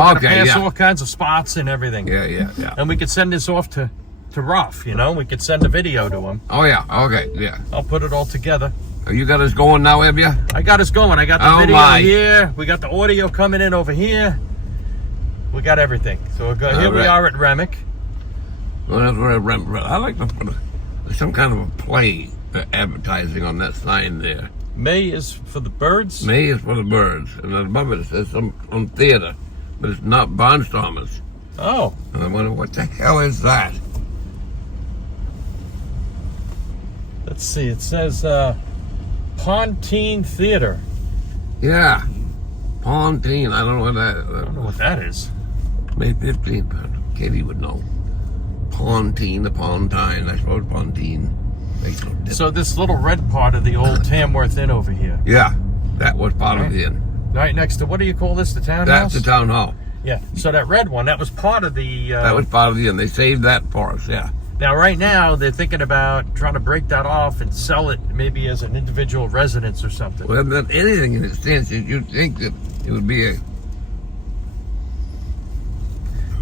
gonna okay, pass yeah. all kinds of spots and everything. Yeah. And we could send this off to Ruff, you know? We could send a video to him. Oh, yeah, okay, yeah. I'll put it all together. You got us going now, have you? I got us going. I got the Oh, video my. here. We got the audio coming in over here. We got everything. So we're good. Here All we right. are at Remick. Well, that's where I like to put some kind of a play advertising on that sign there. May is for the birds. May is for the birds, and then above it says some theater, but it's not Barnstormers. Oh, And I wonder what the hell is that? let's see. It says Pontine Theater. Yeah, Pontine. I don't know what I don't know what that is. May 15th, but Katie would know. Pontine, the Pontine. I suppose Pontine makes no difference. So this little red part of the old Tamworth Inn over here, Yeah, that was part of the inn. right next to, what do you call this? The townhouse? That's the town hall. Yeah. So that red one, that was part of the. That was part of the inn. They saved that for us, yeah. Now, right now, they're thinking about trying to break that off and sell it maybe as an individual residence or something. Well, not anything in its sense. You'd think that it would be a...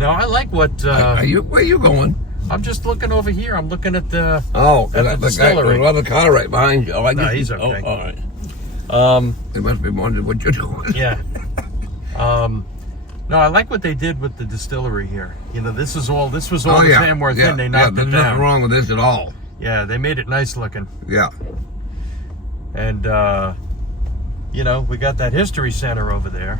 Now, I like what. where are you going? I'm just looking over here. I'm looking at the. Oh, At the distillery. There's another car right behind you. Oh, I No, guess he's okay. Oh, all right. Um, It must be wondering what you're doing. yeah. No, I like what they did with the distillery here. You know, this was all the Tamworth Inn. They knocked there's it nothing down. wrong with this at all. Yeah, they made it nice looking. Yeah. And, you know, we got that history center over there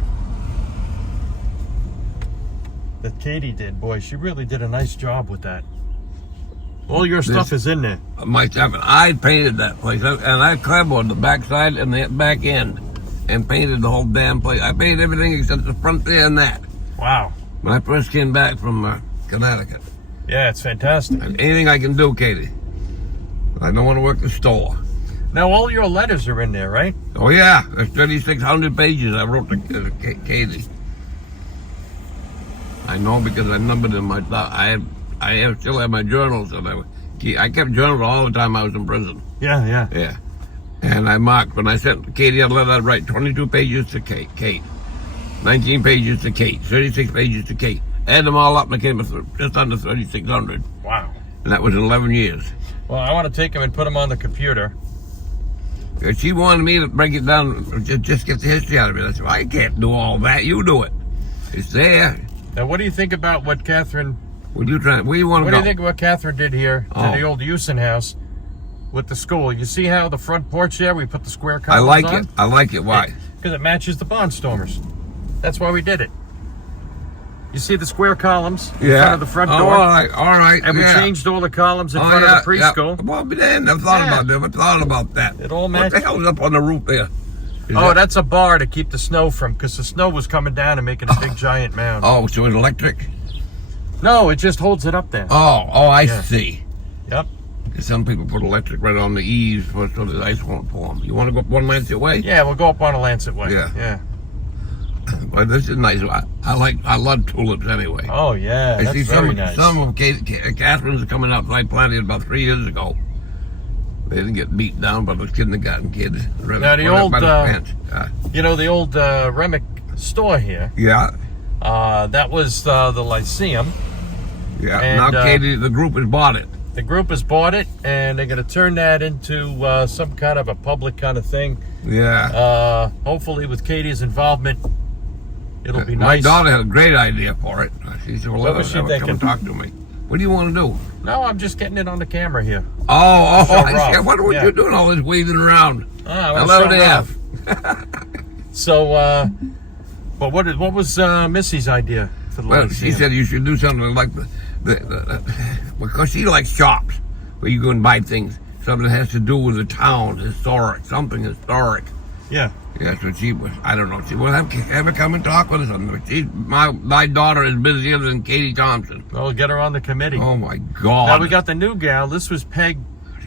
that Katie did. Boy, she really did a nice job with that. All your stuff is in there. Myself, and I painted that place, and I clapboarded the backside and the back end, and painted the whole damn place. I painted everything except the front there and that. Wow. When I first came back from Connecticut. Yeah, it's fantastic. Anything I can do, Katie. I don't want to work the store. Now, all your letters are in there, right? Oh yeah, there's 3,600 pages I wrote to Katie. I know because I numbered them. Still have my journals, and I kept journals all the time I was in prison. Yeah. Yeah, and I marked when I sent Katie a letter. I'd write 22 pages to Kate, 19 pages to Kate, 36 pages to Kate. Add them all up, and it came to just under 3,600, Wow. and that was in 11 years. Well, I want to take them and put them on the computer. She wanted me to break it down, just get the history out of it. I said, well, I can't do all that. You do it. It's there. Now, what do you think about what Catherine... Where you want to What go? do you think of what Catherine did here to Oh. the old Houston house with the school? You see how the front porch there, we put the square I columns like on? it. I like it. Why? Because it matches the Barnstormers. That's why we did it. You see the square columns in front of the front door? All right. And we yeah. changed all the columns in front of the preschool. Yeah. Well, but then I've thought about that. I thought about that. It all What matched. the hell's up on the roof there? Is Oh, that- that's a bar to keep the snow from, because the snow was coming down and making a big giant mound. Oh, so it's electric? No, it just holds it up there. I Yeah. see. Yep. Some people put electric right on the eaves so the ice won't form. You want to go up one Lancet way? Yeah, we'll go up on a Lancet Way. Yeah. Well, this is nice. I love tulips anyway. Oh, yeah, I that's see very nice. some of Catherine's are coming up. I planted about 3 years ago. They didn't get beat down by those kindergarten kids. Now, the old, you know, the old Remick store here, yeah. that was the Lyceum. Yeah. And, now, Katie, the group has bought it. The group has bought it, and they're going to turn that into some kind of a public kind of thing. Yeah. Hopefully, with Katie's involvement, it'll be My nice. daughter had a great idea for it. She said, well, What was she come thinking? and talk to me. What do you want to do? No, I'm just getting it on the camera here. Oh, Show I see. Ralph. What Yeah. you doing all this waving around? I wanna Hello show there. Ralph. So, but what was Missy's idea for the Well, Lyceum? she said you should do something like because she likes shops where you go and buy things. Something that has to do with the town, something historic. Yeah. Yeah, that's what she was. I don't know. She will have her come and talk with us. My daughter is busier than Katie Thompson. Well, get her on the committee. Oh my God! Now we got the new gal. This was Peg,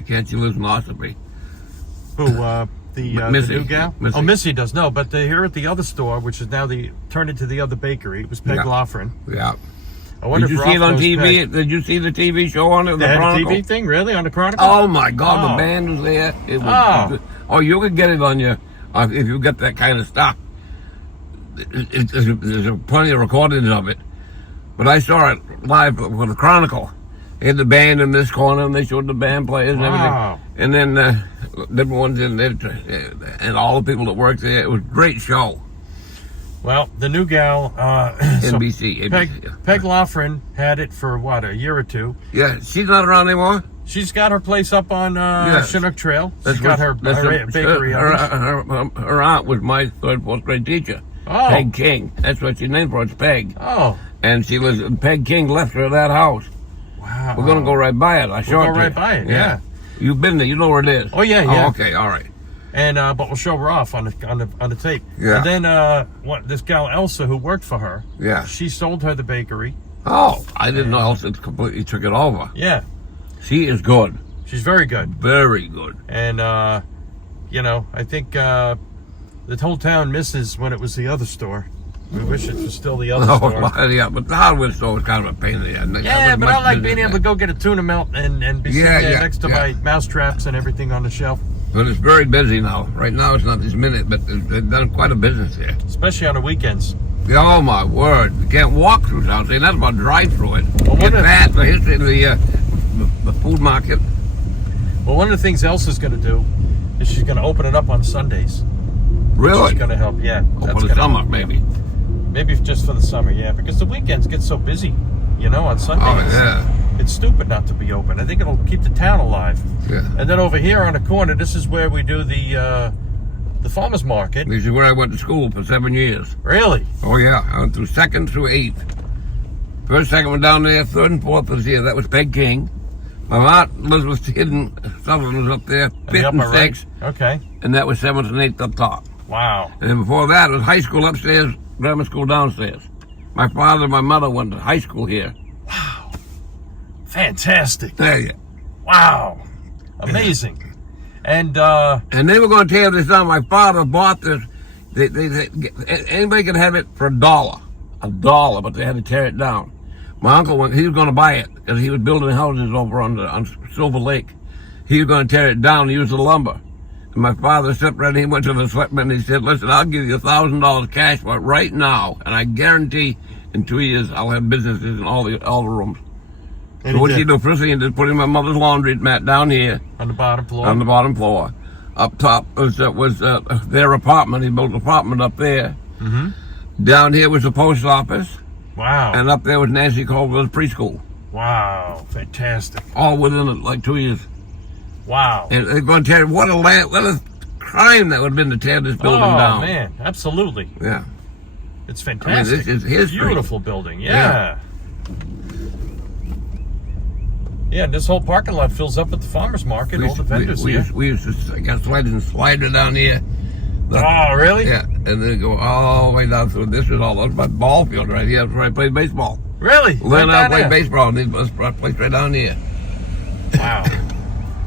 She lives in Ossipee. who the Missy. new gal. Missy. Oh, Missy does no, but here at the other store, which is now turned into the other bakery. It was Peg Yeah. Laughlin. Yeah. I wonder Did you if see it Ralph on knows TV? Peg. Did you see the TV show on it? They The had a Chronicle? TV thing, really, on the Chronicle? Oh my God! Oh. The band was there. It was. Oh, you could get it on your if you get that kind of stuff. there's plenty of recordings of it. But I saw it live with the Chronicle. They had the band in this corner, and they showed the band players and Wow. everything. And then different ones in there, and all the people that worked there. It was a great show. Well, the new gal, NBC. Peg Lofgren had it for what, a year or two. Yeah, she's not around anymore. She's got her place up on Chinook Trail. She's got her bakery. Her aunt was my third, fourth grade teacher. Oh. Peg King. That's what she's named for. It's Peg. Oh, And she lives. Peg King left her that house. wow. We're gonna go right by it. I showed go right by it. Yeah. You've been there. You know where it is. Oh yeah, yeah. Oh, okay. All right. And but we'll show her off on the tape. Yeah. And then this gal Elsa, who worked for her, Yeah. she sold her the bakery. Oh, I didn't know Elsa completely took it over. Yeah, She is good. she's very good. Very good. And I think the whole town misses when it was the other store. We wish it was still the other store. Oh, yeah, but the hardware store was kind of a pain in the end. Yeah, but I like being able to go get a tuna melt and be sitting there next to my mouse traps and everything on the shelf. But it's very busy now. Right now it's not this minute, but they've done quite a business here. Especially on the weekends. Oh my word! You can't walk through town. See, that's about drive through it. Well, Get that, the history of the food market. Well, one of the things Elsa's going to do is she's going to open it up on Sundays. Really? It's going to help. Yeah. Oh, for the summer, maybe. Maybe just for the summer, yeah, because the weekends get so busy, on Sundays. Oh yeah. It's stupid not to be open. I think it'll keep the town alive. Yeah. And then over here on the corner, this is where we do the farmers market. This is where I went to school for 7 years. Really? Oh yeah, I went through 2nd through 8th. First, second one down there. 3rd and 4th was here. That was Peg King. My aunt Elizabeth Hidden Sutherland was up there. 5th and 6th. Okay. And that was 7th and 8th up top. Wow. And then before that, it was high school upstairs, grammar school downstairs. My father and my mother went to high school here. Wow. Fantastic. There you. Wow. Amazing. And And they were going to tear this down. My father bought this. Anybody could have it for $1, but they had to tear it down. My uncle went. He was going to buy it because he was building houses over on Silver Lake. He was going to tear it down and use the lumber. And my father stepped right in. He went to the selectman and he said, "Listen, I'll give you $1,000 cash for it right now, and I guarantee in 2 years I'll have businesses in all the rooms." And So what he did he did. do? First thing he did, put in my mother's laundry mat down here. On the bottom floor. On the bottom floor. Up top was their apartment. He built an apartment up there. Mm-hmm. Down here was the post office. Wow. And up there was Nancy Colville's preschool. Wow. Fantastic. All within like 2 years. Wow. And they're going to tear, what a crime that would have been to tear this building down. Oh, man. Absolutely. Yeah. It's I mean, fantastic. this is history. Beautiful building. Yeah. Yeah, and this whole parking lot fills up at the farmer's market. All the vendors here. We used to, I got slider down here. Oh, really? Yeah, and then go all the way down through. This was all over my ball field right here. That's where I played baseball. Really? Learn Right how to down play there? baseball, and this place right down here. Wow.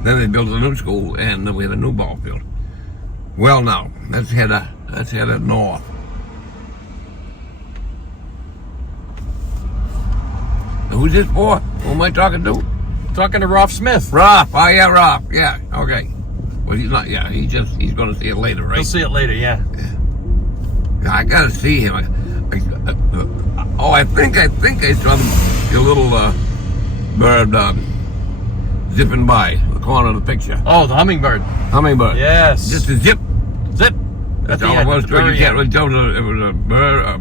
Then they built a new school, and then we had a new ball field. Well, now let's head north. Who's this for? Who am I talking to? Talking to Rolf Smith. Rolf. Oh yeah, Rolf. Yeah. Okay. Well, he's not. Yeah, he's going to see it later, right? We'll see it later, yeah. I gotta see him. I think I saw the little bird zipping by the corner of the picture. Oh, the hummingbird. Hummingbird. Yes. Just a zip. Zip. That's At the all it end, was. at the You very can't end. really tell if it was a bird, a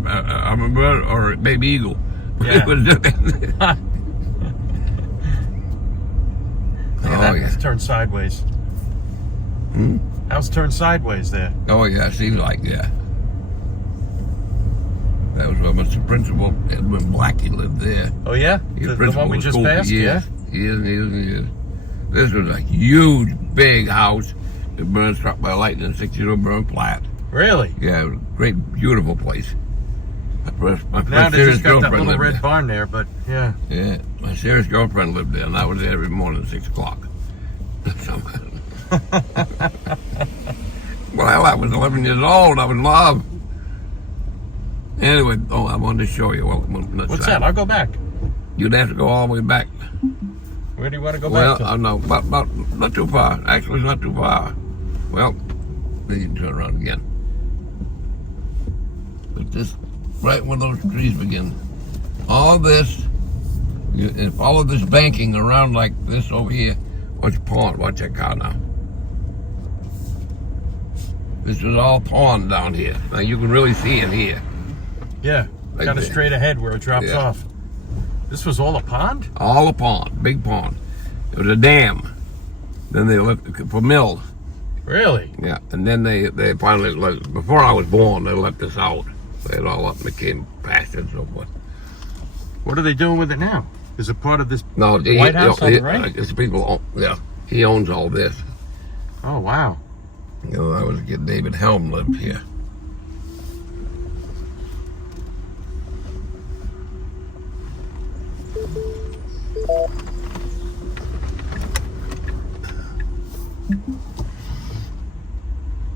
hummingbird, or a baby eagle. Yeah. It was zipping. House turned sideways. Hmm? House turned sideways there. Oh yeah, seems like yeah. That was where Mr. Principal Edwin Blackie lived there. Oh, yeah? He was The one principal we of just school for passed, yeah? Years. This was a huge, big house that burned, struck by lightning, 60 burned flat. Really? Yeah, it was a great, beautiful place. My first Now they serious just got that girlfriend little lived red barn there, but yeah. there. Yeah, my serious girlfriend lived there, and I was there every morning at 6 o'clock. Well, I was 11 years old. I was in love. Anyway, I wanted to show you. What's that? I'll go back. You'd have to go all the way back. Where do you want to go Well, back to? no, but not too far. Actually, it's not too far. Well, then you can turn around again. But this, right where those trees begin, all this, if all of this banking around like this over here, watch pond, watch that cow now. This was all pond down here. Now you can really see it here. Yeah, Right kind of there. straight ahead where it drops Yeah. off. This was all a pond? All a pond, big pond. It was a dam. Then they left for mills. Really? Yeah, and then they finally, like, before I was born, they let this out. They it all up and became pasture and so forth. What are they doing with it now? Is it part of this? No, White House on the right? It's people. Yeah, he owns all this. Oh, wow. You know, I was a kid. David Helm lived here.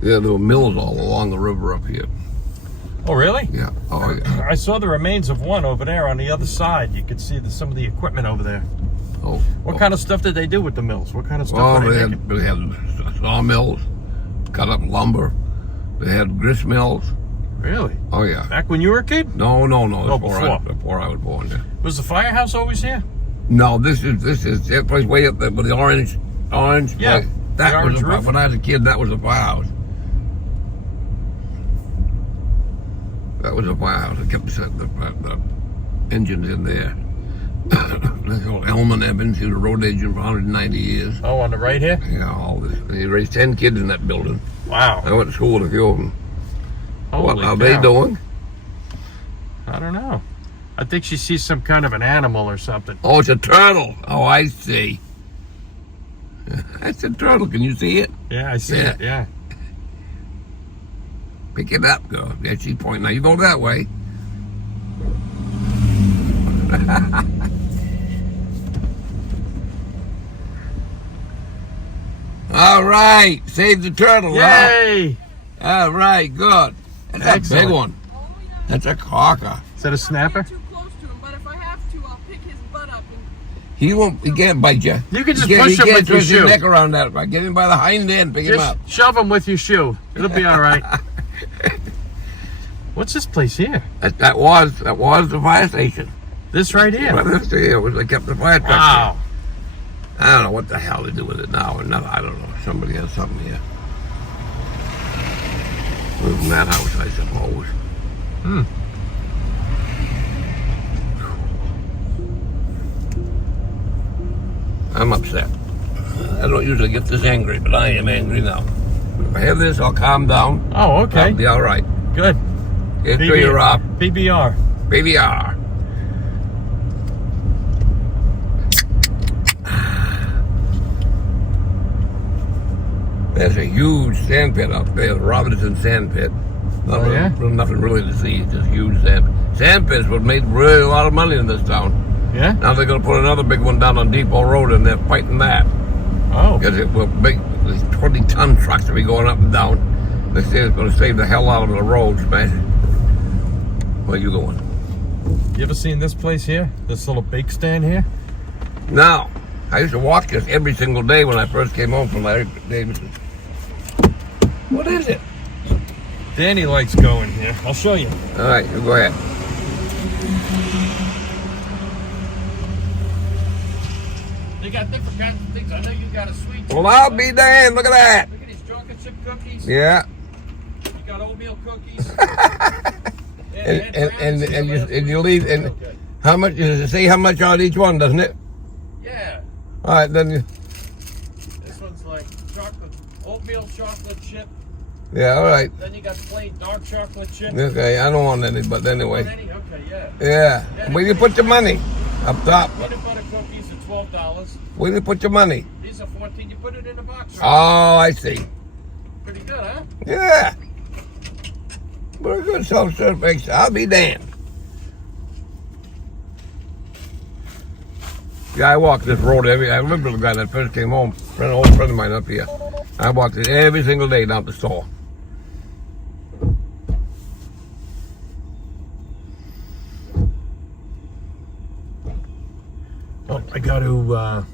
Yeah, there were mills all along the river up here. Oh, really? Yeah. Oh, yeah. I saw the remains of one over there on the other side. You could see some of the equipment over there. Oh. What kind of stuff did they do with the mills? What kind of stuff Oh, were they they making? had sawmills, cut up lumber. They had grist mills. Really? Oh, yeah. Back when you were a kid? No. Oh, Before I was born. Yeah. Was the firehouse always here? No, this is that place way up there with the orange. Yeah, place. the That orange was roof. when I was a kid. That was a firehouse. That was a firehouse. They kept the engines in there. This old Elman Evans, he was a road agent for 190 years. Oh, on the right here? Yeah, all this. And he raised 10 kids in that building. I Wow. went to school with a few of them. What Holy are cow. they doing? I don't know. I think she sees some kind of an animal or something. Oh, it's a turtle. Oh, I see. That's a turtle. Can you see it? Yeah, I see Yeah. it. Yeah. Pick it up, girl. Yeah, she's pointing. Now you go that way. All right, save the turtle. Huh? Yay! All right, good. That's a Excellent. big one. Oh, yeah. That's a cocker. Is that a snapper? Too close to him, but if I have to, I'll pick his butt up and He won't. He can't bite you. You can just he push he him can't with your twist his shoe. neck around that. Right? Get him by the hind end. Pick him up. Just shove him with your shoe. It'll be all right. What's this place here? That was the fire station. This right here. Well, this here was they kept the fire truck. Wow. I don't know what the hell they do with it now. Another, I don't know. Somebody has something here. Live in that house, I suppose. I'm upset. I don't usually get this angry, but I am angry now. If I have this, I'll calm down. Oh, okay. I'll be all right. Good. Get to your off. PBR. BBR. There's a huge sand pit up there, the Robinson sand pit. Nothing, yeah? nothing really to see, just huge sand pits would made really a lot of money in this town. Yeah? Now they're going to put another big one down on Depot Road, and they're fighting that Oh. because it will big. These 20-ton trucks will be going up and down. They say it's going to save the hell out of the roads, man. Where you going? You ever seen this place here? This little bake stand here? Now, I used to walk this every single day when I first came home from Larry Davidson. What is it? Danny likes going here. I'll show you. All right, you go ahead. They got different kinds of things. I know you got a sweet. Well, I'll be damned. Look at that. Look at these chocolate chip cookies. Yeah. You got oatmeal cookies. And you leave. And Okay. how much? You say how much on each one, doesn't it? Yeah. All right, then. This one's like oatmeal chocolate chip. Yeah, all right. Then you got plain dark chocolate chip. Okay, I don't want any, but anyway. Okay, yeah. Yeah. Where do you put your money? Up top. Peanut butter cookies are $12. Where do you put your money? These are $14. You put it in a box. Oh, I see. Pretty good, huh? Yeah. Very good self-serve makes. I'll be damned. Yeah, I walk this road I remember the guy that first came home, an old friend of mine up here. I walked it every single day down to the store. Oh, I got to,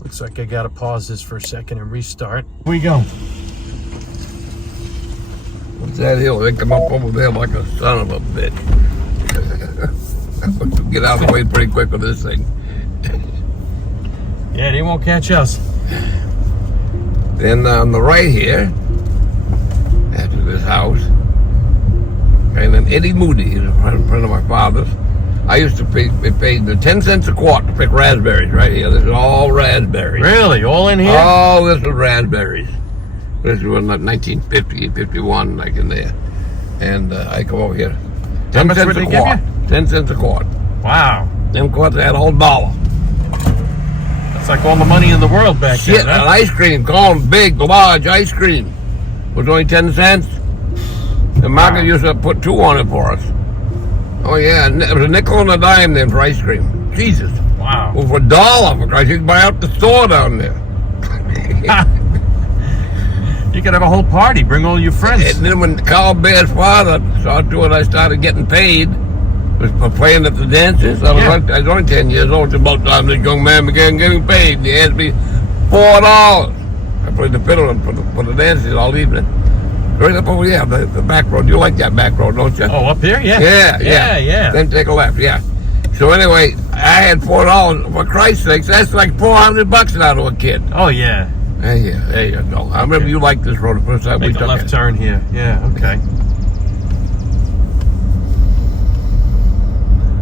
looks like I got to pause this for a second and restart. Here we go. that hill. They come up over there like a son of a bitch. Get out of the way pretty quick with this thing. Yeah, they won't catch us. Then on the right here, after this house, and then Eddie Moody, he's a friend of my father's. I used to pay 10 cents a quart to pick raspberries right here. This is all raspberries. Really? All in here? Oh, this was raspberries. This was like 1950, 51, like in there. And I come over here. 10 much cents would a they give quart. 10 cents a quart. Wow. Them quarts had a whole dollar. That's like all the money in the world back Shit, then. an ice cream, call them big, large ice cream, was only 10 cents. The market used to put 2 on it for us. Oh yeah, it was a nickel and a dime then for ice cream. Jesus. Wow. Well, for $1, for Christ, you could buy out the store down there. You could have a whole party. Bring all your friends. And then when Carl Bear's father saw to it, I started getting paid for playing at the dances. I was only 10 years old. It's about time this young man began getting paid. He asked me $4. I played the fiddle for the dances all evening. Right up over here, the back road. You like that back road, don't you? Oh, up here? Yeah. Yeah. Then take a left, yeah. So anyway, I had $4. For Christ's sakes, that's like $400 out of a kid. Oh, yeah. There you go. I remember you liked this road the first time we Make a took left it. turn here. Yeah, okay.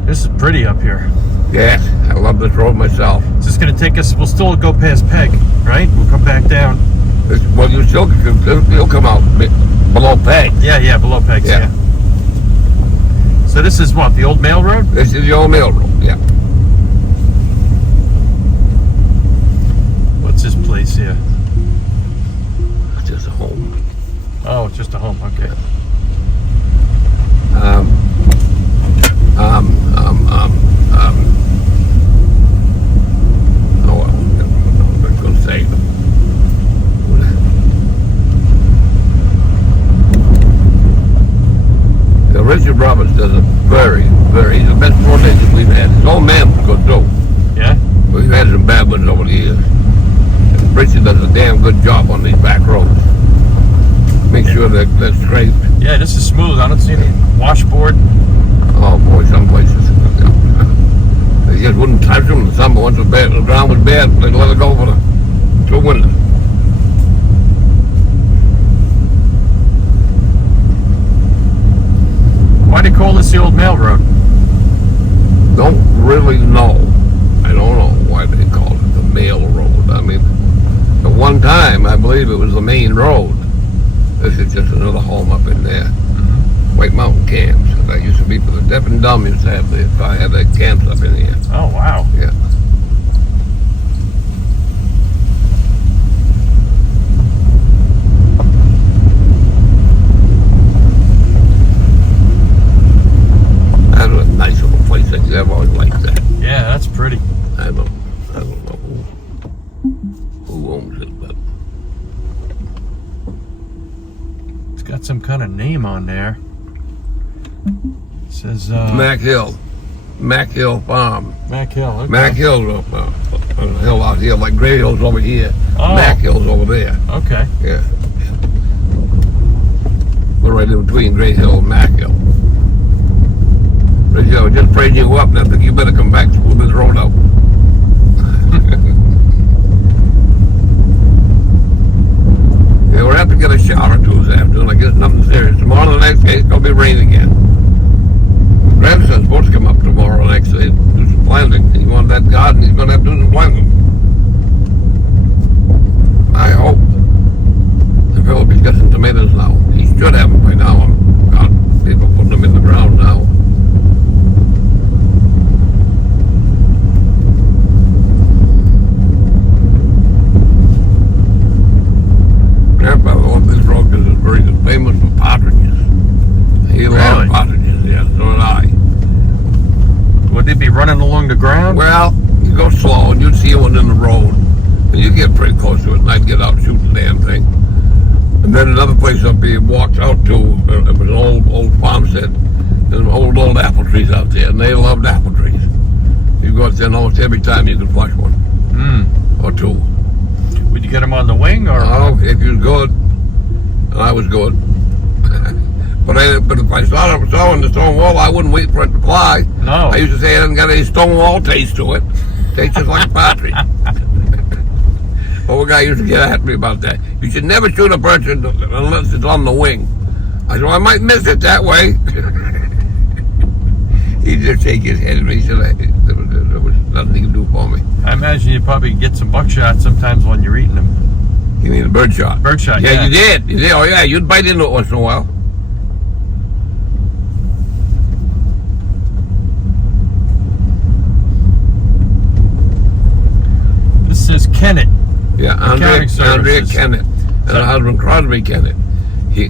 This is pretty up here. Yes, I love this road myself. It's just going to take us, we'll still go past Peg, right? We'll come back down. Well, you'll come out below Peg. Yeah, below Pegs, Yeah. yeah. So this is what, the old mail road? This is the old mill road, yeah. What's this place here? It's just a home. Oh, it's just a home, okay. Oh, well, I'm going to say. Richard Roberts does a he's the best road agent we've had. His old man was good too. Yeah? We've had some bad ones over the years. And Richard does a damn good job on these back roads. Make sure that they're straight. Yeah, this is smooth. I don't see any washboard. Oh boy, some places. They just wouldn't touch them. The summer once the ground was bad, they'd let it go for the 2 windows. Why do you call this the old mail road? Don't really know. I don't know why they called it the mail road. I mean, at one time, I believe it was the main road. This is just another home up in there. White Mountain Camps. That used to be for the deaf and dumb. Used to have I had the camps up in here. Oh, wow. Yeah. That was a nice little place. I've always liked that. Yeah, that's pretty. I don't know who owns it, but It's got some kind of name on there. It says, Mac Hill Farm. Mac Hill. Okay. Mac Hill's on a hill out here, like Gray Hill's over here. Oh. Mac Hill's over there. Okay. Yeah. We're right in between Gray Hill and Mac Hill. But, just praying you up, and I think you better come back with this road out. Yeah, we'll have to get a shower or two this afternoon. I guess nothing serious. Tomorrow, the next day, it's going to be rain again. Grandson's supposed to come up tomorrow and actually do some planting. He wanted that garden, he's going to have to do some planting. I hope. The Philippi's got some tomatoes now. He should have them by now. God, people putting them in the ground now. Grandpa loved this road because it's very famous for partridges. He loved partridges, yeah, so did I. Would they be running along the ground? Well, you go slow and you'd see one in the road. And you get pretty close to it and I'd get out and shoot the damn thing. And then another place up here walked out to, it was an old farmstead. There's some old apple trees out there and they loved apple trees. You go out there and almost every time you can flush one. Or two. Would you get them on the wing or? Oh, if you're good. And I was good. But if I saw in the stone wall, I wouldn't wait for it to fly. No. I used to say it hasn't got any stone wall taste to it. Tastes just like pottery. Old guy used to get at me about that. You should never shoot a bird unless it's on the wing. I said, well, I might miss it that way. He'd just shake his head at me. He said, there was nothing he could do for me. I imagine you probably get some buckshot sometimes when you're eating them. You mean a bird shot? Bird shot, Yeah, yeah. you did. You did. Oh, yeah, you'd bite into it once in a while. This is Kennett. Yeah, Accounting Andrea services. Kennett and her husband Crosby Kennett.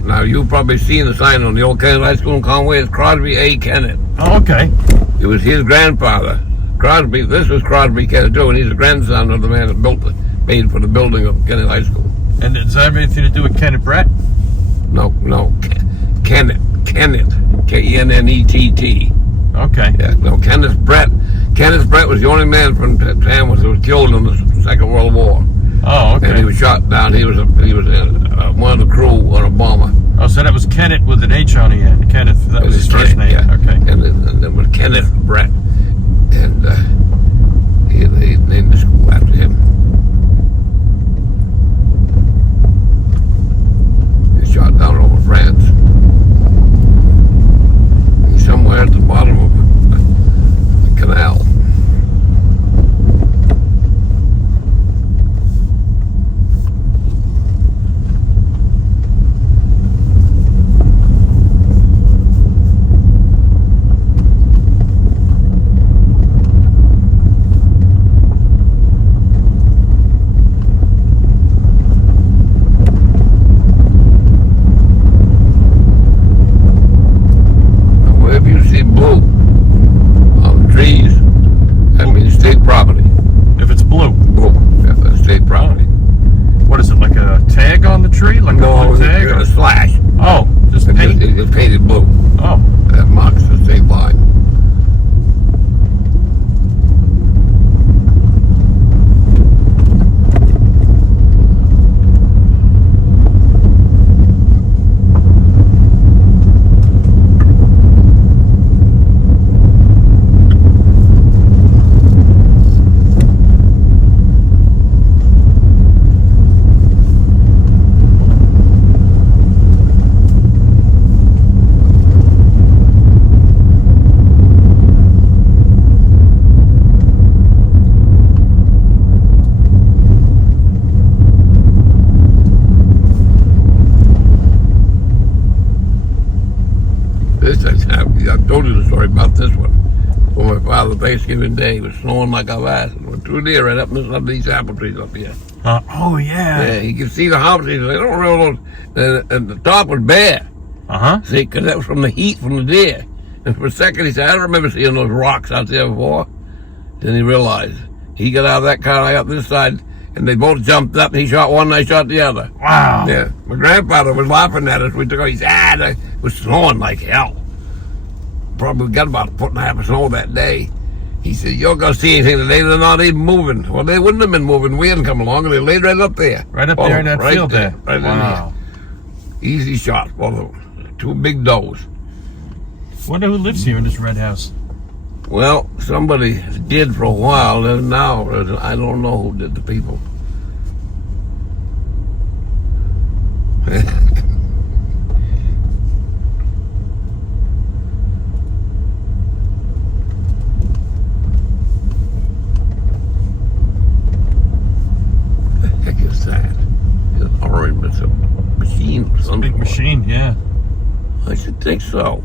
Now, you've probably seen the sign on the old Kennett High School in Conway. It's Crosby A. Kennett. Oh, okay. It was his grandfather. Crosby, this was Crosby Kennett too, and he's the grandson of the man that paid for the building of Kennett High School. And does that have anything to do with Kennett Brett? No, Kennett. Kennett. Okay. Yeah, no, Kenneth Brett was the only man from Tamworth who was killed in the Second World War. Oh, And he okay. was shot down. He was one of the crew on a bomber. Oh, so that was Kennett with an H on the end. Kenneth, that was his first name. Yeah. Okay. And it was Kenneth Brett. And he named the school after him. He shot down over France. He's somewhere at the bottom of the canal. Wherever you see blue on the trees, that means state property. If it's blue, Blue, yeah, that's state property. what is it, like a tag on the tree? Like a blue tag? a slash. Oh, just paint? It's painted blue. Oh, That marks the state line. I told you the story about this one. For my father, Thanksgiving Day, it was snowing like a ass. There were two deer right up in some of these apple trees up here. oh yeah. Yeah, you can see the hops. They don't really, and the top was bare. Uh-huh. See, because that was from the heat from the deer. And for a second, he said, I don't remember seeing those rocks out there before. Then he realized. He got out of that car, I got this side, and they both jumped up. He shot one, and I shot the other. Wow. Yeah, my grandfather was laughing at us. We took off. He said, it was snowing like hell. Probably got about a foot and a half of snow that day. He said, you're going to see anything today? They're not even moving. Well, they wouldn't have been moving. We hadn't come along, and they laid right up there. Right up Both there of in them, that field there, there. Right Wow. in there. Easy shots, both of them. Two big does. Wonder who lives here in this red house. Well, somebody did for a while, and now I don't know who did the people. The heck is that? It's orange. It's a machine or something. Big machine, yeah. I should think so.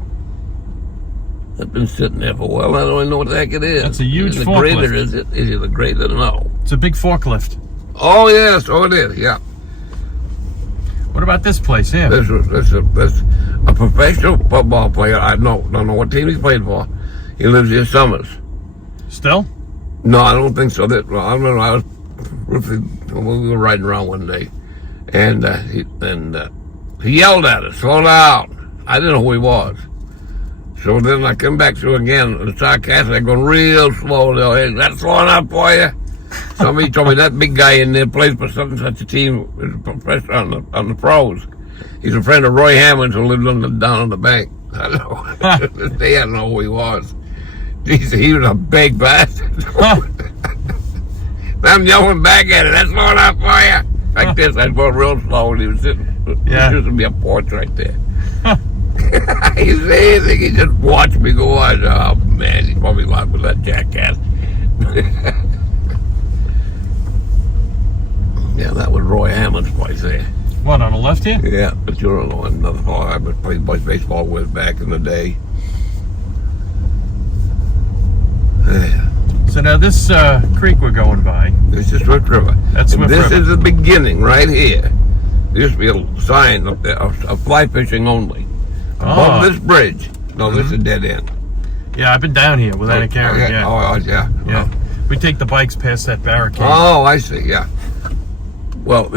I've been sitting there for a while. I don't even know what the heck it is. That's a huge Is it forklift. grader, is it? Is it a grader? No. It's a big forklift. Oh, yes. Oh, it is. Yeah. What about this place here? This a professional football player. I don't know what team he's played for. He lives in Summers. Still? No, I don't think so. I remember I was we were riding around one day, and he yelled at us, "Slow down!" I didn't know who he was. So then I come back through again, and sarcastic, going real slow. Hey, that's slow enough for you? Somebody told me that big guy in there plays for such and such a team, is a professional on the pros. He's a friend of Roy Hammond's who lived down on the bank. I know. They didn't know who he was. He was a big bastard. I'm yelling back at it. That's going up for you. Like this. I go real slow and he was sitting. Yeah. There used to be a porch right there. He said anything. He just watched me go on. Oh, man. He's probably laughing with that jackass. Yeah, that was Roy Hammond's place there. What, on the left here? Yeah, but you're another fellow I was playing baseball with back in the day. Yeah. So now this creek we're going by, This is Swift River. That's And Swift this River. is the beginning right here. There used to be a sign up there of fly fishing only. Above Oh. this bridge. No, this is a dead end. yeah, I've been down here with Anna Karen, yeah. Oh, yeah. Yeah. We take the bikes past that barricade. Oh, I see, yeah. Well,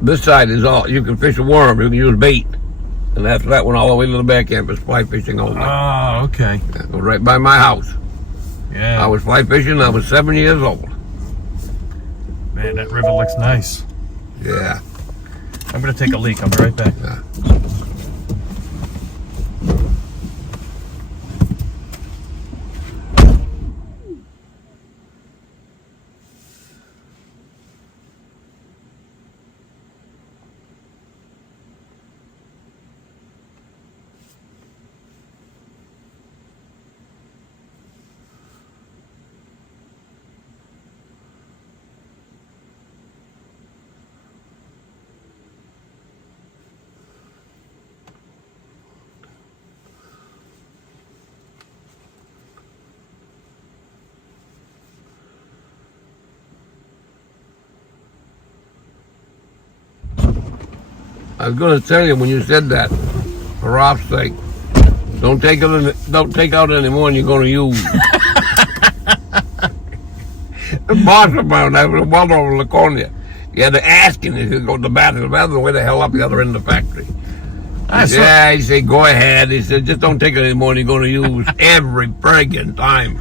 this side is all, you can fish a worm, you can use bait. And after that one all the way to the back end was fly fishing only. Oh, okay. It was right by my house. Yeah. I was fly fishing, I was 7 years old. Man, that river looks nice. Yeah. I'm going to take a leak. I'll be right back. Yeah. I was going to tell you when you said that, for Rob's sake, don't take out any more than you're going to use. The boss of mine, I was well over Laconia. You had to ask him if you go to the bathroom. The bathroom way the hell up the other end of the factory. Yeah, he said, go ahead. He said, just don't take it any more than you're going to use every friggin' time.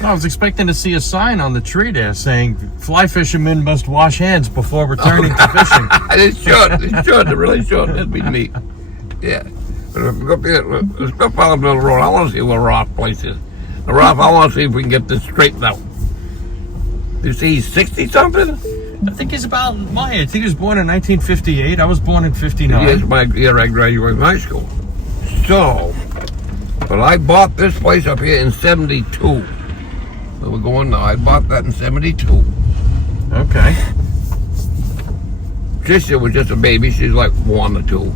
Well, I was expecting to see a sign on the tree there saying fly fishermen must wash hands before returning to fishing. It should. It really should. That'd be neat. Yeah. Let's go follow Mill Road. I want to see where Roth's place is. Roth, I want to see if we can get this straightened out. You see he's 60-something? I think he's about my age. I think he was born in 1958. I was born in 59. Yes, my year I graduated from high school. So, but I bought this place up here in 72. So we're going now. I bought that in 72. Okay. Tricia was just a baby. She's like 1 or 2.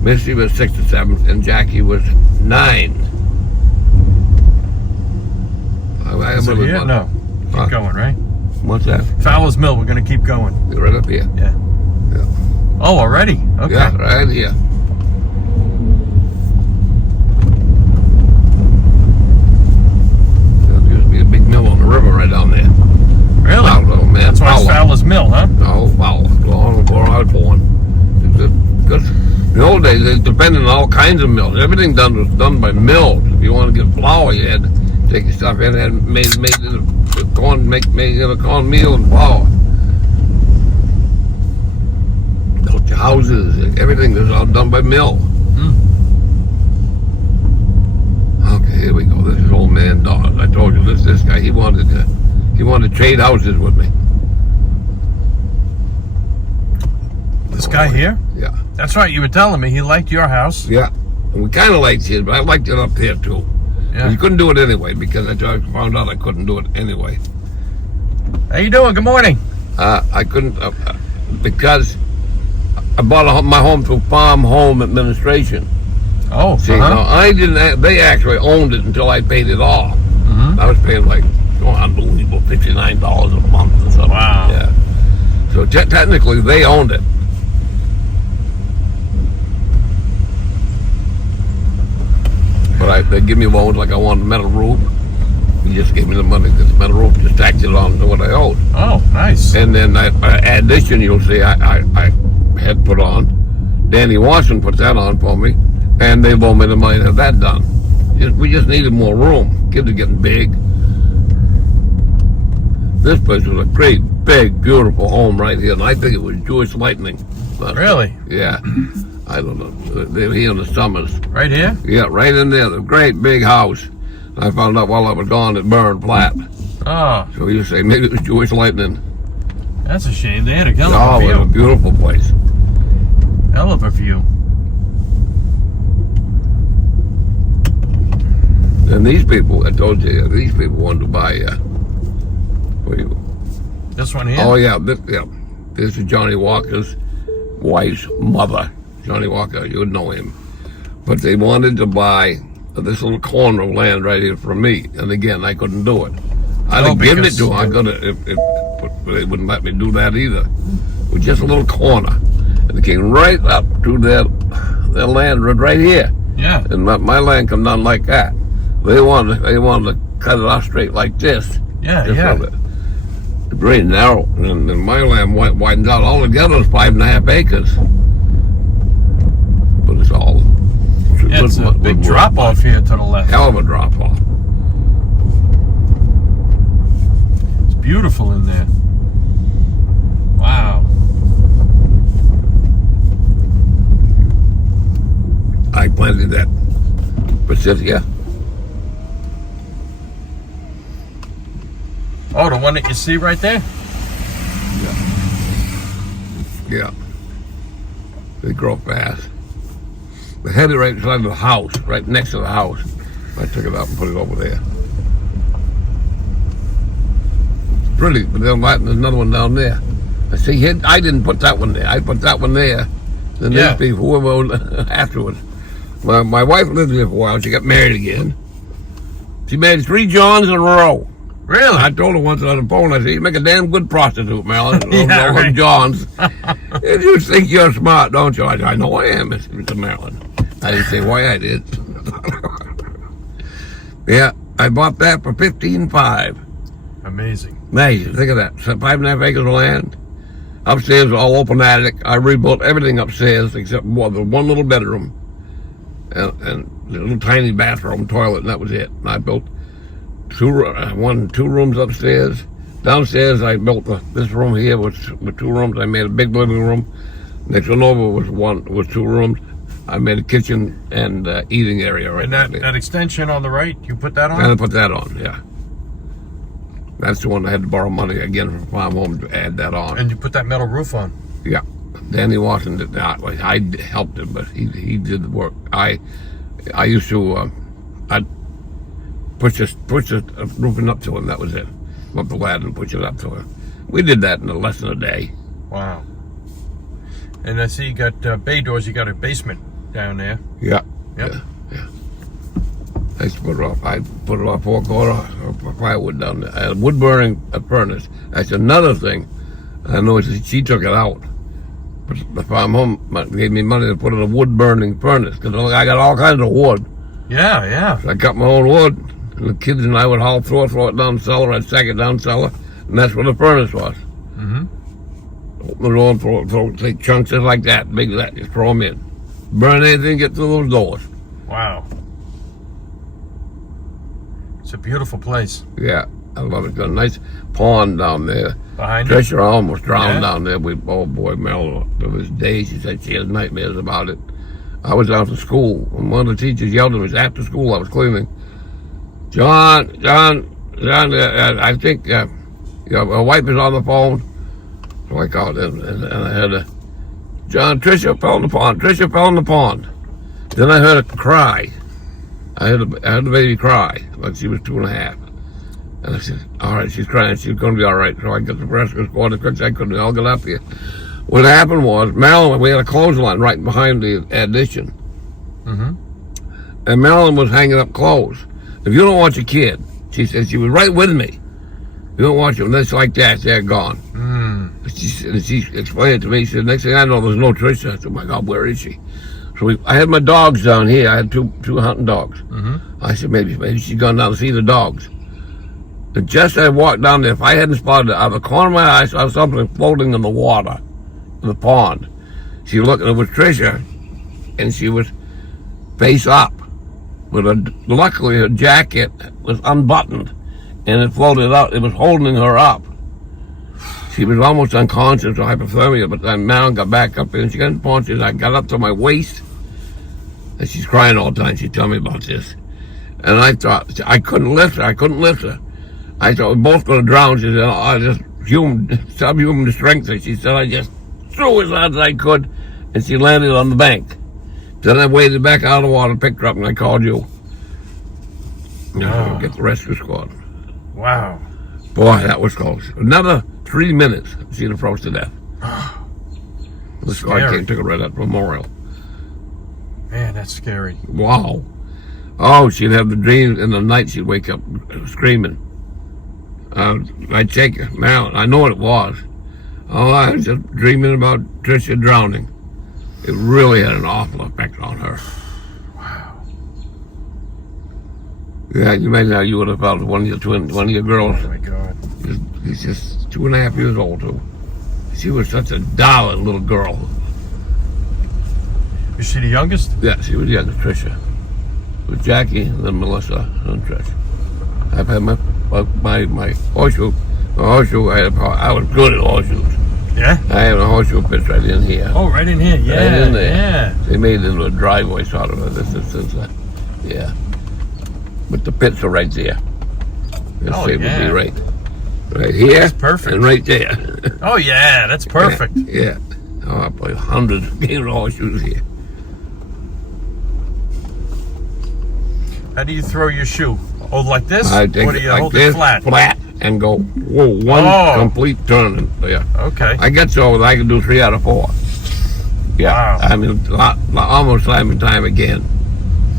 Missy was 6 or 7, and Jackie was 9. Is it here? No. Keep going, right? What's that? Fowler's Mill. We're going to keep going. You're right up here. Yeah. Oh, already? Okay. Yeah, right here. There used to be a big mill on the river right down there. Really? Oh, man. That's why it's Fowler's Mill, huh? Oh, wow. Long before I was born. Because in the old days, it depended on all kinds of mills. Everything was done by mills. If you want to get flour, you had to take your stuff in and made a cornmeal and flour. Built your houses, everything was all done by mill. Okay, here we go. This is old man Don. I told you this guy. He wanted to trade houses with me. This guy here? Yeah. That's right. You were telling me he liked your house. Yeah. And we kind of liked his, but I liked it up there too. Yeah. You couldn't do it anyway because I found out I couldn't do it anyway. How you doing? Good morning. I couldn't because I bought my home through Farm Home Administration. Oh, See, now I didn't. They actually owned it until I paid it off. I was paying like unbelievable $59 a month or something. Wow. Yeah. So technically, they owned it. But they give me loans like I want a metal roof. He just gave me the money because the metal roof just tacked it on to what I owed. Oh, nice. And then addition, you'll see I had put on. Danny Watson put that on for me, and they loaned me the money to have that done. We just needed more room. Kids are getting big. This place was a great, big, beautiful home right here, and I think it was Jewish Lightning. Really? Yeah. I don't know. They were here in the summers. Right here? Yeah, right in there. The great big house. I found out while I was gone it burned flat. Oh, So you say maybe it was Jewish Lightning. that's a shame. They had a hell Oh, of a it was a view. beautiful place. Hell of a view. And these people, I told you, these people wanted to buy. What do you, This one here? Oh yeah, this is Johnny Walker's wife's mother. Johnny Walker, you would know him. But they wanted to buy this little corner of land right here from me, and again, I couldn't do it. I'd have given it to them. I could have, but they wouldn't let me do that either. With just a little corner, and it came right up to their land right here, Yeah. and my land come down like that. They wanted to cut it off straight like this. Yeah, Just yeah. a little bit. It's very narrow, and my land widens out altogether. It's 5.5 acres. But it's all. Yeah, it's a big drop off here to the left. Hell of a drop off. It's beautiful in there. Wow. I planted that Pacifica. Oh, the one that you see right there? Yeah. They grow fast. They had it right inside the house, right next to the house. I took it out and put it over there. It's pretty, but then there's another one down there. I see, I didn't put that one there. I put that one there. Then Yeah. these people, whoever afterwards. My wife lived here for a while. She got married again. She married 3 Johns in a row. Really? I told her once on the phone, I said, you make a damn good prostitute, Marilyn. Yeah, All right. them Johns. You think you're smart, don't you? I know I am, Mr. Marilyn. I didn't say why I did. Yeah, I bought that for $15,500. Amazing. Amazing. Think of that. So 5.5 acres of land. Upstairs, all open attic. I rebuilt everything upstairs except the one little bedroom and the little tiny bathroom, toilet, and that was it. And I built two rooms upstairs. Downstairs, I built this room here with 2 rooms. I made a big living room. Next one over was 2 rooms. I made a kitchen and eating area right And there. that extension on the right, you put that And I on? put that on, yeah. That's the one I had to borrow money again from Farm Home to add that on. And you put that metal roof on? Yeah. Danny Watson did that. Like, I helped him, but he did the work. I used to I'd push the roofing up to him. That was it. Up the ladder and push it up to him. We did that in less than a day. Wow. And I see you got bay doors. You got a basement down there. Yeah. Yep. Yeah. I used to put it off. I put it off 4/4 firewood down there. I had a wood burning furnace. That's another thing. I know she took it out. But the Farm Home gave me money to put in a wood burning furnace because I got all kinds of wood. Yeah, yeah. I got my own wood, and the kids and I would haul throw it down the cellar. I'd sack it down the cellar, and that's where the furnace was. Mm-hmm. Open the door and take chunks just like that, big as that, just throw them in. Burn anything, get through those doors. Wow. It's a beautiful place. Yeah, I love it. Got a nice pond down there. Behind you? Tricia almost drowned Yeah. down there. Oh boy, Mel, there was days she said she had nightmares about it. I was out of school, and one of the teachers yelled at me. After school, I was cleaning. John, I think your wife is on the phone. So I called in, and I heard John, Tricia fell in the pond. Tricia fell in the pond. Then I heard a cry. I heard the baby cry, like she was 2.5. And I said, all right, she's crying. She's going to be all right. So I got the rescue squad as quick as I could, and I'll get up here. What happened was, Marilyn, we had a clothesline right behind the addition. Mm-hmm. And Marilyn was hanging up clothes. If you don't watch a kid, she said, she was right with me. You don't watch them, that's like that, they're gone. She explained it to me. She said, next thing I know, there's no Tricia. I said, oh my God, where is she? So I had my dogs down here. I had two hunting dogs. Mm-hmm. I said, maybe she's gone down to see the dogs. And just as I walked down there, if I hadn't spotted it, out of the corner of my eye, I saw something floating in the water, in the pond. She looked, and it was Tricia, and she was face up. Luckily, her jacket was unbuttoned, and it floated out. It was holding her up. She was almost unconscious of hypothermia, but then Mal got back up and she got unconscious. I got up to my waist, and she's crying all the time. She told me about this. And I thought, I couldn't lift her. I thought, we're both going to drown. She said, I just subhuman strength. And she said, I just threw as hard as I could, and she landed on the bank. Then I waded back out of the water, picked her up, and I called you. Oh. Get the rescue squad. Wow. Boy, that was close. Another 3 minutes, she'd approached to death. The squad Scary. came, took her right at Memorial. Man, that's scary. Wow. Oh, she'd have the dreams in the night. She'd wake up screaming. I'd take her. Marilyn, I know what it was. Oh, I was just dreaming about Tricia drowning. It really had an awful effect on her. Wow. Yeah, you imagine how you would have felt if one of your girls. Oh my God. She's just 2.5 years old, too. She was such a darling little girl. Is she the youngest? Yeah, she was young, Tricia. With Jackie, and then Melissa, and Trish. I've had my horseshoe. I was good at horseshoes. Yeah. I have a horseshoe pitch right in here. Oh, right in here. Yeah. Right in there. Yeah. They made it into a driveway sort of. Yeah. But the pits are right there. This Oh, shape would yeah. be right here. That's perfect. And right there. Oh yeah, that's perfect. Yeah. Oh, I played hundreds of games of horseshoes here. How do you throw your shoe? Oh, like this? I take or do it you like hold this, it flat? and go, whoa, one Oh. complete turn. And, yeah. Okay. I get so that I can do 3 out of 4. Yeah. Wow. I mean, almost time and time again.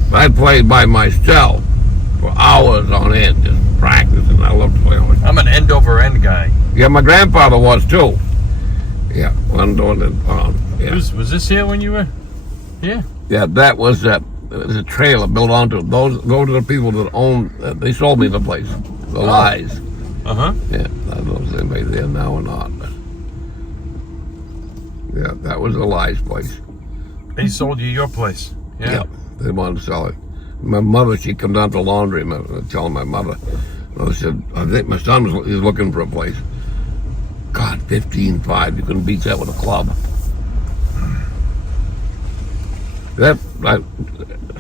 But I played by myself for hours on end, just practicing. I love to play horse. I'm an end over end guy. Yeah, my grandfather was too. Yeah, one door and yeah. Was this here when you were here? Yeah, that was a trailer built onto it. Those are the people that own. They sold me the place. The Lies. Uh-huh. Yeah, I don't know if anybody there now or not. But yeah, that was the Lies place. They sold you your place. Yeah. Yeah, they wanted to sell it. My mother, she come down to the laundry. Telling my mother, said, I think my son was looking for a place. God, 15.5. You couldn't beat that with a club.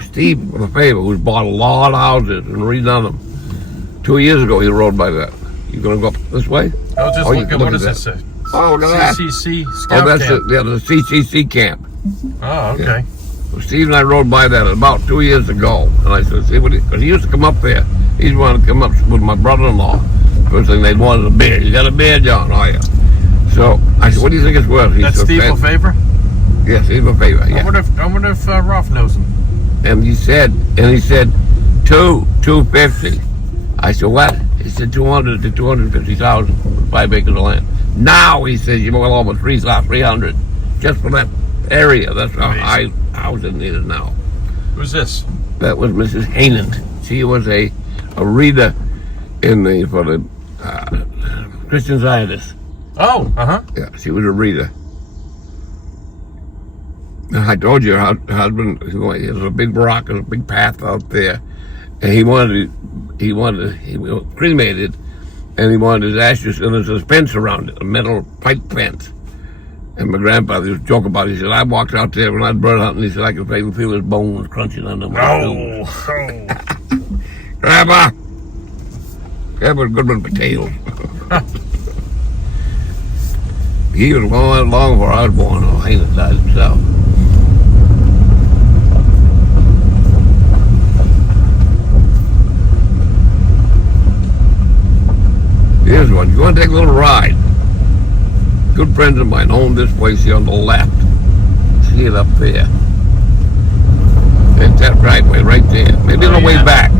Steve, with a favor, who's bought a lot of houses and redone them. 2 years ago, he rode by that. You gonna go up this way? I was just you looking. can What look does at this say? Oh, look at that. CCC Scout Oh, that's Camp. the CCC camp. Oh, okay. So Steve and I rode by that about 2 years ago, and I said, "See what?" Because he used to come up there. He's wanted to come up with my brother-in-law. First thing they wanted a beer. You got a beer, John? Oh yeah. So I said, "What do you think it's worth?" He That's said, Steve LeFavor? Yes, Steve LeFavor. Yeah. I wonder if Ralph knows him. And he said, $250. I said, what? He said 200 to 250,000 for 5 acres of land. Now he says you're well over 300 just for that area. That's how high housing is now. Who's this? That was Mrs. Hainant. She was a reader for the Christian Scientists. Oh, uh-huh. Yeah, she was a reader. I told you her husband, there's a big rock, there's a big path out there, and he was cremated, and he wanted his ashes, and there's a fence around it, a metal pipe fence. And my grandfather used to joke about it. He said, I walked out there when I was bird hunting, he said, I could feel his bones crunching under my shoes. Oh. Grandpa! Grandpa's good with potatoes. He was long before I was born. Oh, Hainant died himself. Here's one. You want to take a little ride? Good friends of mine own this place here on the left. See it up there. It's that driveway right there. Maybe on the way back.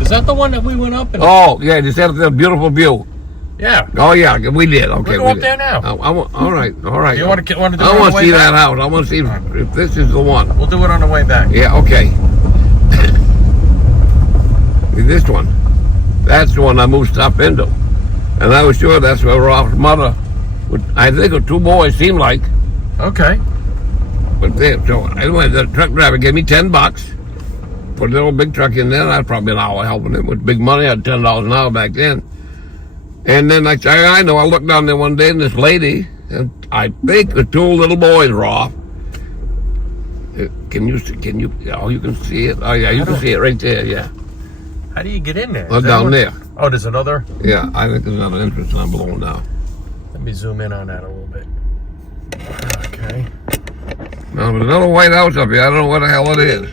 Is that the one that we went up in? Oh, yeah, just have a beautiful view. Yeah. Oh, yeah, we did. Okay, We'll go we up did. there now. All right. You want to do it I on the want to way see back? that house. I want to see if this is the one. We'll do it on the way back. Yeah, okay. This one. That's the one I moved stuff into. And I was sure that's where Ralph's mother would, I think of 2 boys, seemed like. Okay. But there, so anyway, the truck driver gave me $10. Put a little big truck in there. I was probably an hour helping him with big money. I had $10 an hour back then. And then I know, I looked down there one day and this lady, and I think the two little boys were off. Can you, oh, you can see it. Oh yeah, you can see it right there, yeah. How do you get in there? Oh, Is that down what- there. Oh, there's another? Yeah, I think there's another entrance down below now. Let me zoom in on that a little bit. Okay. No, there's another white house up here. I don't know what the hell it is.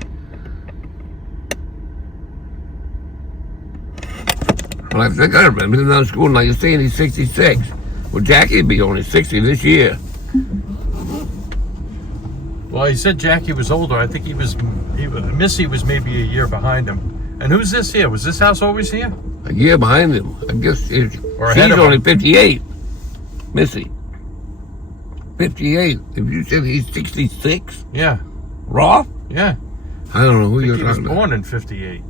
Well, I think I remember him down school. Now you're saying he's 66. Well, Jackie'd be only 60 this year. Well, he said Jackie was older. I think Missy was maybe a year behind him. And who's this here? Was this house always here? A year behind him. I guess she's Or ahead of only him. 58. Missy. 58. If you said he's 66, Yeah. Roth? Yeah. I don't know who I you're think he was talking about. born in 58.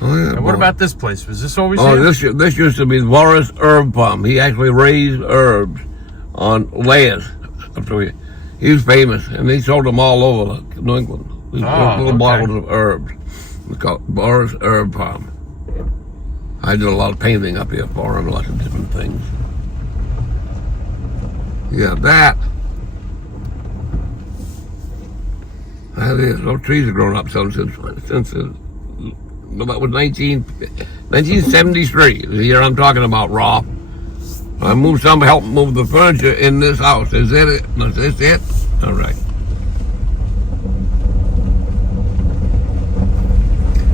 Oh, yeah. And what born. about this place? Was this always Oh, here? this used to be Boris Herb Farm. He actually raised herbs on layers. He was famous, and he sold them all over New England. These little okay. bottles of herbs. It's called Boris Herb Farm. I did a lot of painting up here for him, lots of different things. Yeah, that is. Those trees have grown up since well, that was 1973, the year I'm talking about, Roth. I moved helped move the furniture in this house. Is that it? Is this it? All right.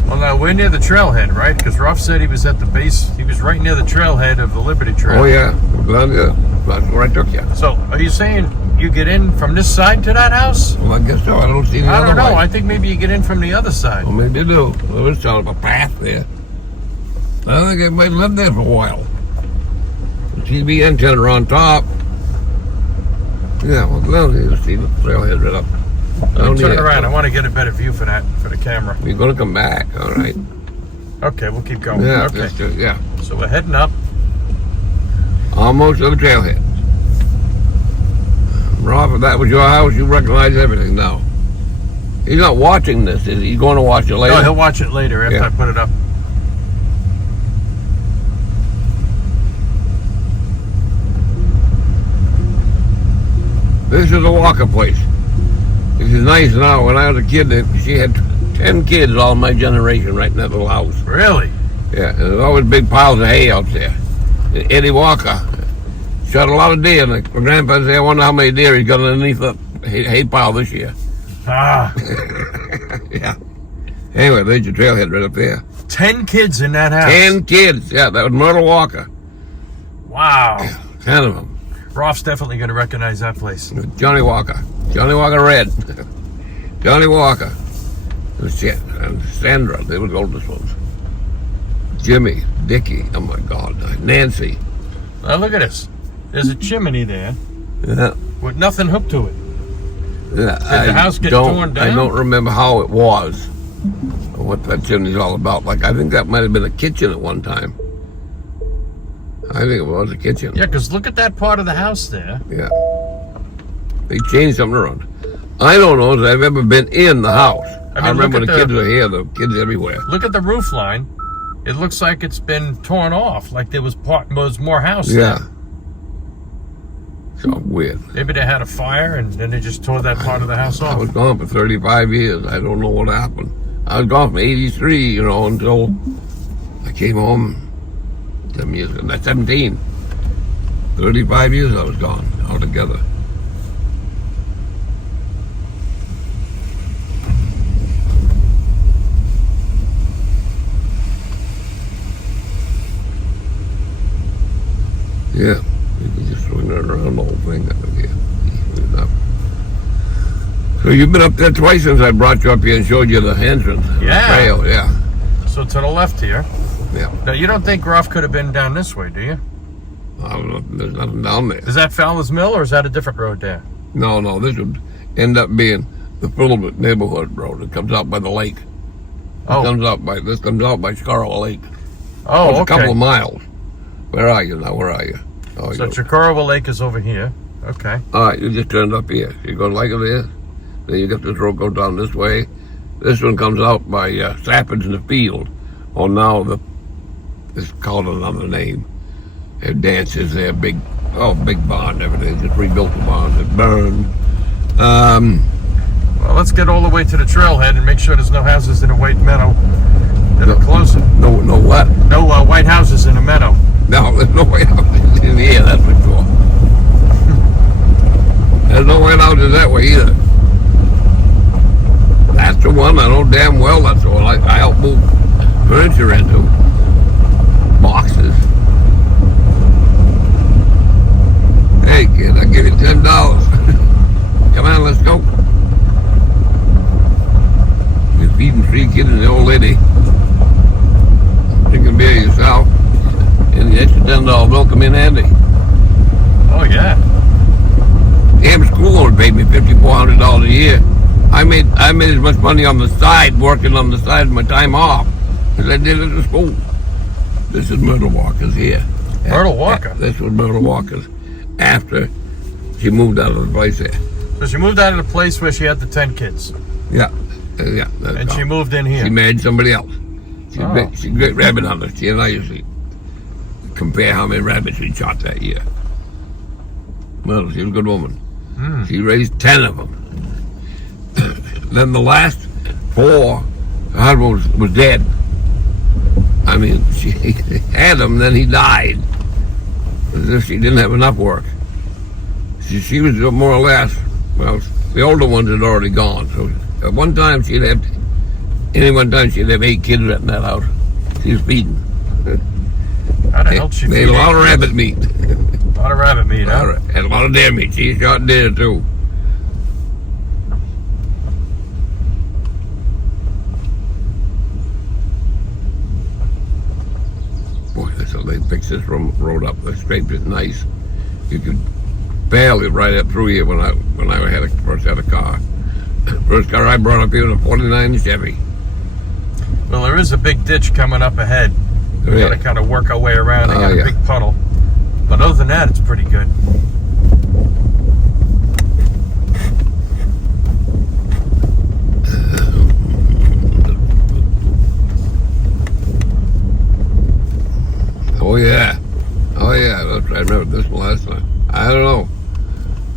Well, now we're near the trailhead, right? Because Ruff said he was at the base. He was right near the trailhead of the Liberty Trail. Oh, yeah. Glad, yeah. That's where I took you. So, are you saying you get in from this side to that house? Well, I guess so. I don't see the I other don't know. way. I think maybe you get in from the other side. Well, maybe you do. There was sort of a path there. I think everybody lived there for a while. The TV antenna on top. Yeah, well, now you see the trailhead right up. Let me turn around. I want to get a better view for the camera. We're going to come back, all right? Okay, we'll keep going. Yeah, Okay. yeah. So we're heading up. Almost to the trailhead. Rob, if that was your house, you recognize everything now. He's not watching this, is he? He's going to watch it later? No, he'll watch it later after Yeah. I put it up. This is a Walker place. This is nice now. When I was a kid, she had 10 kids, all my generation, right in that little house. Really? Yeah, and there's always big piles of hay out there. And Eddie Walker shot a lot of deer. And my grandpa said, I wonder how many deer he's got underneath the hay pile this year. Ah, Yeah. Anyway, there's your trailhead right up there. 10 kids in that house. 10 kids. Yeah, that was Myrtle Walker. Wow. 10 of them. Rolf's definitely going to recognize that place. Johnny Walker. Johnny Walker Red. Johnny Walker. And Sandra, they were the oldest ones. Jimmy, Dickie, oh my God, Nancy. Now look at this. There's a chimney there Yeah. with nothing hooked to it. Yeah, the house get torn down? I don't remember how it was, or what that chimney's all about. Like, I think that might have been a kitchen at one time. I think it was a kitchen. Yeah, because look at that part of the house there. Yeah. They changed something around. I don't know if I've ever been in the house. I remember look the at kids were here, the kids everywhere. Look at the roof line. It looks like it's been torn off, like there was more house Yeah. there. So weird. Maybe they had a fire and then they just tore that part of the house I off. was gone for 35 years. I don't know what happened. I was gone from 83, until I came home 7 years ago. 17. 35 years I was gone altogether. Yeah, you can just swing it around the whole thing up here. So you've been up there twice since I brought you up here and showed you the entrance. Yeah. The trail, yeah. So to the left here. Yeah. Now, you don't think Ruff could have been down this way, do you? I don't know, there's nothing down there. Is that Fowler's Mill or is that a different road there? No, this would end up being the Philbrook neighborhood road. It comes out by the lake. Oh, This comes out by Scarrow Lake. oh, It's okay. a couple of miles. Where are you now? Where are you? Oh, So you're- Chicorowa Lake is over here. Okay. all right, you just turned up here. You go like this. Then you get this road go down this way. This one comes out by Sappins in the field. Oh, now it's called another name. Have dances there, big barn, everything. Just rebuilt the barn. It burned. Well, let's get all the way to the trailhead and make sure there's no houses in a white meadow that are closing. No what? No white houses in a meadow. No, there's no white houses in here, that's for sure. There's no white houses that way either. That's the one I know damn well. That's the one I help move furniture into. Boxes. Hey kid, I'll give you $10. Come on, let's go. You're feeding 3 kids and the old lady. Drinking beer yourself. And the extra $10 bill come in handy. Oh yeah. Damn school only paid me $5,400 a year. I made as much money on the side, working on the side of my time off, as I did at the school. This is Myrtle Walker's here. Myrtle Walker? This was Myrtle Walker's after she moved out of the place there. So she moved out of the place where she had the 10 kids. Yeah. And she moved in here. She married somebody else. She's Oh. a great rabbit hunter. She and I usually compare how many rabbits we shot that year. Well, she was a good woman. She raised 10 of them. Then the last 4, her husband was dead. I mean, she had him, then he died. As if she didn't have enough work. She was more or less, well, the older ones had already gone. So at one time she'd have 8 kids in that house. She was feeding. How the hell did she Made feed a lot of 8 kids? rabbit meat. A lot of rabbit meat, huh? And a lot of deer meat. She shot deer too. Boy, so they fixed this road up. They scraped it nice. You could barely ride up through here when I first had a car. First car I brought up here was a '49 Chevy. Well, there is a big ditch coming up ahead. We Yeah. gotta kind of work our way around. They got yeah. a big puddle. But other than that, it's pretty good. Oh yeah, that's right. I remember this one last time. I don't know.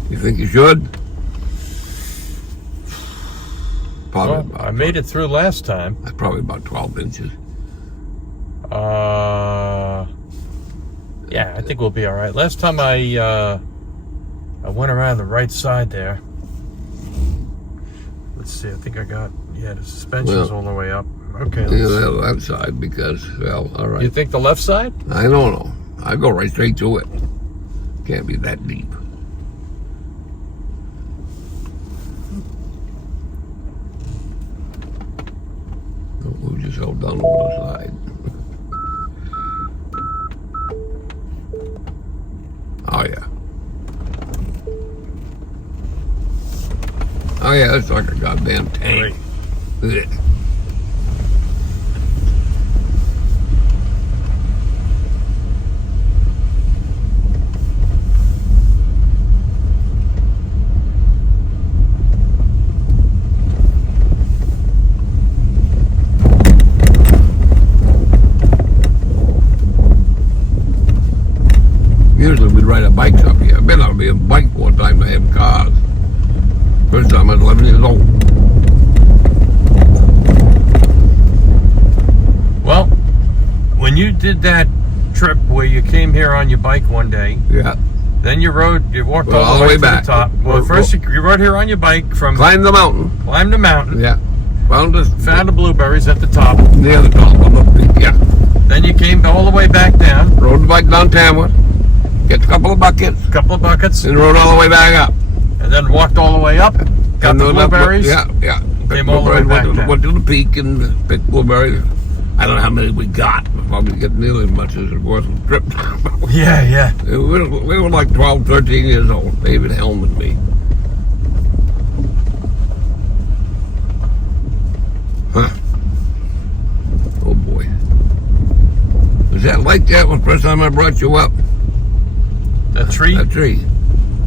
You think you should? Probably Well, about, I made it through last time. probably about 12 inches. Yeah, I think we'll be all right. Last time I went around the right side there. Let's see. I think I got the suspension's Well, all the way up. Okay. Yeah, Let's, that side because, well, all right. you think the left side? I don't know. I go right straight to it. Can't be that deep. Don't move yourself down over the side. Oh yeah. Oh yeah, it's like a goddamn tank. Ugh. Usually we'd ride our bikes up here. I've been on a bike one time. I have cars. First time I was 11 years old. Well, when you did that trip where you came here on your bike one day, Yeah. then you walked Well, all the way to back. the top. Well, first you rode here on your bike from Climbed the mountain. climbed the mountain, Yeah. Found us found the blueberries at the top. near the top of the peak. Yeah. Then you came all the way back down, Rode the bike down Tamworth. Get a couple of buckets. a couple of buckets, And rode all the way back up. and then walked all the way up, got And the rode up- blueberries. Yeah. Came all the way back down. Went to the peak and picked blueberries. I don't know how many we got. We probably get nearly as much as it was the trip. Yeah. We were like 12, 13 years old. David Helm and me. Huh. Oh boy. Was that like that the first time I brought you up? The tree? That tree.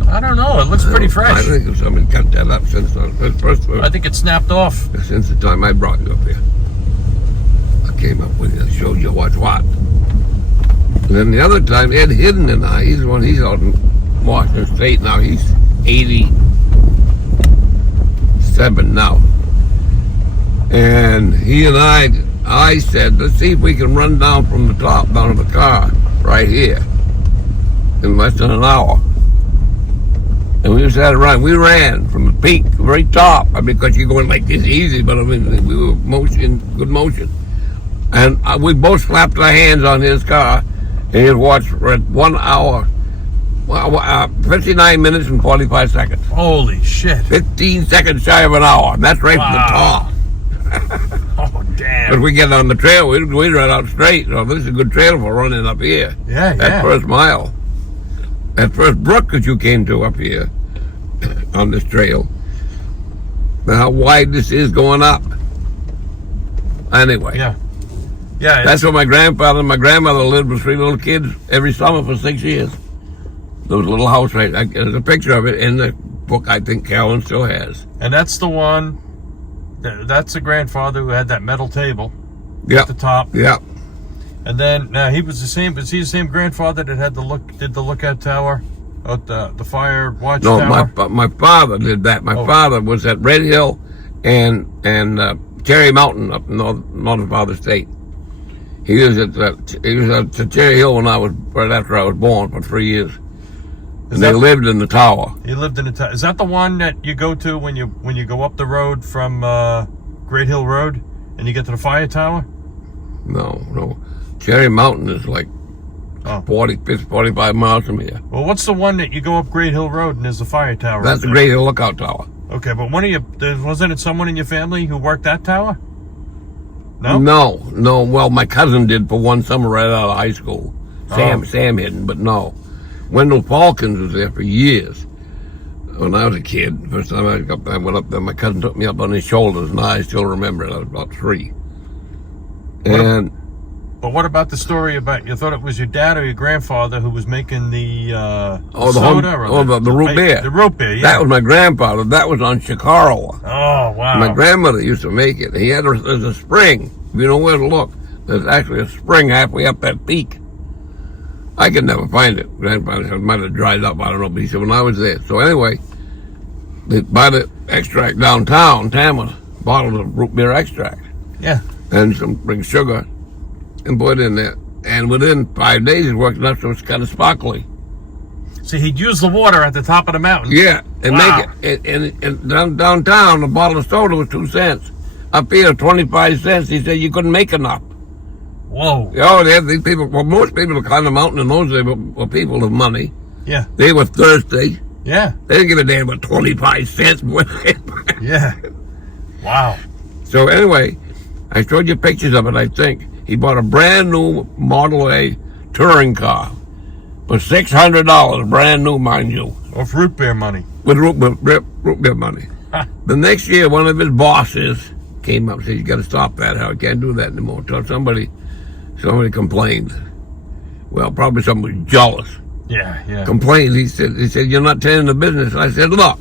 I don't know. It looks pretty I fresh. think if somebody cut that up since I think it snapped off. since the time I brought you up here. I came up with you and showed you what's what. And then the other time, Ed Hidden and I, he's out in Washington State now. He's 87 now. And he and I said, let's see if we can run down from the top down to the car right here in less than an hour. And we just had to run. We ran from the peak, very top. I mean, because you're going like this easy, but I mean, we were good motion. And we both slapped our hands on his car, and he watched for 1 hour, 59 minutes and 45 seconds. Holy shit. 15 seconds shy of an hour. That's right from the top. Oh, damn. But we get on the trail, we run out straight. So this is a good trail for running up here. Yeah, That yeah. first mile. That first brook that you came to up here on this trail. Now, how wide this is going up. Anyway. Yeah. Yeah. That's where my grandfather and my grandmother lived with 3 little kids every summer for 6 years. There was a little house there's a picture of it in the book I think Calvin still has. And that's the one, that's the grandfather who had that metal table Yep. at the top. Yep. And then he was the same, was he the same grandfather that had did the lookout tower? The fire watch No, tower? my father did that. My father was at Red Hill and Cherry Mountain up in northern part of the state. He was at Cherry Hill when right after I was born for 3 years. And they lived in the tower. He lived in the tower. Is that the one that you go to when you go up the road from Great Hill Road and you get to the fire tower? No. Cherry Mountain is like 45 miles from here. Well, what's the one that you go up Great Hill Road and there's the fire tower? That's the Great Hill Lookout Tower. Okay, but wasn't it someone in your family who worked that tower? No? No. Well, my cousin did for one summer right out of high school. Sam Hidden, but no. Wendell Falkins was there for years. When I was a kid, first time I went up there, my cousin took me up on his shoulders, and I still remember it. I was about 3. But what about the story about, you thought it was your dad or your grandfather who was making the the root beer. The root beer, yeah. That was my grandfather. That was on Shikaroa. Oh, wow. My grandmother used to make it. There's a spring. If you know where to look, there's actually a spring halfway up that peak. I could never find it. Grandfather said it might have dried up. I don't know. But he said when I was there. So anyway, they buy the extract downtown, Tama, bottle of root beer extract. Yeah. And some bring sugar and put it in there. And within 5 days, it worked enough so it's kind of sparkly. See, he'd use the water at the top of the mountain. Yeah, and Wow. make it. And downtown, a bottle of soda was 2 cents. Up here, 25 cents. He said you couldn't make enough. Whoa. Oh, they had these people. Well, most people that climbed the mountain in those days were people of money. Yeah. They were thirsty. Yeah. They didn't give a damn about 25 cents. Yeah. Wow. So anyway, I showed you pictures of it, I think. He bought a brand new Model A touring car for $600, brand new, mind you, Of root beer money. with root beer money. The next year, one of his bosses came up and said, you got to stop that. I can't do that anymore. So somebody complained. Well, probably somebody was jealous. Yeah. Complained. He said, you're not tending the business. I said, look.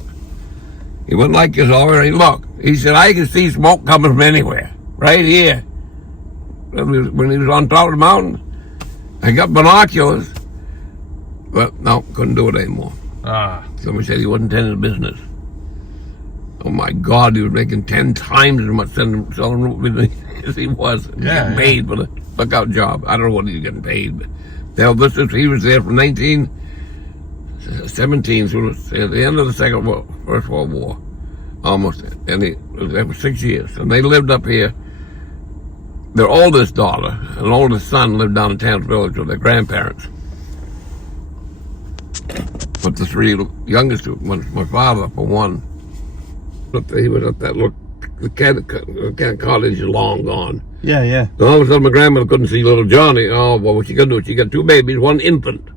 He wouldn't like this already. Look. He said, I can see smoke coming from anywhere. Right here. When he was on top of the mountain. I got binoculars. But no, couldn't do it anymore. Somebody said he wasn't tending the business. Oh my God, he was making 10 times as much selling root beer as he was. Yeah, Getting paid for the lookout job. I don't know what he was getting paid, but he was there from 1917 through the end of the First World War, almost, and he was there for 6 years. And they lived up here. Their oldest daughter and oldest son lived down in Towns Village with their grandparents. But the 3 youngest ones, my father for one, he was at that little cat cottage, long gone. Yeah. So all of a sudden, my grandmother couldn't see little Johnny. Oh, well, what's she gonna do? She got 2 babies, 1 infant.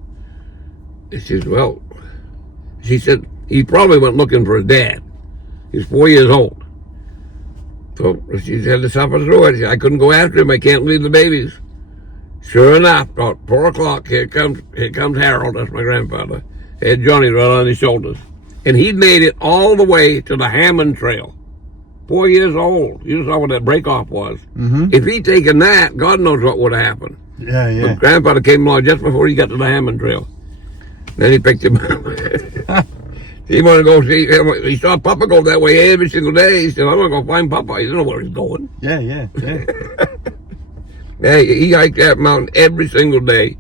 She says, well, she said he probably went looking for his dad. He's 4 years old. So she had to suffer through it. She said, I couldn't go after him. I can't leave the babies. Sure enough, about 4 o'clock, here comes Harold. That's my grandfather. He had Johnny right on his shoulders, and he'd made it all the way to the Hammond Trail. 4 years old. You saw what that breakoff was. Mm-hmm. If he'd taken that, God knows what would have happened. Yeah, yeah. But Grandfather came along just before he got to the Hammond Trail. Then he picked him up. He wanted to go see. He saw Papa go that way every single day. He said, "I'm gonna go find Papa." He didn't know where he's going. Yeah, yeah, yeah. Yeah, he hiked that mountain every single day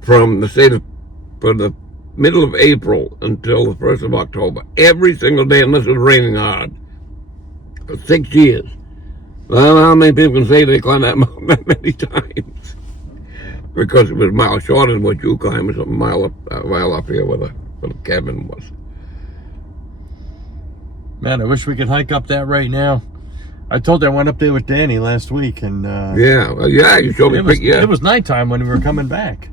from the middle of April until the 1st of October. Every single day, unless it was raining hard. For 6 years. Well, how many people can say they climbed that mountain that many times? Because it was a mile shorter than what you climb. It's a mile up here where the cabin was. Man, I wish we could hike up that right now. I told you I went up there with Danny last week, and Yeah, well, yeah, you showed me. it was nighttime when we were coming back.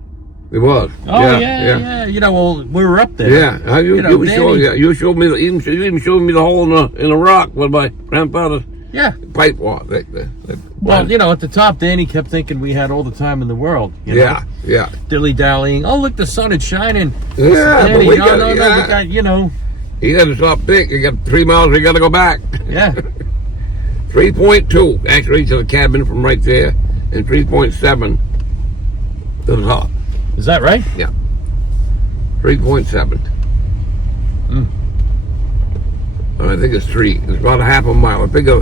It was. Oh yeah. You know, well, we were up there. Yeah, you showed me. You even showed me the hole in the rock where my grandfather's Yeah. pipe was. Well, you know, at the top, Danny kept thinking we had all the time in the world. You know? Yeah. Dilly-dallying. Oh, look, the sun is shining. Yeah, Danny, but we no, we got, got, you know. he had to stop thick. He got 3 miles. We got to go back. Yeah. 3.2 actually to the cabin from right there, and 3.7 to the top. Is that right? Yeah. 3.7. I think it's 3. It's about a half a mile. I think a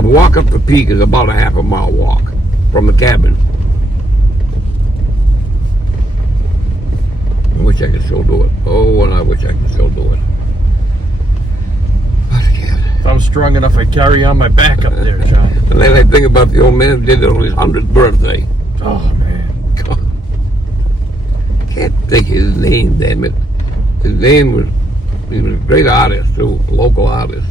walk up the peak is about a half a mile walk from the cabin. I wish I could still do it. Oh, and I wish I could still do it. But I can't. If I was strong enough, I'd carry on my back up there, John. And then I think about the old man who did it on his 100th birthday. Oh, man. God. Can't think his name, damn it. His name was, he was a great artist too, a local artist.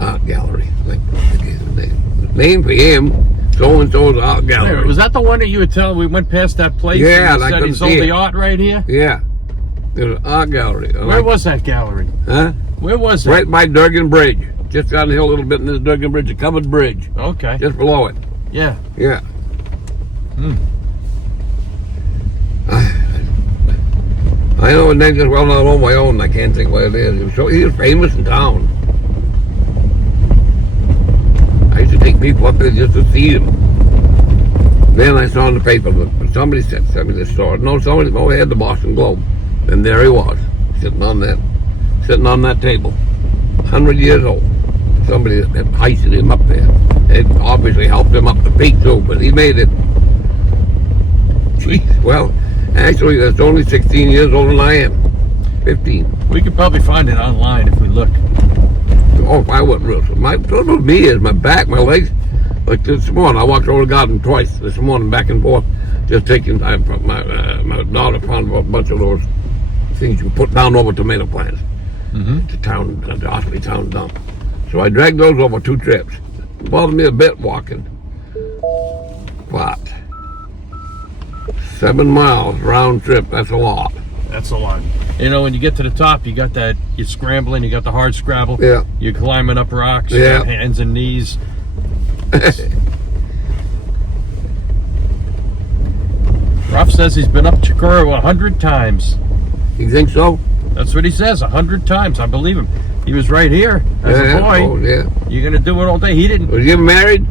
Art gallery, I think his name. The name for him, so-and-so's art gallery. Was that the one that you were telling? We went past that place. Yeah, and I you said couldn't he sold see the it. art right here. Yeah, there's an art gallery. Where was that gallery? Huh? Where was it? Right by Durgan Bridge. Just down the hill a little bit, and there's Durgan Bridge, a covered bridge. Okay. Just below it. Yeah. Yeah. I know his name just well not on my own. I can't think what it is. He was famous in town. I used to take people up there just to see him. Then I saw in the paper that somebody sent me this story. No, somebody had the Boston Globe, and there he was, sitting on that table, 100 years old. Somebody had heisted him up there. It obviously helped him up the peak too, but he made it. Jeez, well. Actually, that's only 16 years older than I am. 15. We could probably find it online if we look. Oh, I wouldn't really. My trouble with me is my back, my legs. Like this morning, I walked over the garden twice this morning, back and forth, just taking time from my daughter found a bunch of those things you put down over tomato plants to town, to Otley Town dump. So I dragged those over 2 trips. It bothered me a bit walking, but 7 miles round trip, that's a lot. That's a lot. You know, when you get to the top, you got that, you're scrambling, you got the hard scrabble. Yeah. You're climbing up rocks, Yeah. hands and knees. Ruff says he's been up Chikora 100 times. You think so? That's what he says, 100 times. I believe him. He was right here as a boy. Oh, yeah. You're going to do it all day. He didn't. Was he ever married?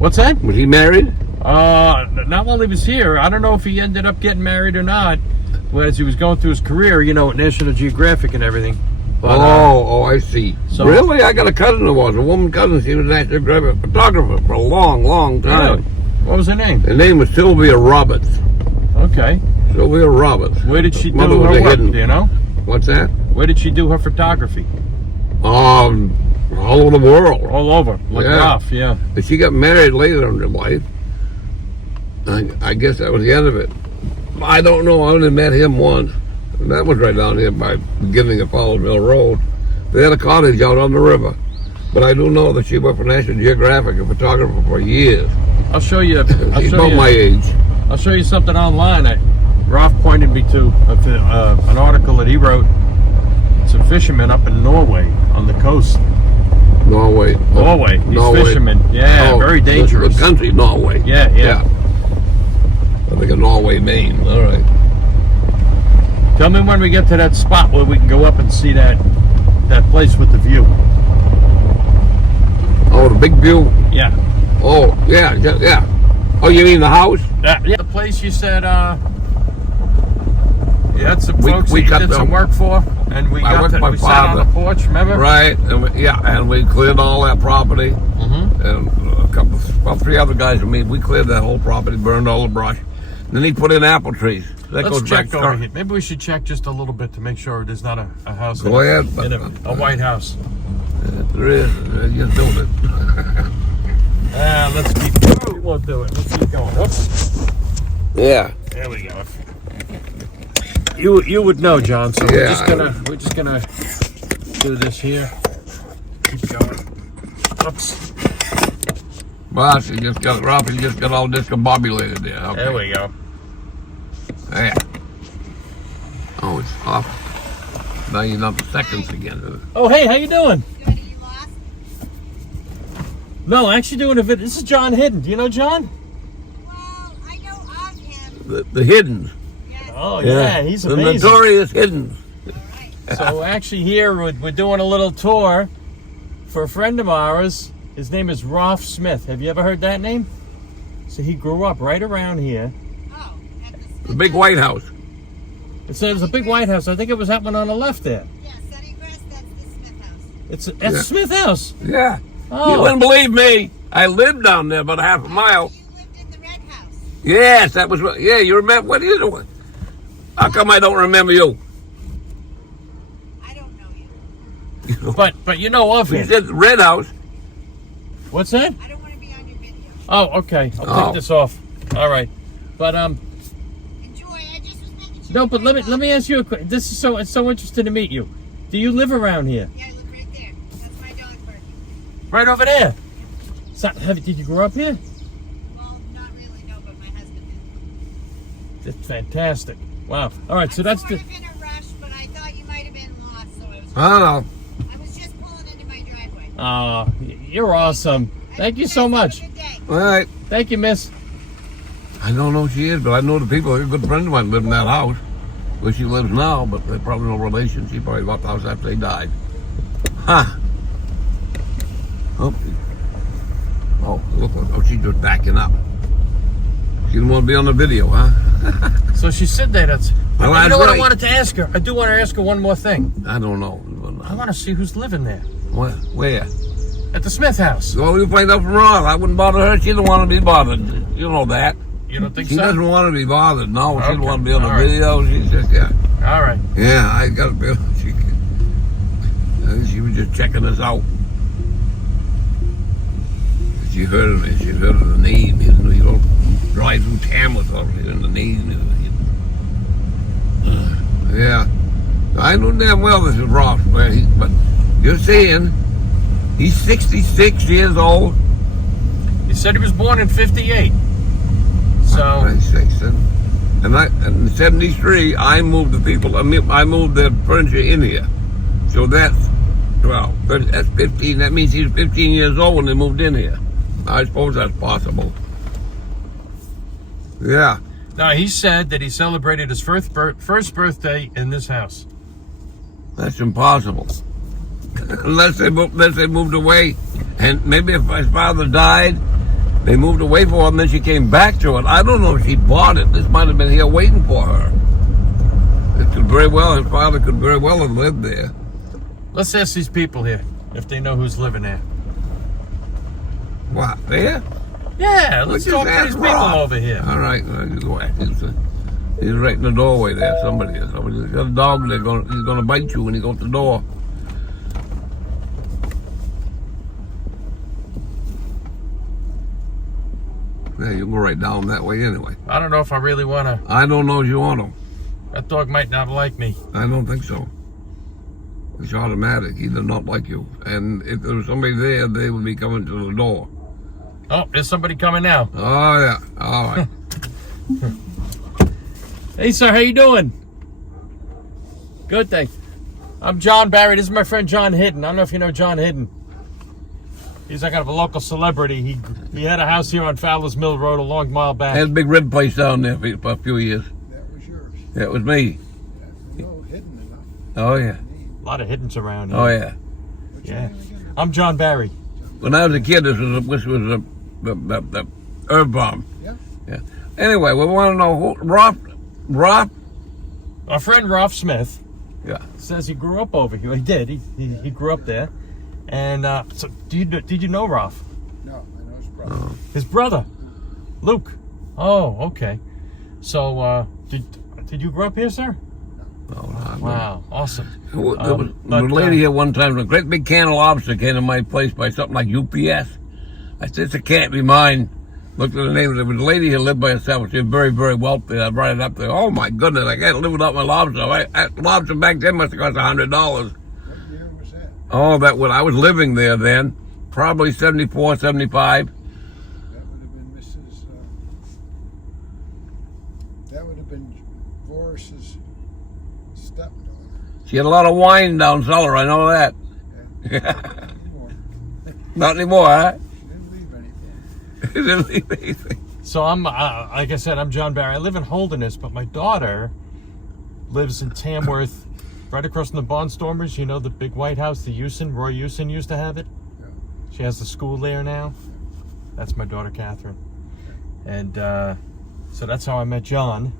What's that? Was he married? Not while he was here. I don't know if he ended up getting married or not. As he was going through his career, you know, at National Geographic and everything. But, I see. so- Really? I got a cousin who was, a woman cousin. She was an National Geographic photographer for a long, long time. What was her name? Her name was Sylvia Roberts. Okay. Sylvia Roberts. Where did she do Mother was her a work? hidden- Do you know? What's that? Where did she do her photography? All over the world. All over. Like Yeah. Ralph, yeah. But she got married later in her life. I guess that was the end of it. I don't know. I only met him once. And that was right down here by the beginning of Fowlerville Road. They had a cottage out on the river. But I do know that she worked for National Geographic, a photographer for years. I'll show you. She's about my age. I'll show you something online. Ralph pointed me to an article that he wrote. Some fishermen up in Norway on the coast. Norway. Norway. These fishermen. Yeah, very dangerous. The country, Norway. Yeah. I think of Norway, Maine. All right. Tell me when we get to that spot where we can go up and see that place with the view. Oh, the big view. Yeah. Oh, yeah. Oh, you mean the house? Yeah, the place you said you had some We- folks we that you got did some them. work for, and we I got went to, to my we sat on the father. porch, remember? Right, and we cleared all that property. Mm-hmm. And about 3 other guys and me, we cleared that whole property, burned all the brush. Then he put in apple trees. That Let's goes check back over here. Maybe we should check just a little bit to make sure there's not a house. Go ahead, in a White House. There is. Just do it. Let's keep. We won't do it. Let's keep going. Oops. Yeah. There we go. You would know, John. So Yeah, we're just gonna do this here. Keep going. Oops. Boss, you just got Ralph. You just got all discombobulated there. Okay. There we go. Yeah. Oh, it's off. Now you're not the seconds again. Oh, hey, how you doing? Good, are you lost? No, actually doing a video. This is John Hidden. Do you know John? Well, I know of him. The Hiddens. Yes. Oh yeah, he's the amazing. notorious Hiddens. All right. So actually here we're doing a little tour for a friend of ours. His name is Rolf Smith. Have you ever heard that name? So he grew up right around here. Oh, at The big White House. So there's a big White House. I think it was that one on the left there. Yeah, Sunnycrest, that's the Smith house. That's Yeah. Smith House. Yeah. Oh. You wouldn't believe me. I lived down there about a half a mile. You lived in the red house. Yes, that was. Yeah, you remember? What are you doing? How come I don't remember you? I don't know you. But you know of He him. said the Red House. What's that? I don't want to be on your video. Oh, okay. I'll Oh. take this off. All right. But Enjoy. I just was making sure. no. you But were let me ask you a question. This is it's so interesting to meet you. Do you live around here? Yeah, I live right there. That's my dog park. Right over there. So, did you grow up here? Well, not really, no, but my husband did. That's fantastic. Wow. All right. So that's I'm the. sort of in a rush, but I thought you might have been lost, so I was. I don't know. I was just pulling into my driveway. You're awesome. Thank you so much. Have a good day. All right. Thank you, Miss. I don't know who she is, but I know the people. A good friend of mine lived in that house where she lives now, but they're probably no relation. She probably bought the house after they died. Huh. Oh, look. Oh, she's just backing up. She didn't want to be on the video, huh? So she said that. That's. Well, you that's know what I right. wanted to ask her? I do want to ask her one more thing. I don't know. I want to see who's living there Where? at the Smith house. Well, we find out from Ron. I wouldn't bother her. She don't want to be bothered. You know that. You don't think She so? doesn't want to be bothered. No, she Okay. doesn't want to be on the All right. video. She's just, yeah. All right. Yeah, I got to be. She was just checking us out. She heard of me. She heard of the name. You don't drive through Tamworth or in the name. Yeah. I know damn well this is Ross, but you're saying he's 66 years old. He said he was born in '58. So 96, and in '73, I moved the people. I moved the furniture in here. So that's 12. That's 15. That means he's 15 years old when they moved in here. I suppose that's possible. Yeah. now he said that he celebrated his first birthday in this house. That's impossible. unless they moved away, and maybe if my father died, they moved away for him, then she came back to it. I don't know if she bought it. This might have been here waiting for her. It could very well. His father could very well have lived there. Let's ask these people here if they know who's living there. What there? Yeah, let's Just talk to ask these people Rob. over here. All right, you go ahead. He's right in the doorway there. Somebody's got a dog. He's gonna bite you when he goes to the door. Yeah, you can go right down that way anyway. I don't know if I really want to. I don't know if you want to. That dog might not like me. I don't think so. It's automatic. He does not like you. And if there was somebody there, they would be coming to the door. Oh, there's somebody coming now. Oh yeah. All right. Hey, sir, how you doing? Good, thanks. I'm John Barry. This is my friend John Hidden. I don't know if you know John Hidden. He's like kind of a local celebrity. He had a house here on Fowler's Mill Road a long mile back. Had a big rib place down there for a few years. That was yours. That was me. No, hidden enough. Oh yeah. A lot of Hiddens around here. Oh yeah. What's your Yeah. name again? I'm John Barry. When I was a kid, this was Herb bomb. Yeah. Yeah. Anyway, we want to know who Rob. Our friend Ralph Smith Yeah. says he grew up over here. He did. He grew up there. And so, did you know Ralph? No, I know his brother. His brother, Luke. Oh, okay. So, did you grow up here, sir? Wow, awesome. There was a lady here one time, a great big can of lobster came to my place by something like UPS. I said, it can't be mine. Looked at the name of it. There was a lady who lived by herself. She was very, very wealthy. I brought it up there. Oh, my goodness, I can't live without my lobster. That lobster back then must have cost $100. What year was that? Oh, I was living there then. Probably 74, 75. That would have been Mrs. That would have been Boris's stepdaughter. She had a lot of wine down cellar, I know that. Yeah. Anymore. Not anymore, huh? Didn't leave anything. Didn't leave anything. So I'm, like I said, I'm John Barry. I live in Holderness, but my daughter lives in Tamworth, right across from the Barnstormers. You know the big White House, the Houston, Roy Houston used to have it. Yeah. She has the school there now. That's my daughter, Catherine. And so that's how I met John.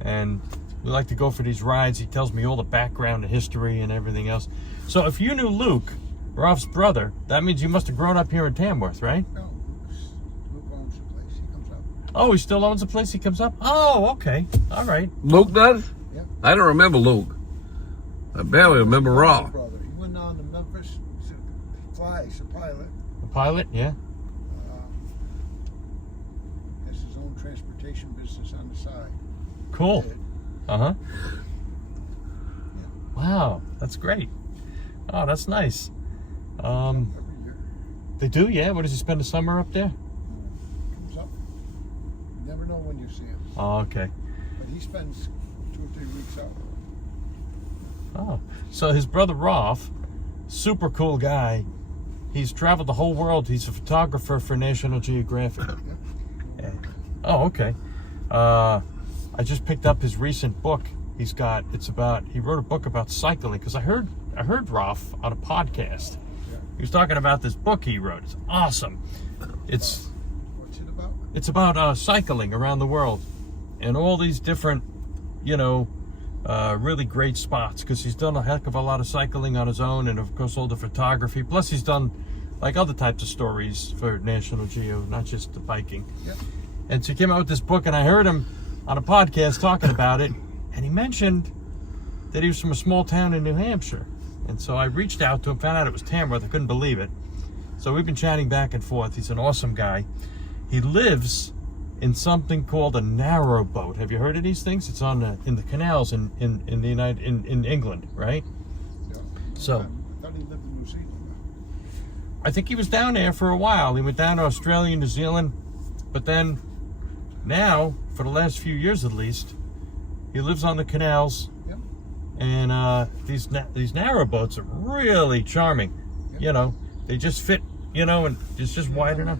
And we like to go for these rides. He tells me all the background, the history, and everything else. So if you knew Luke, Ralph's brother, that means you must have grown up here in Tamworth, right? No, Luke owns the place. He comes up. Oh, he still owns the place he comes up? Oh, okay. All right. Luke does? Yeah. I don't remember Luke. I barely remember Raw. Brother. He went on to Memphis. He's a pilot. The pilot, yeah. Has his own transportation business on the side. Cool. Did. Uh-huh. Wow, that's great. Oh, that's nice. Every year. They do, yeah? What, does he spend the summer up there? Comes up. You never know when you see him. Oh, okay. But he spends 2 or 3 weeks out. Oh, so his brother Rolf, super cool guy. He's traveled the whole world. He's a photographer for National Geographic. Yeah. Oh, okay. I just picked up his recent book. He wrote a book about cycling because I heard Rolf on a podcast. Yeah. He was talking about this book he wrote. It's awesome. It's What's it about? It's about cycling around the world and all these different, really great spots because he's done a heck of a lot of cycling on his own and, of course, all the photography. Plus, he's done, like, other types of stories for National Geo, not just the biking. Yeah. And so he came out with this book, and I heard him on a podcast talking about it, and he mentioned that he was from a small town in New Hampshire. And so I reached out to him, found out it was Tamworth. I couldn't believe it. So we've been chatting back and forth. He's an awesome guy. He lives in something called a narrowboat. Have you heard of these things? It's in the canals in England, right? Yeah. So I thought he lived in New Zealand. I think he was down there for a while. He went down to Australia, New Zealand, but then now, for the last few years at least, he lives on the canals. Yep. And these narrowboats are really charming. Yep. They just fit, and it's just wide enough.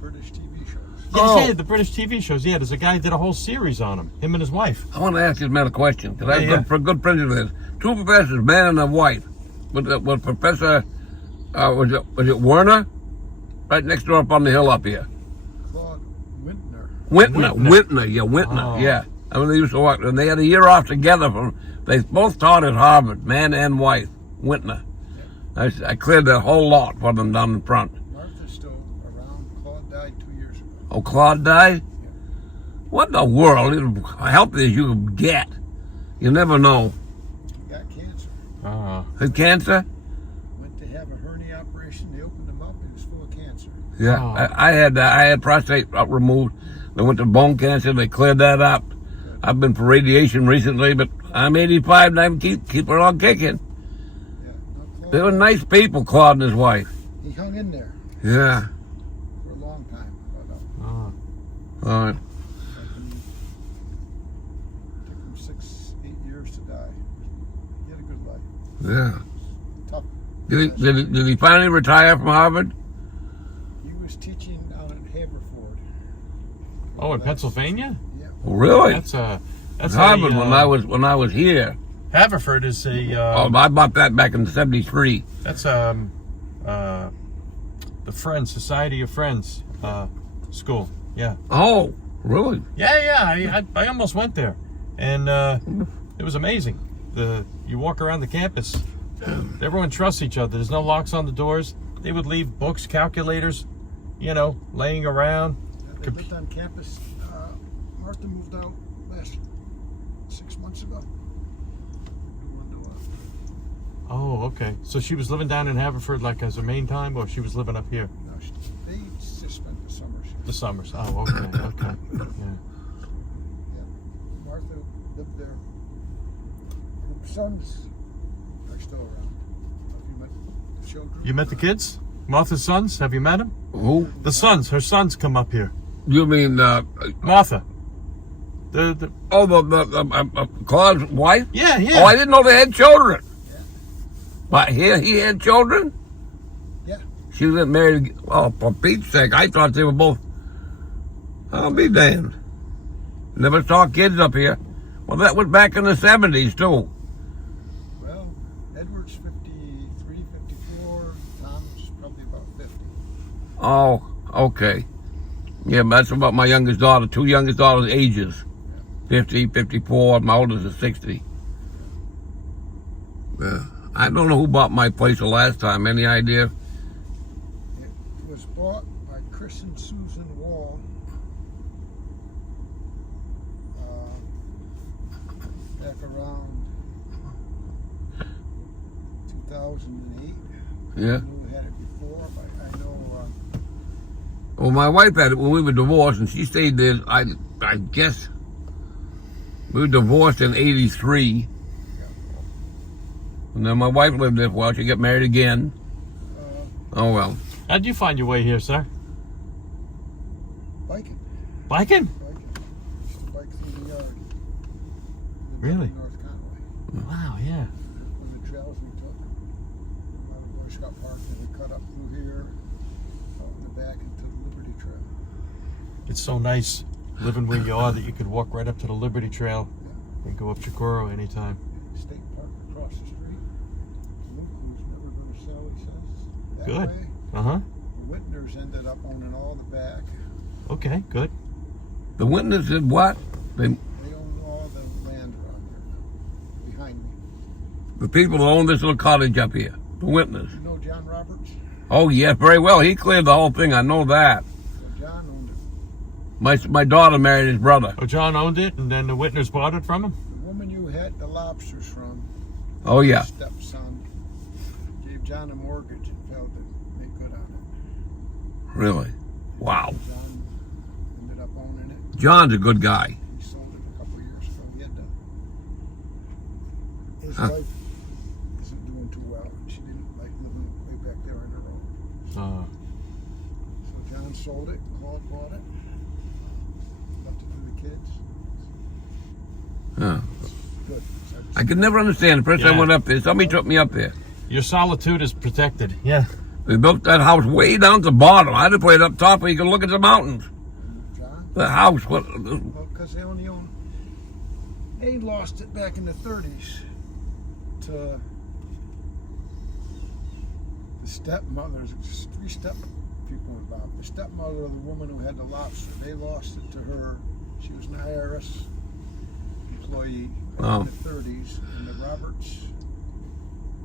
British TV shows. Yes, yeah, the British TV shows. Yeah, there's a guy who did a whole series on him and his wife. I want to ask this man a question because I Yeah, have good friends of his. 2 professors, man and a wife. Was Professor, was it Werner? Right next door up on the hill up here. Claude Wintner. Wintner, Oh. yeah. I mean, they used to work, and they had a year off together. They both taught at Harvard, man and wife, Wintner. I cleared that whole lot for them down in front. Martha's still around. Claude died 2 years ago. Oh, Claude died? What in the world? As healthy as you can get. You never know. He got cancer. Had cancer? Went to have a hernia operation. They opened him up. He was full of cancer. Yeah. Oh. I had prostate removed. They went to bone cancer. They cleared that up. I've been for radiation recently, but I'm 85 and I keep it on kicking. Yeah. No, Claude, They were nice people, Claude and his wife. he hung in there Yeah. for a long time. But, All right. took him 6, 8 years to die. He had a good life. Yeah. Tough. Did he finally retire from Harvard? He was teaching out at Haverford. Oh, in Pennsylvania? Yeah. Oh, really? That's Harvard when I was here. Haverford is I bought that back in '73. that's the Friends Society of Friends school. Yeah. Oh, really? Yeah. I almost went there, and it was amazing. You walk around the campus, everyone trusts each other. There's no locks on the doors. They would leave books, calculators, laying around. They lived on campus. Martha moved out last 6 months ago. Oh, okay. So she was living down in Haverford like as her main time, or she was living up here? No, they just spent the summers. The summers. Oh, okay. Okay. Yeah. Yeah. Martha lived there. Her sons are still around. Have you met the children? You met the kids? Martha's sons? Have you met them? Who? The sons. Her sons come up here. You mean Martha. Claude's wife? Yeah. Oh, I didn't know they had children. But he had children? Yeah. She was married. Oh, for Pete's sake, I thought they were both. I'll be damned. Never saw kids up here. Well, that was back in the 70s, too. Well, Edward's 53, 54. Tom's probably about 50. Oh, okay. Yeah, but that's about my youngest daughter. Two youngest daughters' ages. 50, 54. My oldest is 60. Yeah. I don't know who bought my place the last time. Any idea? It was bought by Chris and Susan Wall. Back around 2008. Yeah. I knew we had it before, but I know. Well, my wife had it when we were divorced, and she stayed there. I guess we were divorced in '83, and then my wife lived there for a while. She got married again. Oh well. How'd you find your way here, sir? Biking. Biking? Used to bike through the yard. Lived up Really? in North Conway. Wow, yeah. When the trails we took, a lot of Boy Scout Park, and we cut up through here, out in the back into the Liberty Trail. It's so nice living where you are that you could walk right up to the Liberty Trail and go up Chicoro anytime. State Park across the street. Luke, who's never going to sell, he says. That Good. way. Uh-huh. The Whitners ended up owning all the back. Okay, good. The witness did what? They own all the land around here, behind me. The people that own this little cottage up here. The witness. You know John Roberts? Oh yeah, very well. He cleared the whole thing. I know that. So John owned it. My daughter married his brother. Oh, John owned it, and then the Whitners bought it from him? The woman you had the lobsters from, Oh yeah. stepson, gave John a mortgage and failed to make good on it. Really? Wow. John ended up owning it. John's a good guy. He sold it a couple of years ago. He had to. His Huh. wife isn't doing too well. She didn't like living way back there on her own. So John sold it. Claude bought it. Left it to the kids. Huh. Good. I could never understand. The first time I Yeah. went up there, somebody took me up there. Your solitude is protected. Yeah. They built that house way down to the bottom. I had to put it up top where you could look at the mountains. John? The house, what? Well, because they only own. They lost it back in the 30s to the stepmother. There's 3 step people involved. The stepmother of the woman who had the lobster, they lost it to her. She was an IRS employee back in the 30s, and the Roberts,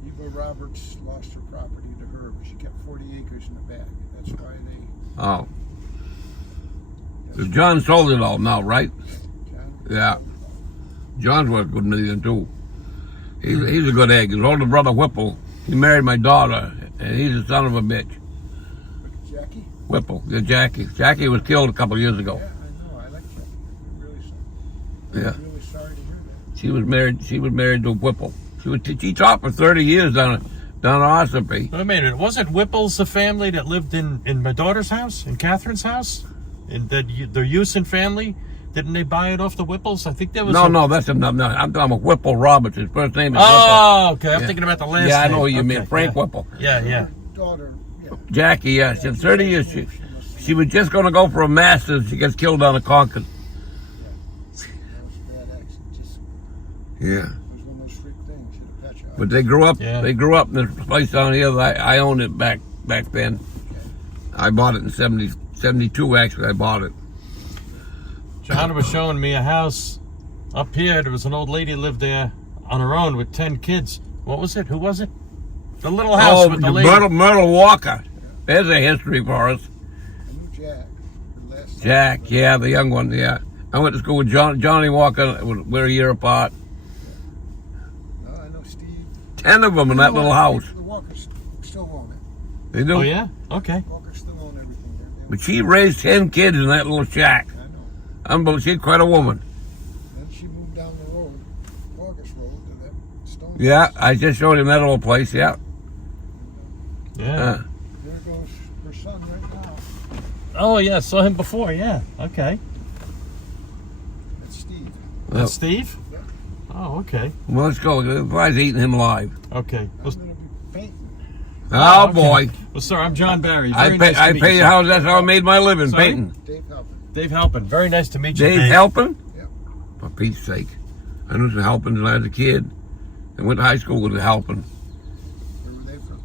Eva Roberts, lost her property to her, but she kept 40 acres in the back. That's why they. Oh. So John sold it all now, right? John, Yeah. John's worth a good million too. He's a good egg. His older brother Whipple, he married my daughter, and he's a son of a bitch. Jackie? Whipple, yeah, Jackie. Jackie was killed a couple of years ago. Yeah, I know. I like Jackie. I'm really sorry. Yeah. I'm really sorry to hear that. She was married to Whipple. She taught for 30 years down at Ossipee. Wait a minute. Wasn't Whipple's the family that lived in my daughter's house, in Catherine's house? In the Houston family? Didn't they buy it off the Whipples? I think there was. No, that's another. No, I'm talking about Whipple Roberts. His first name is Oh, okay. I'm Yeah. thinking about the last Whipple. Yeah, I name. know who you mean. Okay, Frank yeah. Whipple. Yeah. Her daughter, yeah. Jackie, yeah. She had 30 years. She was just going to go for a master's. She gets killed on a Concord. That was a bad accident. Just, Yeah. it was one of those freak things. Hit a patch out. But they grew up. Yeah. They grew up in this place down here. I owned it back then. I bought it in 72. Actually, I bought it. John was showing me a house up here. There was an old lady lived there on her own with 10 kids. What was it? Who was it? The little house Oh, with the lady. Myrtle Walker. There's a history for us. I knew Jack. The last Jack, yeah, the young one, yeah. I went to school with Johnny Walker. We're a year apart. No, I know Steve. 10 of them in that little house. The Walkers still own it. They do. Oh, yeah? Okay. Walkers still own everything there. But she raised 10 kids in that little shack. I know. Unbelievable. She's quite a woman. Then she moved down the road, August Road, to that stone. Yeah, I just showed him that little place, yeah. Yeah. There goes her son right now. Oh, yeah. Saw him before. Yeah. Okay. That's Steve. That's Steve? Yeah. Oh, okay. Well, let's go. Otherwise, eating him alive. Okay. I'm Well, going to be painting. Oh, okay. boy. Well, sir, I'm John Barry. I Very pay, nice to I meet pay you, your sir. house. That's how I made my living, Sorry? painting. Dave Halpin. Dave Halpin. Very nice to meet you, Dave Dave. helping? Yeah. For Pete's sake. I knew some helping when I was a kid. I went to high school with the helping. Where were they from?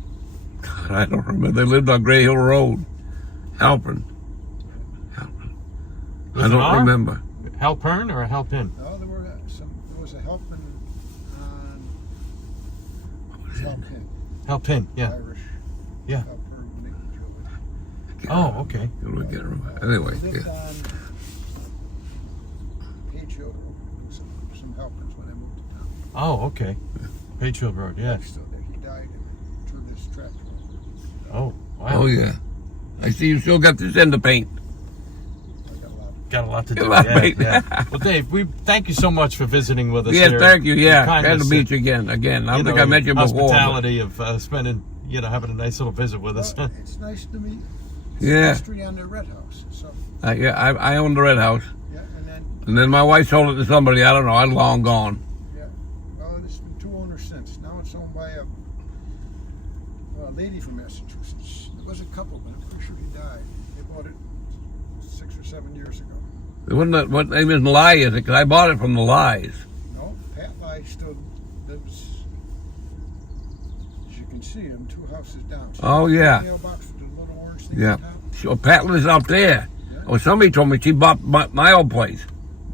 God, I don't remember. They lived on Gray Hill Road. Helping. Was I it don't R? remember. Halpern or a Halpin? No, there was a Halpin on Halpin. Halpin, yeah. Irish. Yeah. Halpin when they drilled it. Oh, okay. Anyway, Lived yeah. on Page Hill Road. There was some Halpins when I moved to town. Oh, okay. Page Hill Road, yeah. He's still there. He died and turned his tractor over. Oh, wow. Oh, yeah. I see you still got this end to paint. I got a lot of Got a lot to Got do. a lot, Yeah, mate. yeah. Well, Dave, we thank you so much for visiting with us Yes, here. thank you. Yeah, Your glad to kindness, meet you again. I don't think I met you before. but- Hospitality of spending, having a nice little visit with us. Well, it's nice to meet. Yeah. History on the Red House. So Yeah, I own the Red House. yeah, And then my wife sold it to somebody. I don't know. I'm long gone. yeah. Well, there's been two owners since. Now it's owned by a lady from Massachusetts. There was a couple, but I'm pretty sure he died. They bought it 6 or 7 years ago. It wasn't what name isn't Lie, is it? Because I bought it from the Lies. No, Pat Lai still lives. As you can see him, 2 houses down. See Oh, the yeah. Mailbox with the little orange thing Yeah. on top? So Pat lives out there. Yeah. Oh, somebody told me she bought my old place.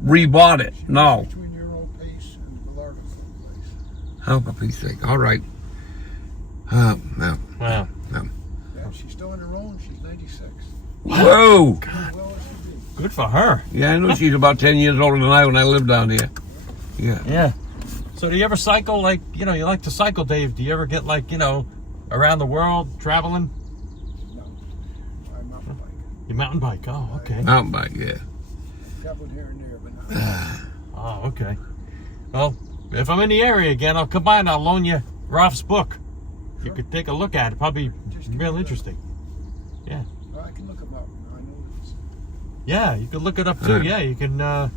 Rebought it. She lives No. between your old place and the Villardo place. Oh, for Pete's sake. All right. No. Wow. Yeah, she's still on her own. She's 96. Whoa. As well as she be. Good for her. Yeah, I knew she's about 10 years older than I when I lived down here. Yeah. Yeah. So do you ever cycle you like to cycle, Dave? Do you ever get around the world traveling? No, I mountain bike. You mountain bike? Oh, okay. Mountain bike, yeah. Traveled here and there, but not. Oh, okay. Well, if I'm in the area again, I'll come by and I'll loan you Ralph's book. You Sure. could take a look at it. Probably Just give real me the- interesting. Yeah. Well, I can look them up. I know it's. Yeah, you can look it up too. Alright. Yeah, you can. I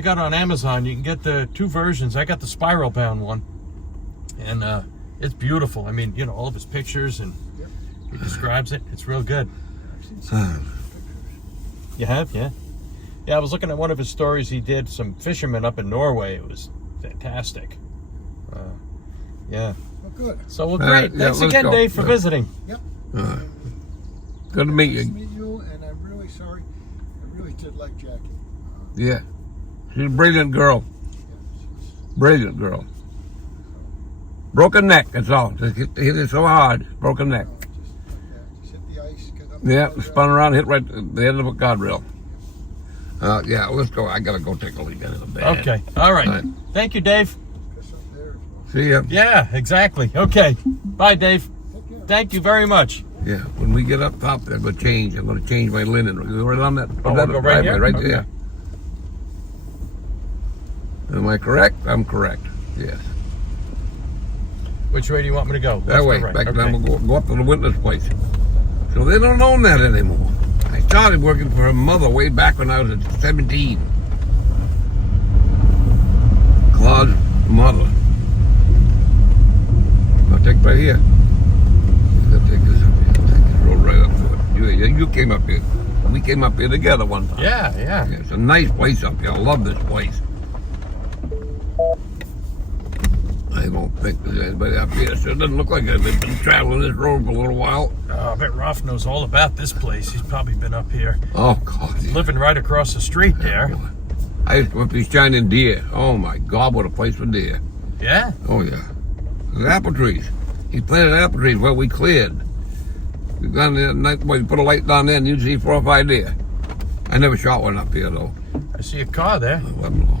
got it on Amazon. You can get the 2 versions. I got the spiral bound one, and it's beautiful. I mean, all of his pictures and Yep. he describes it. It's real good. I've seen some pictures. You have, yeah. Yeah, I was looking at one of his stories. He did some fishermen up in Norway. It was fantastic. Yeah. Well, good. So well, Alright, great. yeah, Thanks let's again, go. Dave, for Yeah. visiting. Yep. Good to meet Nice to you. meet you, and I'm really sorry. I really did like Jackie. Yeah. She's a brilliant girl. Yeah, she's, Brilliant girl. Broken neck, that's all. Just hit it so hard. Broken neck. just like that. Just hit the ice, get up. Yeah, the spun around, hit right at the end of a guardrail. Yeah, let's go. I gotta go take a look at it. Man. Okay. All right. Alright. Thank you, Dave. Piss up there as well. See ya. Yeah, exactly. Okay. Bye, Dave. Take care. Thank you very much. Yeah, when we get up top, I'm gonna change. I'm gonna change my linen. Right on that. Oh, that we'll go right driveway, here? Right Okay. there. Am I correct? I'm correct. Yes. Which way do you want me to go? That Left or way. right? Back Okay. then we'll go up to the witness place. So they don't own that anymore. I started working for her mother way back when I was at 17. Claude's mother. I'll take right here. I'll take this up here. I'll take this road right up to it. You came up here. We came up here together one time. Yeah, yeah. Yeah, it's a nice place up here. I love this place. I don't think there's anybody up here, so it doesn't look like they've been traveling this road for a little while. I bet Ralph knows all about this place. He's probably been up here. Oh, God. Living right across the street there. Boy. I used to put these shining deer. Oh my God, what a place for deer. Yeah. Oh yeah. There's apple trees. He planted apple trees where we cleared. We down there at night, well, you put a light down there and you'd see 4 or 5 deer. I never shot one up here though. I see a car there. I wasn't long.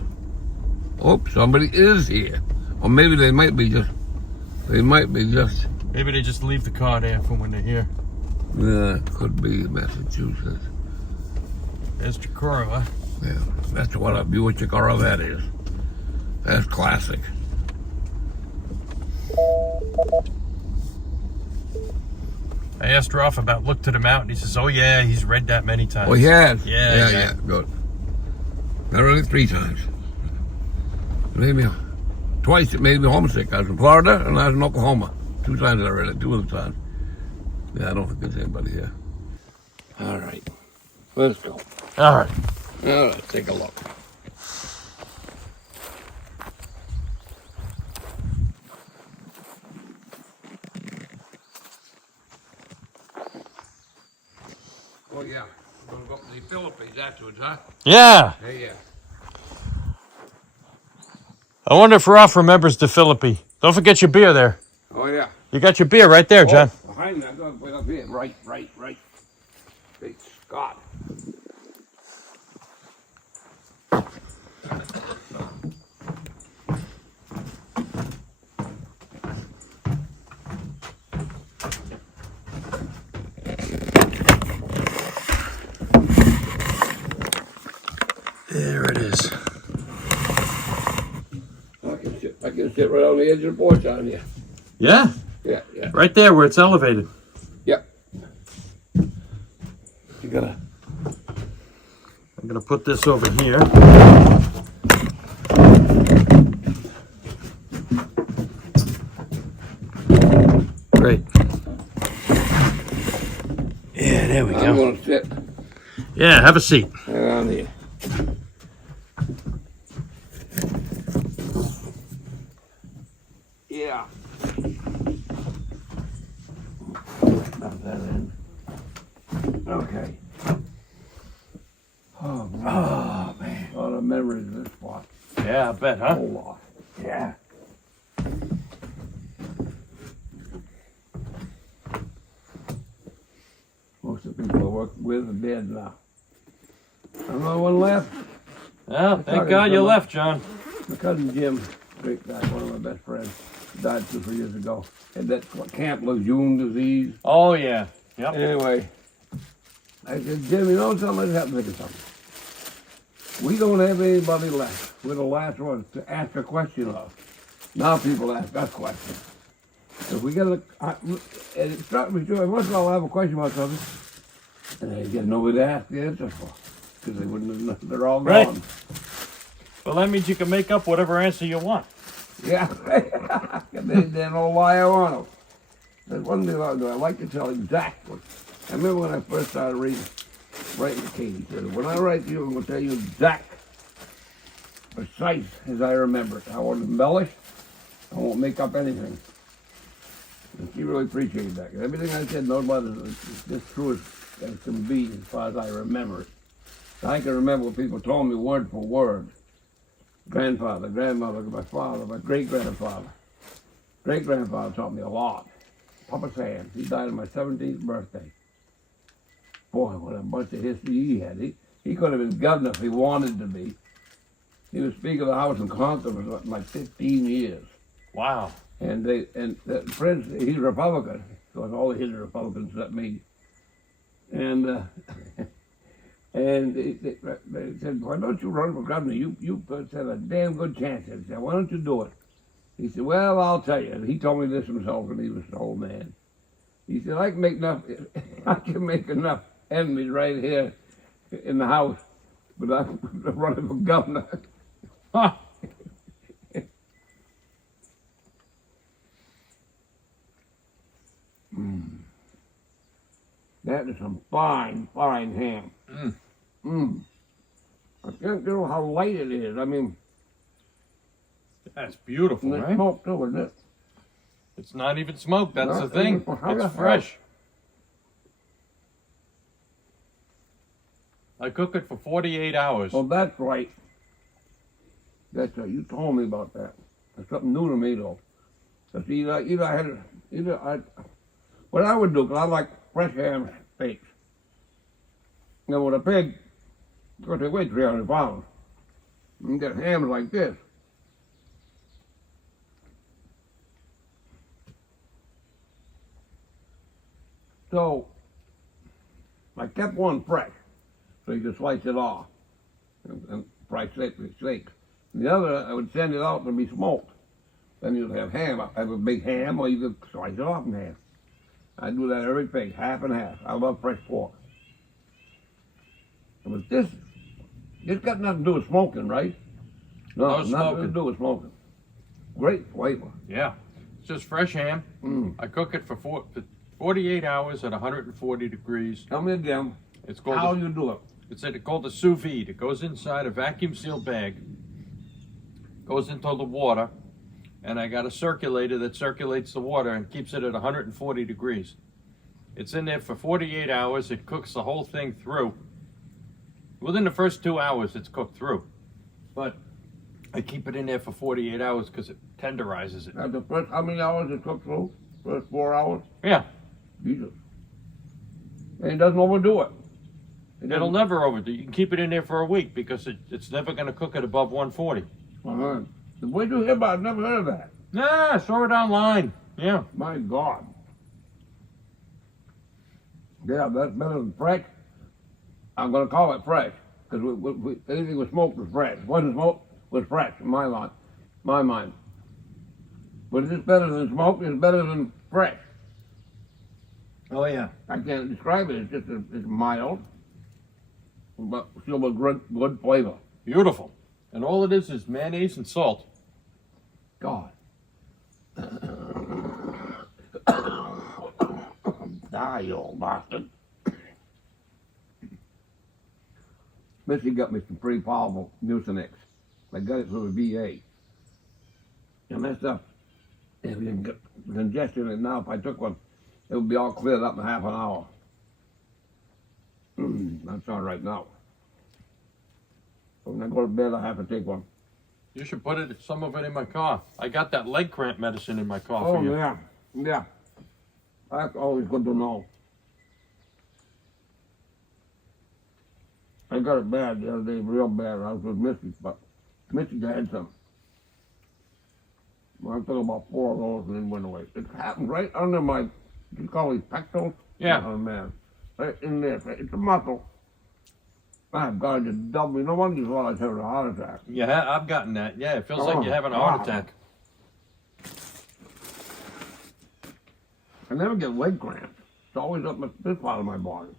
Oh, somebody is here. Or maybe they might be just. Maybe they just leave the car there for when they're here. Yeah, could be Massachusetts. There's Chikora. Yeah, that's what a view of Chikora that is. That's classic. I asked Ralph about Look to the Mountain. He says, oh yeah, he's read that many times. Oh, he has? Yeah. Good. Not really 3 times. Maybe twice it made me homesick. I was in Florida and I was in Oklahoma. 2 times I read it, 2 of the times. Yeah, I don't think there's anybody here. All right. Let's go. All right. All right, take a look. Oh, yeah. We're going to go up to the Philippines afterwards, huh? Yeah. Hey, yeah. I wonder if Ralph remembers the Philippi. Don't forget your beer there. Oh, yeah. You got your beer right there, John. Oh, behind me. I'm going to put it up here. Right. Great Scott. There it is. I can sit right on the edge of the porch on here. Yeah. Yeah. Right there where it's elevated. Yep. You gotta. I'm going to put this over here. Great. Yeah, there we I'm go. gonna sit Yeah, have a seat. right on here. Yeah. Not that end. Okay. Oh man. A lot of memories of this spot. Yeah, I bet, A huh? whole lot. Yeah. Most of the people I work with are dead now. Another one left. Well, thank God you left, John. My cousin Jim, great guy, one of my best friends, died 2 or 3 years ago. Had that Camp Lejeune disease. Oh, yeah. Yep. Anyway, I said, Jim, you know something? Let's have to think of something. We don't have anybody left. We're the last ones to ask a question of. Now people ask us questions. So we got to, and it struck me too, once in a while I'll have a question about something, and I get nobody to ask the answer for, because they wouldn't have known, they're all Right. gone. Well, that means you can make up whatever answer you want. Yeah, they don't lie I want them. There's one thing I like to tell exactly. I remember when I first started writing to Katie, said, when I write to you, I'm going to tell you exact, precise as I remember it. I won't embellish. I won't make up anything. And she really appreciated that. 'Cause everything I said, nobody is as true as can be as far as I remember it. I can remember what people told me word for word. Grandfather, grandmother, my father, my great-grandfather. Great-grandfather taught me a lot. Papa Sands, he died on my 17th birthday. Boy, what a bunch of history he had. He could have been governor if he wanted to be. He was Speaker of the House in Congress for like 15 years. Wow. And the Prince, he's a Republican. So all his Republicans except me. And and they said, why don't you run for governor? You had a damn good chance. I said, why don't you do it? He said, well, I'll tell you. And he told me this himself when he was an old man. He said, I can make enough enemies right here in the House, but I'm running for governor. Huh. That is some fine, fine ham. I can't tell how light it is. I mean, That's beautiful, and it's right? smoked too, isn't it? It's not even smoked. That's No, the thing. it's- how the It's hell- fresh. I cook it for 48 hours. Well, that's right. That's you told me about that. That's something new to me though. Cause what I would do, cause I like fresh ham steaks. Now with a pig, of course they weigh 300 pounds. You can get hams like this. So I kept one fresh, so you could slice it off and fry steaks. The other, I would send it out to be smoked. Then you'd have ham. I have a big ham, or you could slice it off in half. I do that every pig, half and half. I love fresh pork. But this got nothing to do with smoking, right? No nothing smoking. to do with smoking. Great flavor. Yeah. It's just fresh ham. Mm. I cook it for 48 hours at 140 degrees. Tell me again It's called how a, you do it. it's called a sous vide. It goes inside a vacuum sealed bag, goes into the water, and I got a circulator that circulates the water and keeps it at 140 degrees. It's in there for 48 hours. It cooks the whole thing through. Within the first 2 hours, it's cooked through. But I keep it in there for 48 hours because it tenderizes it. At the first, how many hours it cook through? First 4 hours? Yeah, Jesus. And it doesn't overdo it. it'll never overdo. You can keep it in there for a week because it's never going to cook it above 140. Uh-huh. Where'd you hear about it? I've never heard of that. Nah, I saw it online. Yeah. My God. Yeah, that's better than fresh. I'm going to call it fresh because anything was smoked was fresh. Wasn't smoked was fresh in my mind. But it's better than smoked. It's better than fresh. Oh yeah. I can't describe it. It's just it's mild, but still a good flavor. Beautiful. And all it is mayonnaise and salt. God. Die, you old bastard. Missy got me some pretty powerful Mucinex. I got it through the VA. And that stuff, if you get congestion in it now, if I took one, it would be all cleared up in half an hour. That's all right now. So when I go to bed, I have to take one. You should put some of it in my car. I got that leg cramp medicine in my car Oh, for you. yeah. That's always good to know. I got it bad the other day, real bad. I was with Missy, but Missy had some. Well, I took about 4 of those and then went away. It happened right under my, you call these pectorals? Yeah. Oh, man. Right in there. It's a muscle. My God, just doubled me. No wonder you thought I was having a heart attack. Yeah, I've gotten that. Yeah, it feels like you're having a heart attack. I never get leg cramps. It's always up this part of my body.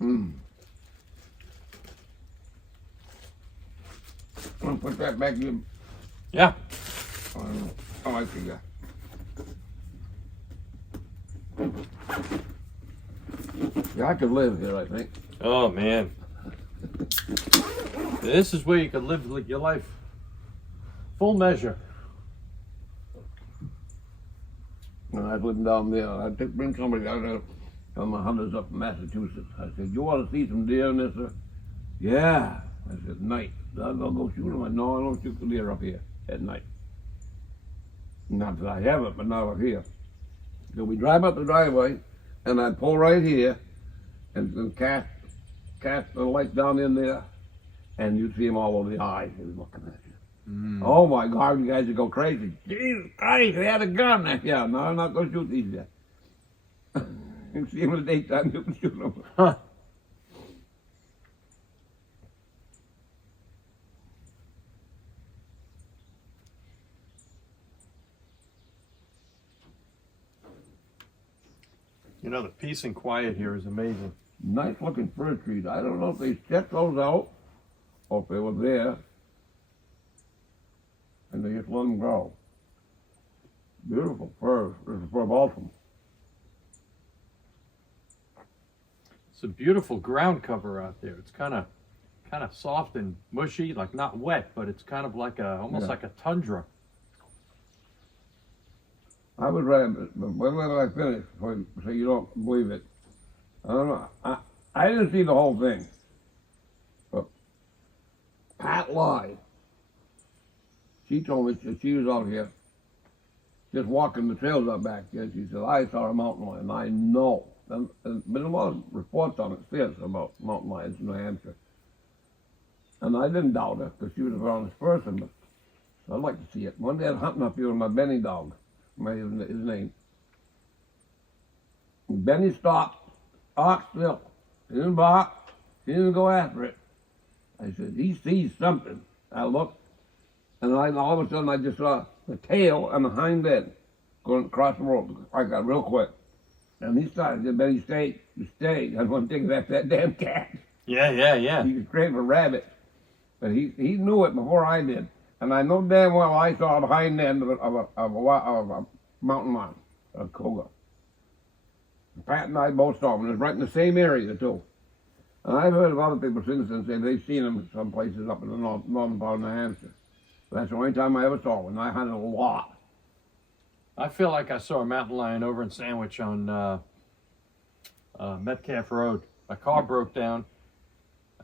I'm gonna put that back in. Yeah. Oh, I see that. Yeah, I could live here, I think. Oh man. This is where you can live your life full measure. When I was living down there, I took bring somebody out there from my hunters up in Massachusetts. I said, "You want to see some deer in this?" Yeah. I said, "Night." I'll go shoot them. I said, "No, I don't shoot the deer up here at night." Not that I haven't, but not up here. So we drive up the driveway, and I pull right here, and cast the light down in there, and you see him all over the eyes. He's looking at you. Oh my God, you guys would go crazy. Jesus Christ, they had a gun. Yeah, no, I'm not going to shoot these yet. You see him in the daytime, you can shoot them. Huh. You know, the peace and quiet here is amazing. Nice looking fir trees. I don't know if they set those out or if they were there and they just let them grow. Beautiful fir. This is fir balsam. It's a beautiful ground cover out there. It's kind of soft and mushy, like not wet, but it's kind of like almost like a tundra. I would rather, but when I finish, so you don't believe it. I don't know. I didn't see the whole thing, but Pat Lye. She told me that she was out here just walking the trails up back there. She said, I saw a mountain lion. I know. And been a lot of reports on it since about mountain lions in New Hampshire. And I didn't doubt her because she was an honest person, but I'd like to see it. One day I'm hunting up here with my Benny dog, his name. And Benny stopped, ox still. He didn't bark, he didn't go after it. I said, he sees something. I looked, and all of a sudden I just saw the tail and the hind end going across the road. I got real quick. And he started, Benny stayed. I want to take that damn cat. Yeah. He was straight for rabbit. But he knew it before I did. And I know damn well I saw the hind end of a mountain lion, a cougar. Pat and I both saw him. It was right in the same area, too. And I've heard of other people since then say they've seen him some places up in the northern part of New Hampshire. But that's the only time I ever saw one. I hunted a lot. I feel like I saw a mountain lion over in Sandwich on Metcalf Road. My car broke down,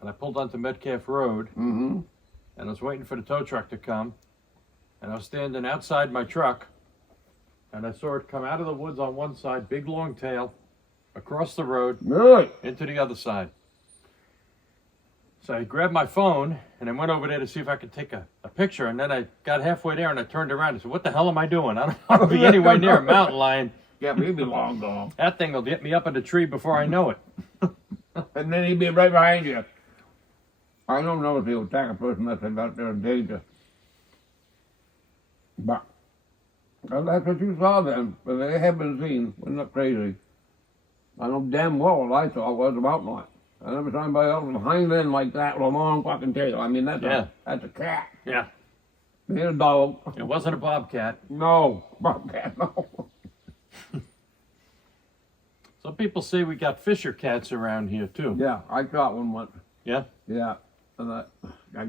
and I pulled onto Metcalf Road, Mm-hmm. and I was waiting for the tow truck to come, and I was standing outside my truck, and I saw it come out of the woods on one side, big long tail, across the road, Really? into the other side. So I grabbed my phone, and I went over there to see if I could take a picture, and then I got halfway there, and I turned around and said, what the hell am I doing? I don't want to be anywhere near a mountain lion. Yeah, but he'd be long gone. That thing will get me up in the tree before I know it. And then he'd be right behind you. I don't know if he'll attack a person that's out there in danger. But well, that's what you saw then. But they have been seen. Wasn't that crazy? I know damn well what I saw was a mountain lion. I never saw anybody else behind end like that with a long fucking tail. I mean, that's a cat. Yeah. It ain't a dog. It wasn't a bobcat. No, bobcat, no. Some people say we got Fisher cats around here too. Yeah, I caught one once. Yeah? Yeah, and I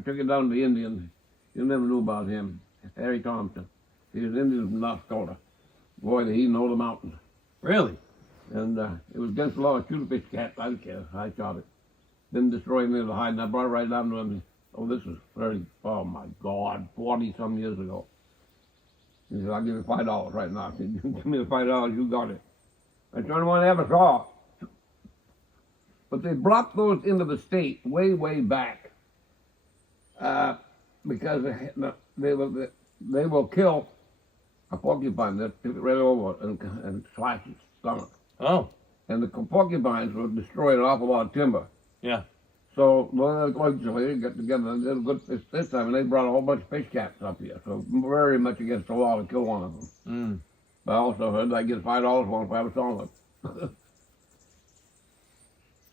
took it down to the Indians. You never knew about him. Harry Thompson. He was Indian from North Dakota. Boy, did he know the mountains. Really? And it was against a lot of shooterfish cats. I don't care. I shot it. Didn't destroy any of the hide, and I brought it right down to him. Oh, this was oh my God, 40-some years ago. He said, I'll give you $5 right now. I said, give me the $5, you got it. That's the only one I ever saw. But they brought those into the state way, way back. Because they will kill a porcupine. They'll take it right over and slash its stomach. Oh. And the porcupines will destroy an awful lot of timber. Yeah. So the legislators got together and did a good fish this time, and they brought a whole bunch of fish cats up here. So very much against the law to kill one of them. Mm. But I also heard I get $5 for if I was selling it.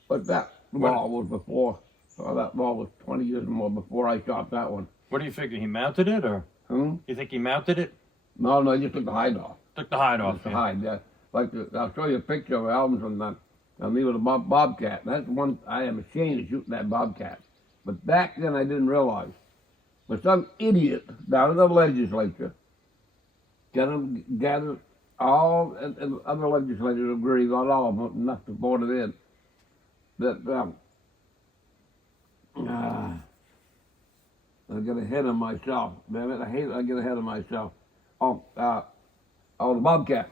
But that law was before. So that law was 20 years or more before I shot that one. What do you figure? He mounted it, or you think he mounted it? No, I just took the hide off. Took the hide off. Just the hide, yeah. I'll show you a picture of Alvin's from that. And me with a bobcat. That's one I am ashamed of shooting that bobcat. But back then I didn't realize. But some idiot down in the legislature gathered all, and other legislators agree, not all of them, enough to vote it in, that I get ahead of myself. Damn it, I get ahead of myself. The bobcat.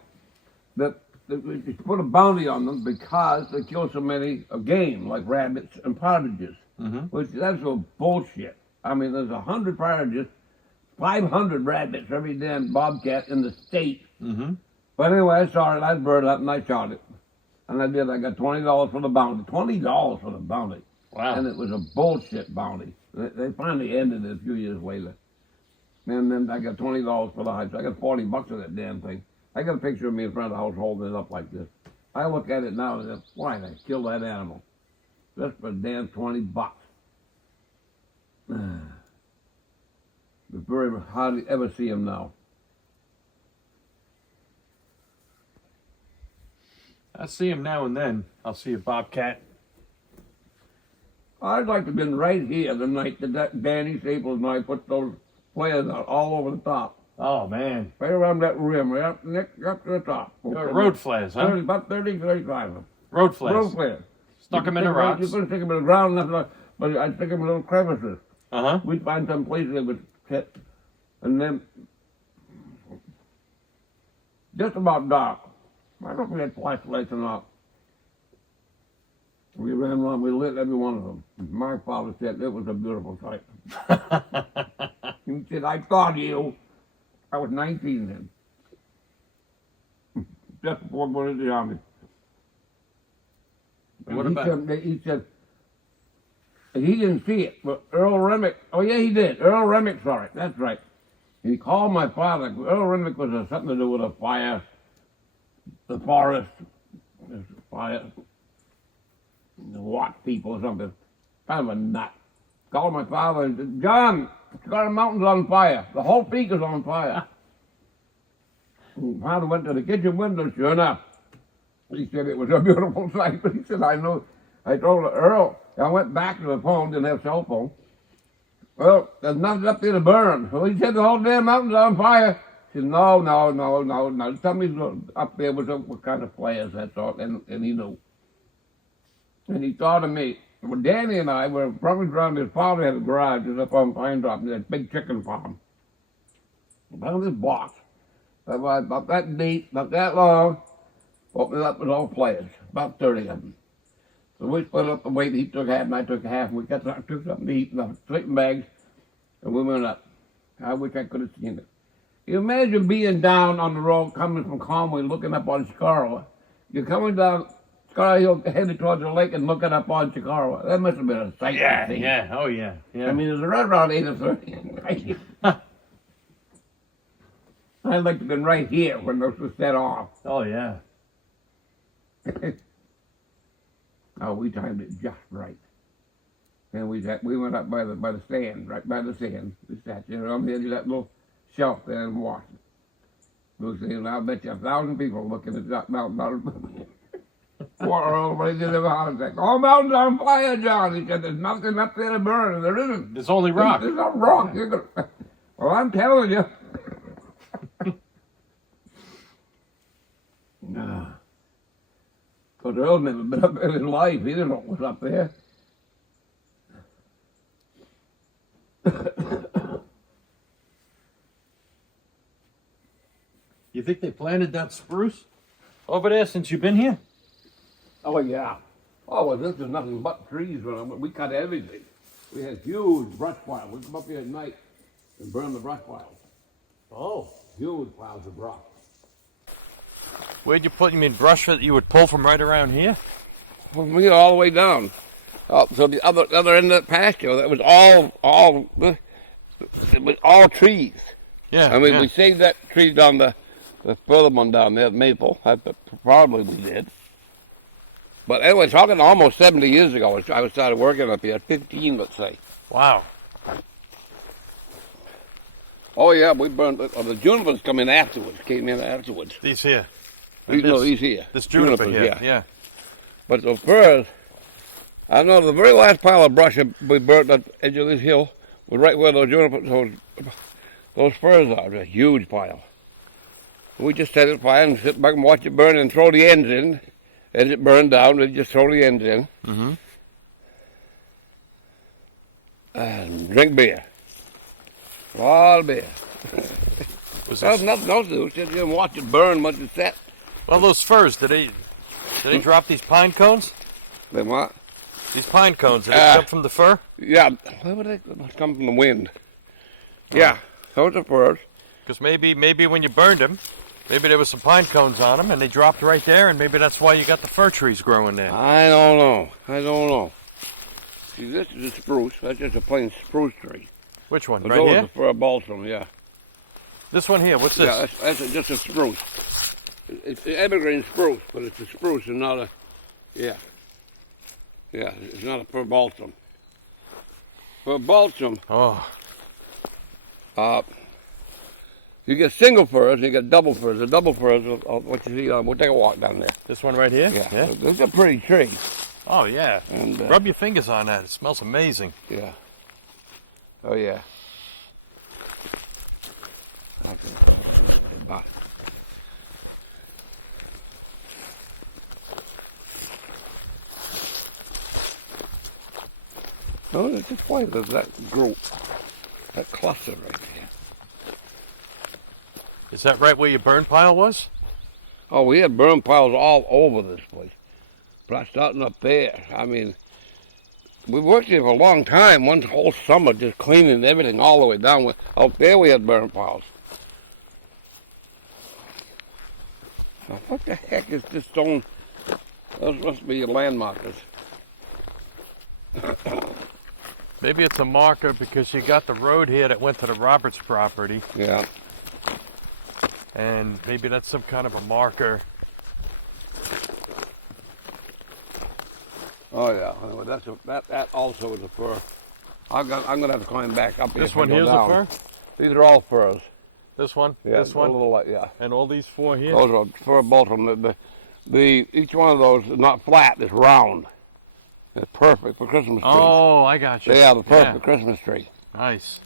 That they put a bounty on them because they kill so many game, like rabbits and partridges. Mm-hmm. Which that's all bullshit. I mean, there's 100 partridges, 500 rabbits, every damn bobcat in the state. Mm-hmm. But anyway, I saw it, I burned it up, and I shot it. And I did. I got $20 for the bounty. $20 for the bounty. Wow. And it was a bullshit bounty. They finally ended it a few years later. And then I got $20 for the hide. So I got $40 of that damn thing. I got a picture of me in front of the house holding it up like this. I look at it now and say, why did I kill that animal? Just for a damn $20. But very hardly ever see him now. I see him now and then. I'll see a bobcat. I'd like to have been right here the night that Danny Staples and I put those flares out all over the top. Oh, man. Right around that rim, right up to the top. Road flares, huh? About 30, 35 of them. Road flares. Road flares. Stuck them in the rocks. You couldn't stick them in the ground, nothing like, but I'd stick them in little crevices. Uh-huh. We'd find some place that was set, and then just about dark. I don't know if we had flashlights or not. We ran around, we lit every one of them. My father said it was a beautiful sight. He said, I thought of you. I was 19 then. Just before going into the army. And what he about- he said, he didn't see it, but Earl Remick, oh yeah, he did. Earl Remick saw it, that's right. He called my father. Earl Remick was something to do with a fire, the forest, fire, the Watt people or something. Kind of a nut. Called my father and said, John, Scarlet Mountain's on fire. The whole peak is on fire. And father went to the kitchen window, sure enough. He said it was a beautiful sight, but he said, I know. I told Earl, I went back to the phone, didn't have cell phone. Well, there's nothing up there to burn. So he said the whole damn mountain's on fire. He said, no. Somebody's up there with what kind of flares, that's all. And he knew. And he thought of me. Well, Danny and I were probably around his father had a garage just up on Pine Top, that big chicken farm. I found this box. About that deep, about that long. Opened it up with all players, about 30 of them. So we split up the weight. He took half and I took half. And we took something to eat in the sleeping bags, and we went up. I wish I could have seen it. You imagine being down on the road coming from Conway, looking up on Chicago. You're coming down Scar Hill, headed towards the lake, and looking up on Chicago. That must have been a sight. Yeah, to see. yeah, oh yeah, yeah. I mean, it was right around 8 or 30. I'd like to have been right here when those were set off. Oh yeah. Oh, we timed it just right. And we went up by the sand, right by the sand. We sat there on the edge of that little shelf there and watched it. We said, I'll bet you 1,000 people looking at that mountain. Water all the way to the mountain. Like, all mountains on fire, John. He said, there's nothing up there to burn, and there isn't. There's only rock. There's no rock. Well, I'm telling you. No. Because Earl never been up in his life. He didn't know what was up there. You think they planted that spruce over there since you've been here? Oh, yeah. Oh, well, this is nothing but trees. We cut everything. We had huge brush piles. We'd come up here at night and burn the brush piles. Oh. Huge piles of brush. Where'd you put, you mean brush that you would pull from right around here? Well, we get all the way down. So the other end of the pasture, that was it was all trees. Yeah. I mean, yeah. we saved that tree down the further one down there, maple. Probably we did. But anyway, talking almost 70 years ago, I started working up here, 15, let's say. Wow. Oh, yeah, we burned, the junipers came in afterwards. These here. These here. This juniper Junipers, here. Yeah. But the firs, I know the very last pile of brush we burnt at the edge of this hill was right where those junipers, those firs are, a huge pile. We just set it fire and sit back and watch it burn and throw the ends in. As it burned down, we just throw the ends in. Mm-hmm. And drink beer. A lot of beer. Was There's this, nothing else to do, sit here and watch it burn once it's set. well, those firs, did they drop these pine cones? They what? These pine cones, did they come from the fir? Yeah, where would they come from the wind? Yeah, those are firs. Because maybe when you burned them, maybe there was some pine cones on them and they dropped right there, and maybe that's why you got the fir trees growing there. I don't know. See, this is a spruce. That's just a plain spruce tree. Which one? But Right those here? are fir balsam, yeah. This one here. What's this? Yeah, that's just a spruce. It's the evergreen spruce, but it's a spruce and not a, yeah. Yeah, it's not a fir balsam. Fir balsam, Oh, you get single firs and you get double firs. The double firs, what you see, we'll take a walk down there. this one right here? Yeah, this is a pretty tree. Oh, yeah. And, Rub your fingers on that. It smells amazing. Yeah. Oh, yeah. Okay. Bye. No, it's just why there's that group, that cluster right there. Is that right where your burn pile was? Oh, we had burn piles all over this place. But starting up there, I mean, we worked here for a long time, one whole summer just cleaning everything all the way down. Out there we had burn piles. Now, what the heck is this stone? Those must be your landmarkers. Maybe it's a marker because you got the road here that went to the Roberts property, Yeah. and maybe that's some kind of a marker. Oh yeah. Anyway, that also is a fir. I'm gonna have to climb back up here. This if I one go here's a down. fir? These are all firs. This one? Yeah. This one? A little like, yeah. And all these four here? Those are fir both of them. Each one of those is not flat. It's round. It's perfect for Christmas trees. Oh, I got you. They are the perfect Christmas tree. Nice.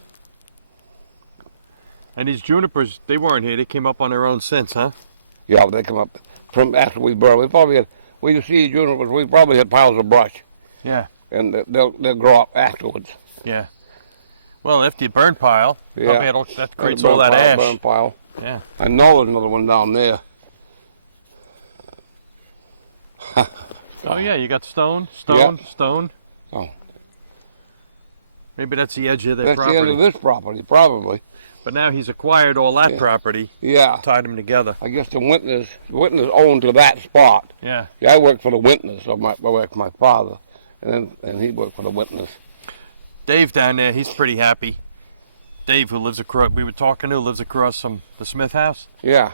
And these junipers, they weren't here. They came up on their own since, huh? Yeah, they come up from after we burn. We just see junipers. We probably had piles of brush, Yeah. and they'll grow up afterwards. Yeah. Well, after you burn pile, Yeah. probably that creates Burn all that pile, ash. Burn pile. Yeah. I know there's another one down there. Oh, yeah, you got stone. Oh. Maybe that's the edge of their That's property. the end of this property, probably. But now he's acquired all that Yeah. property, Yeah. tied them together. I guess the Wintners owned to that spot. Yeah. Yeah, I worked for the Wintners. So I worked for my father, and he worked for the Wintners. Dave down there, he's pretty happy. Dave, who lives across, we were talking to, lives across from the Smith house. Yeah.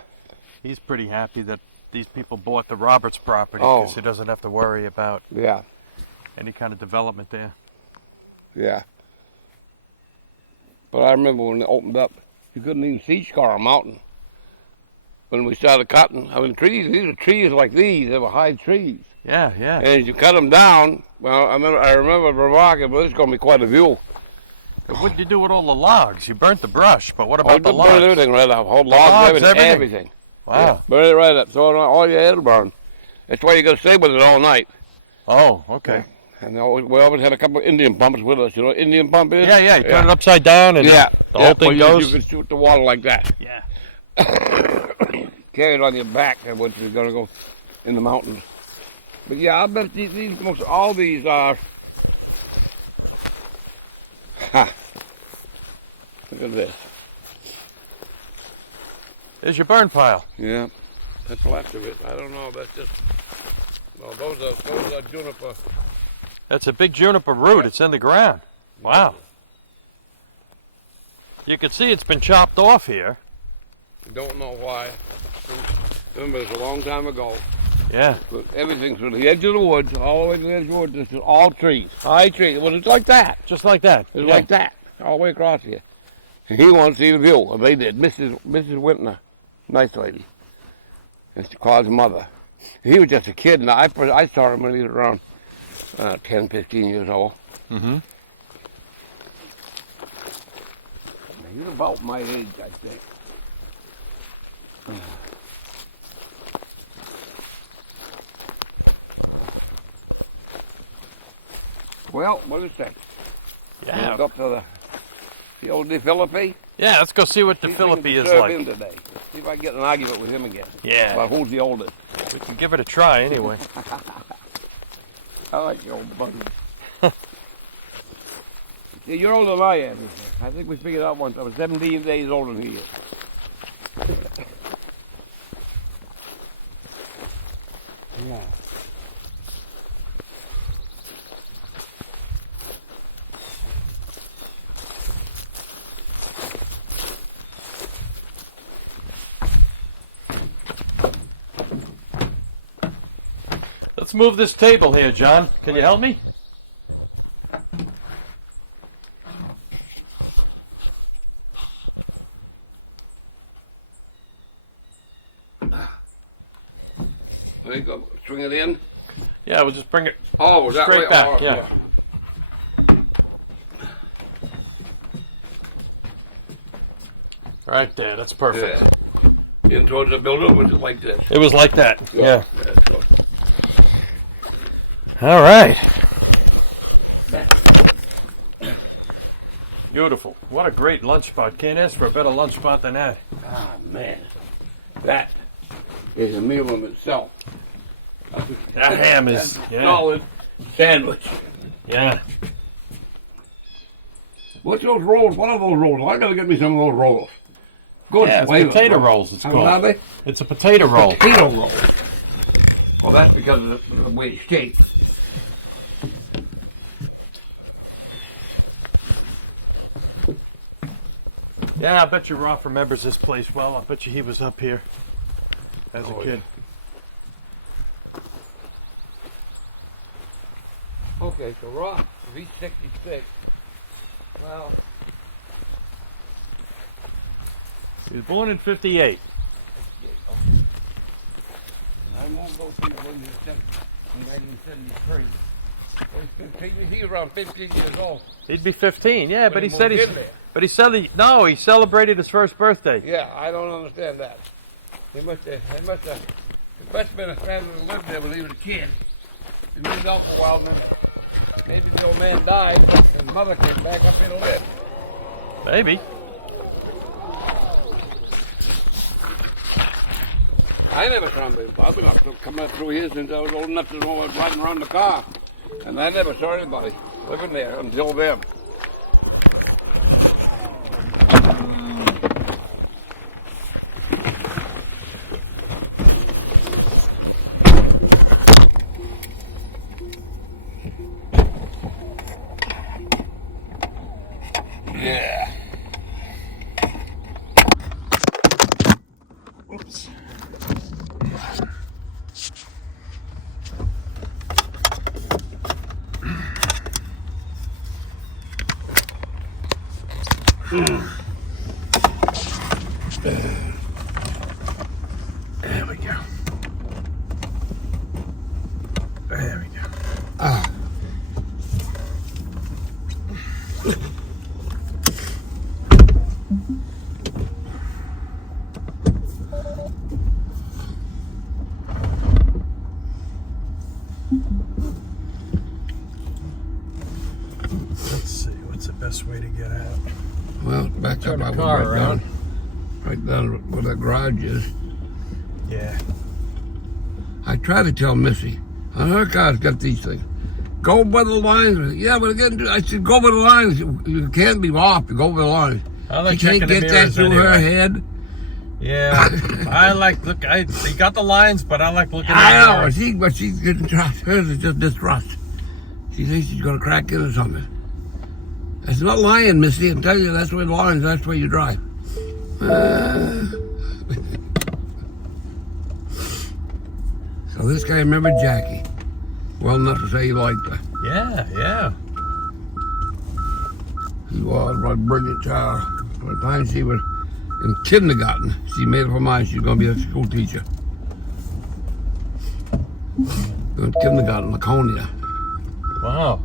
He's pretty happy that these people bought the Roberts property Oh. because he doesn't have to worry about Yeah. any kind of development there. Yeah. But I remember when it opened up, you couldn't even see Scar Mountain. When we started cutting, I mean, these are trees like these. They were high trees. Yeah, yeah. And as you cut them down, well, I remember remarking, well, this is going to be quite a view. But what did you do with all the logs? You burnt the brush, but what Oh, about the just logs? burn everything right up. Whole logs, logs, everything. everything? Wow. Yeah, burn it right up. Throw it on all your head will burn. That's why you got to stay with it all night. Oh, okay. And we always had a couple of Indian pumps with us. You know what Indian pump is? Yeah, yeah. You turn it upside down and Yeah. the whole thing well, goes. You can shoot the water like that. Yeah. Carry it on your back and once you're going to go in the mountains. But yeah, I bet all these are... Ha. Look at this. There's your burn pile. Yeah, that's left of it. I don't know. That's just. No, those are juniper. That's a big juniper root. It's in the ground. Wow. You can see it's been chopped off here. Don't know why. Remember, it's a long time ago. Yeah. But everything's from the edge of the woods all the way to the edge of the woods. This is all trees, high trees. Well, it's like that. Just like that. It's Yeah. like that all the way across here. And he wanted to see the view, and they did. Mrs. Whitner, nice lady. Mr. Claus' mother. He was just a kid, and I saw him when he was around 10, 15 years old. Mm-hmm. He's about my age, I think. Well, what is that? Yeah. Up to the old DeFilippi. Yeah, let's go see what the He's Philippi gonna is serve like. him today. See if I can get an argument with him again. Yeah. About who's the oldest. We can give it a try anyway. I like the old buddy. See, you're older than I am. I think we figured out once. I was 17 days older than he is. Yeah. Let's move this table here, John. Can you help me? There you go. Swing it in. Yeah, we'll just bring it. Oh, that Straight way. back, Oh, yeah. Right there. That's perfect. Yeah. In towards the building, was it like this? It was like that. Yeah. That's good. All right. Beautiful. What a great lunch spot. Can't ask for a better lunch spot than that. Ah, man. That is a meal in itself. That ham is, That's a yeah. solid sandwich. Yeah. What's those rolls? What are those rolls? I gotta get me some of those rolls. Good Yeah, it's flavor. potato rolls, it's How called. are they? It's a potato roll. Potato rolls. Well, that's because of the way it's shaped. Yeah, I bet you Roth remembers this place well. I bet you he was up here as a kid. Okay, so Roth, if he's 66, well, He was born in 58. I won't go see when he's in 1973. Well, he's around 15 years old. He'd be 15, yeah, but he said moved in there. he celebrated his first birthday. Yeah, I don't understand that. He must have been a family that lived there when he was a kid. He moved out for a while, and then maybe the old man died, and mother came back up here to live. Maybe. I never saw him. I've been up to come up through here since I was old enough to know I was riding around the car. And I never saw anybody living there until then. Yeah. Oops. There we go. There we go. Let's see, what's the best way to get out? Well, back Turn up, the I car went around. right down where the garage is. Yeah. I try to tell Missy, and her car's got these things. Go by the lines. Yeah, but again, I said go by the lines. You can't be off to go by the lines. I like She can't checking the get that mirrors through her anyway. head. Yeah, they got the lines, but I like looking I at know, it. but she couldn't trust. Hers is just distrust. She thinks she's gonna crack in or something. It's not lying, Missy. I tell you, that's where the lines. That's where you drive. So this guy remembered Jackie well enough to say he liked her. Yeah, yeah. He was a brilliant child. By the time she was in kindergarten, she made up her mind she was going to be a school teacher. In kindergarten, Laconia. Wow.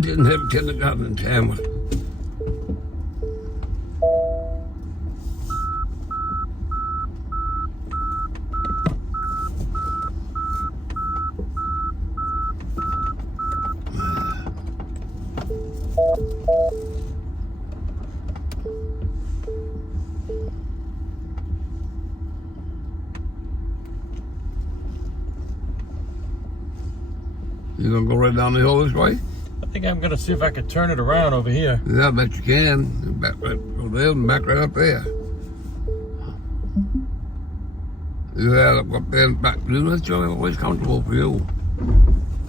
Didn't have kindergarten in Tamworth. You gonna go right down the hill this way? I think I'm gonna see if I can turn it around over here. Yeah, I bet you can. Back right over there and back right up there. Yeah, up there and back. That's always comfortable for you.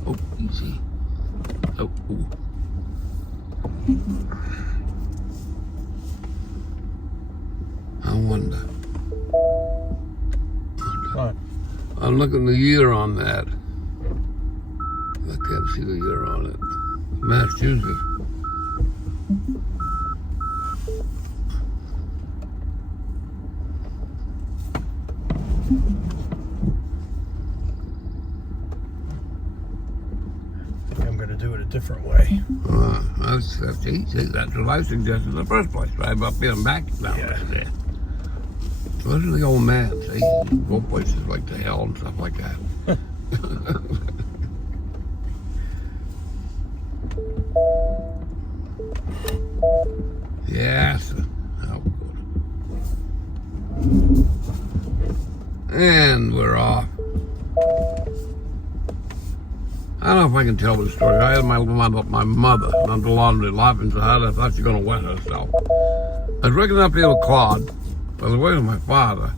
Oh, easy. Oh, ooh. I wonder. What? I'm looking at the year on that. I can't see the year on it. Massachusetts. I think I'm gonna do it a different way. That's what I suggested in the first place. Drive up here and back down Yeah. there. Those are the old man, see? Go places like the hell and stuff like that. Yes. Oh, good. And we're off. I don't know if I can tell this story. I had my mother on the laundry laughing so hard I thought she was going to wet herself. I was working up here with Claude. I was away with my father.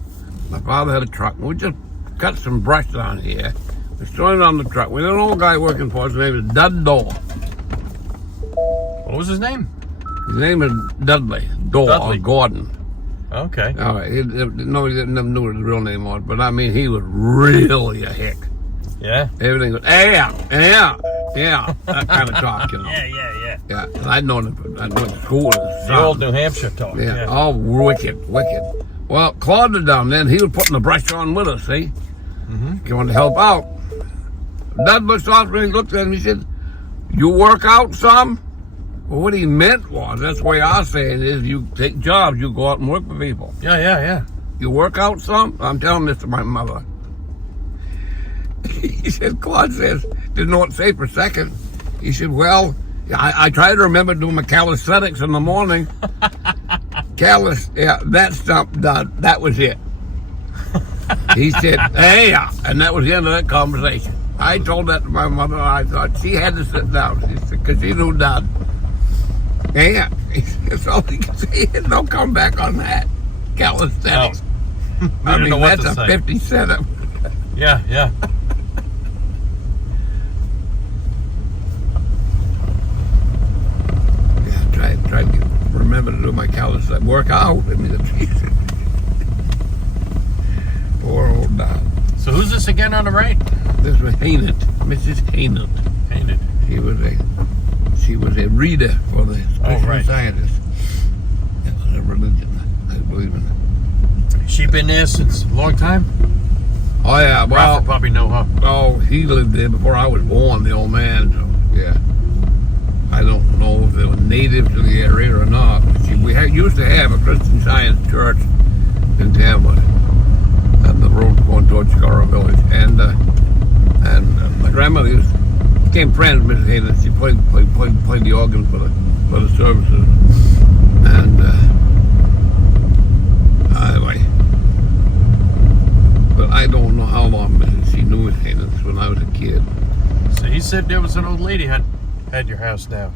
My father had a truck, and we just cut some brush down here. We threw it on the truck. We had an old guy working for us. His name was Dud Dorr. What was his name? His name is Dudley Dorr Dudley. or Gordon. Okay. All right. Nobody never knew what his real name was, but I mean, he was really a hick. Yeah. Everything was, yeah, that kind of talk, you know. Yeah. Yeah, and I'd known him. I went to school with his The son. old New Hampshire talk. Yeah, all wicked. Well, Claude was down there, and he was putting the brush on with us, see? Mm-hmm. He wanted to help out. Dud looked off and he looked at him, he said, "You work out some?" Well, what he meant was, that's the way I say it is, you take jobs, you go out and work for people. Yeah. You work out some? I'm telling this to my mother. He said, Claude says, didn't know what to say for a second. He said, well, I try to remember doing my calisthenics in the morning. That stuff done. That was it. He said, hey, and that was the end of that conversation. I told that to my mother, and I thought she had to sit down. She said, because she knew Dad. Yeah, that's all he can say. Don't come back on that. Calisthenics. No. I didn't know mean, what that's to a say. 50 cent. Yeah. Yeah, try to remember to do my calisthenics. Work out. I mean, poor old Dad. So who's this again on the right? This was Hainant, Mrs. Hainant. Painted. She was a reader for the Christian right. Scientists. It was a religion, I believe in it. She been there since a long time? Oh yeah, Ralph well, would probably know her. oh, he lived there before I was born, the old man. So yeah, I don't know if they were native to the area or not. We used to have a Christian Science church in Tamworth, on the road going towards Scarborough Village, and my grandmother became friends with Mrs. Hayden. She played the organ for the services, and anyway. But I don't know how long she knew Mrs. Hayden when I was a kid. So he said there was an old lady had your house now.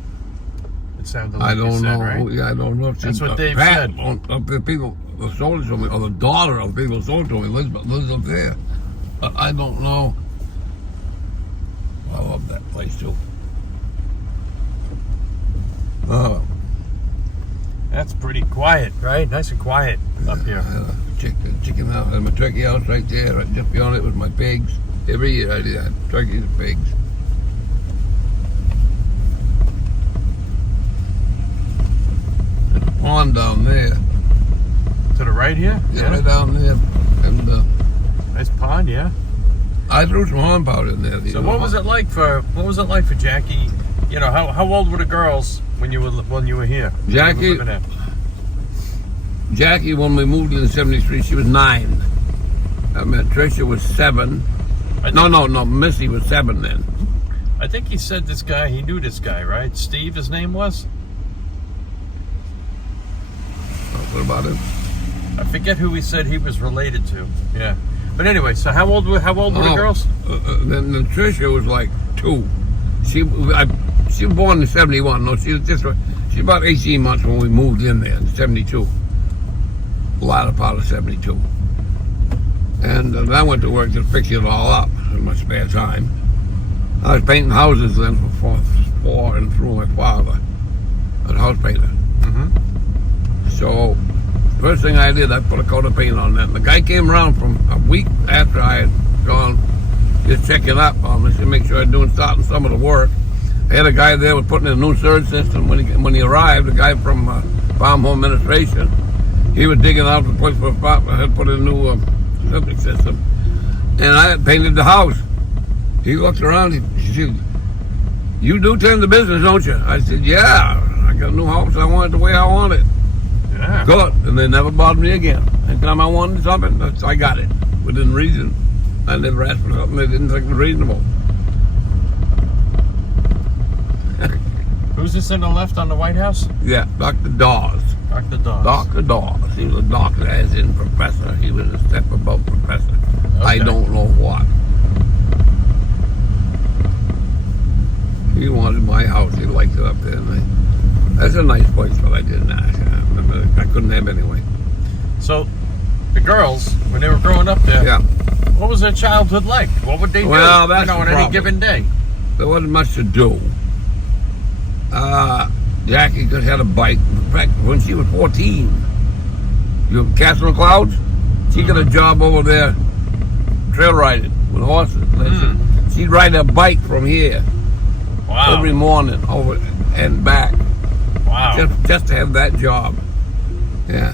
It sounded like I don't you said, know. right? Yeah, I don't know if That's what Dave Pat, said. Of the people that sold it to me, or the daughter of the people that sold it to me, lives up there. But I don't know. I love that place too. Oh, That's pretty quiet, right? Nice and quiet up here. I had a chicken house, I had my turkey house right there. Right just beyond it was my pigs. Every year I did that, turkeys and pigs. There's a pond down there. To the right here? Yeah, right down there. And Nice pond, yeah. I threw some horn powder in there. So what was it like for Jackie? You know, how old were the girls when you were here? Jackie- You were living there? Jackie, when we moved in '73, she was 9. I met Tricia was 7. I think- No, Missy was 7 then. I think he said he knew this guy, right? Steve, his name was? What about him? I forget who he said he was related to. Yeah. But anyway, so how old were the girls? Then Tricia was like 2. She was born in '71. No, she was about 18 months when we moved in there in '72. A latter part of '72. And I went to work to fix it all up in my spare time. I was painting houses then for and through my father. I was a house painter. Mm-hmm. So, first thing I did, I put a coat of paint on that. And the guy came around from a week after I had gone, just checking up on me to make sure I'm starting some of the work. I had a guy there was putting in a new surge system. When he arrived, a guy from Farm Home Administration, he was digging out the place for a spot. I had put in a new septic system, and I had painted the house. He looked around. He said, "You do tend to business, don't you?" I said, "Yeah. I got a new house. I want it the way I want it." Yeah. Good. And they never bothered me again. Anytime I wanted something, I got it within reason. I never asked for something they didn't think was reasonable. Who's this on the left on the White House? Yeah, Dr. Dawes. Dr. Dawes. Dr. Dawes. He was a doctor, as in professor. He was a step above professor. I Okay. don't know what. He wanted my house. He liked it up there. And that's a nice place, but I didn't ask. I couldn't have anyway. So, the girls, when they were growing up there, Yeah. what was their childhood like? What would they do? Well, that's on the any problem. given day. There wasn't much to do. Jackie just had a bike. In fact, when she was 14, you have Castle Clouds? She got a job over there trail riding with horses. She'd ride a bike from here Wow. every morning over and back Wow. just to have that job. Yeah.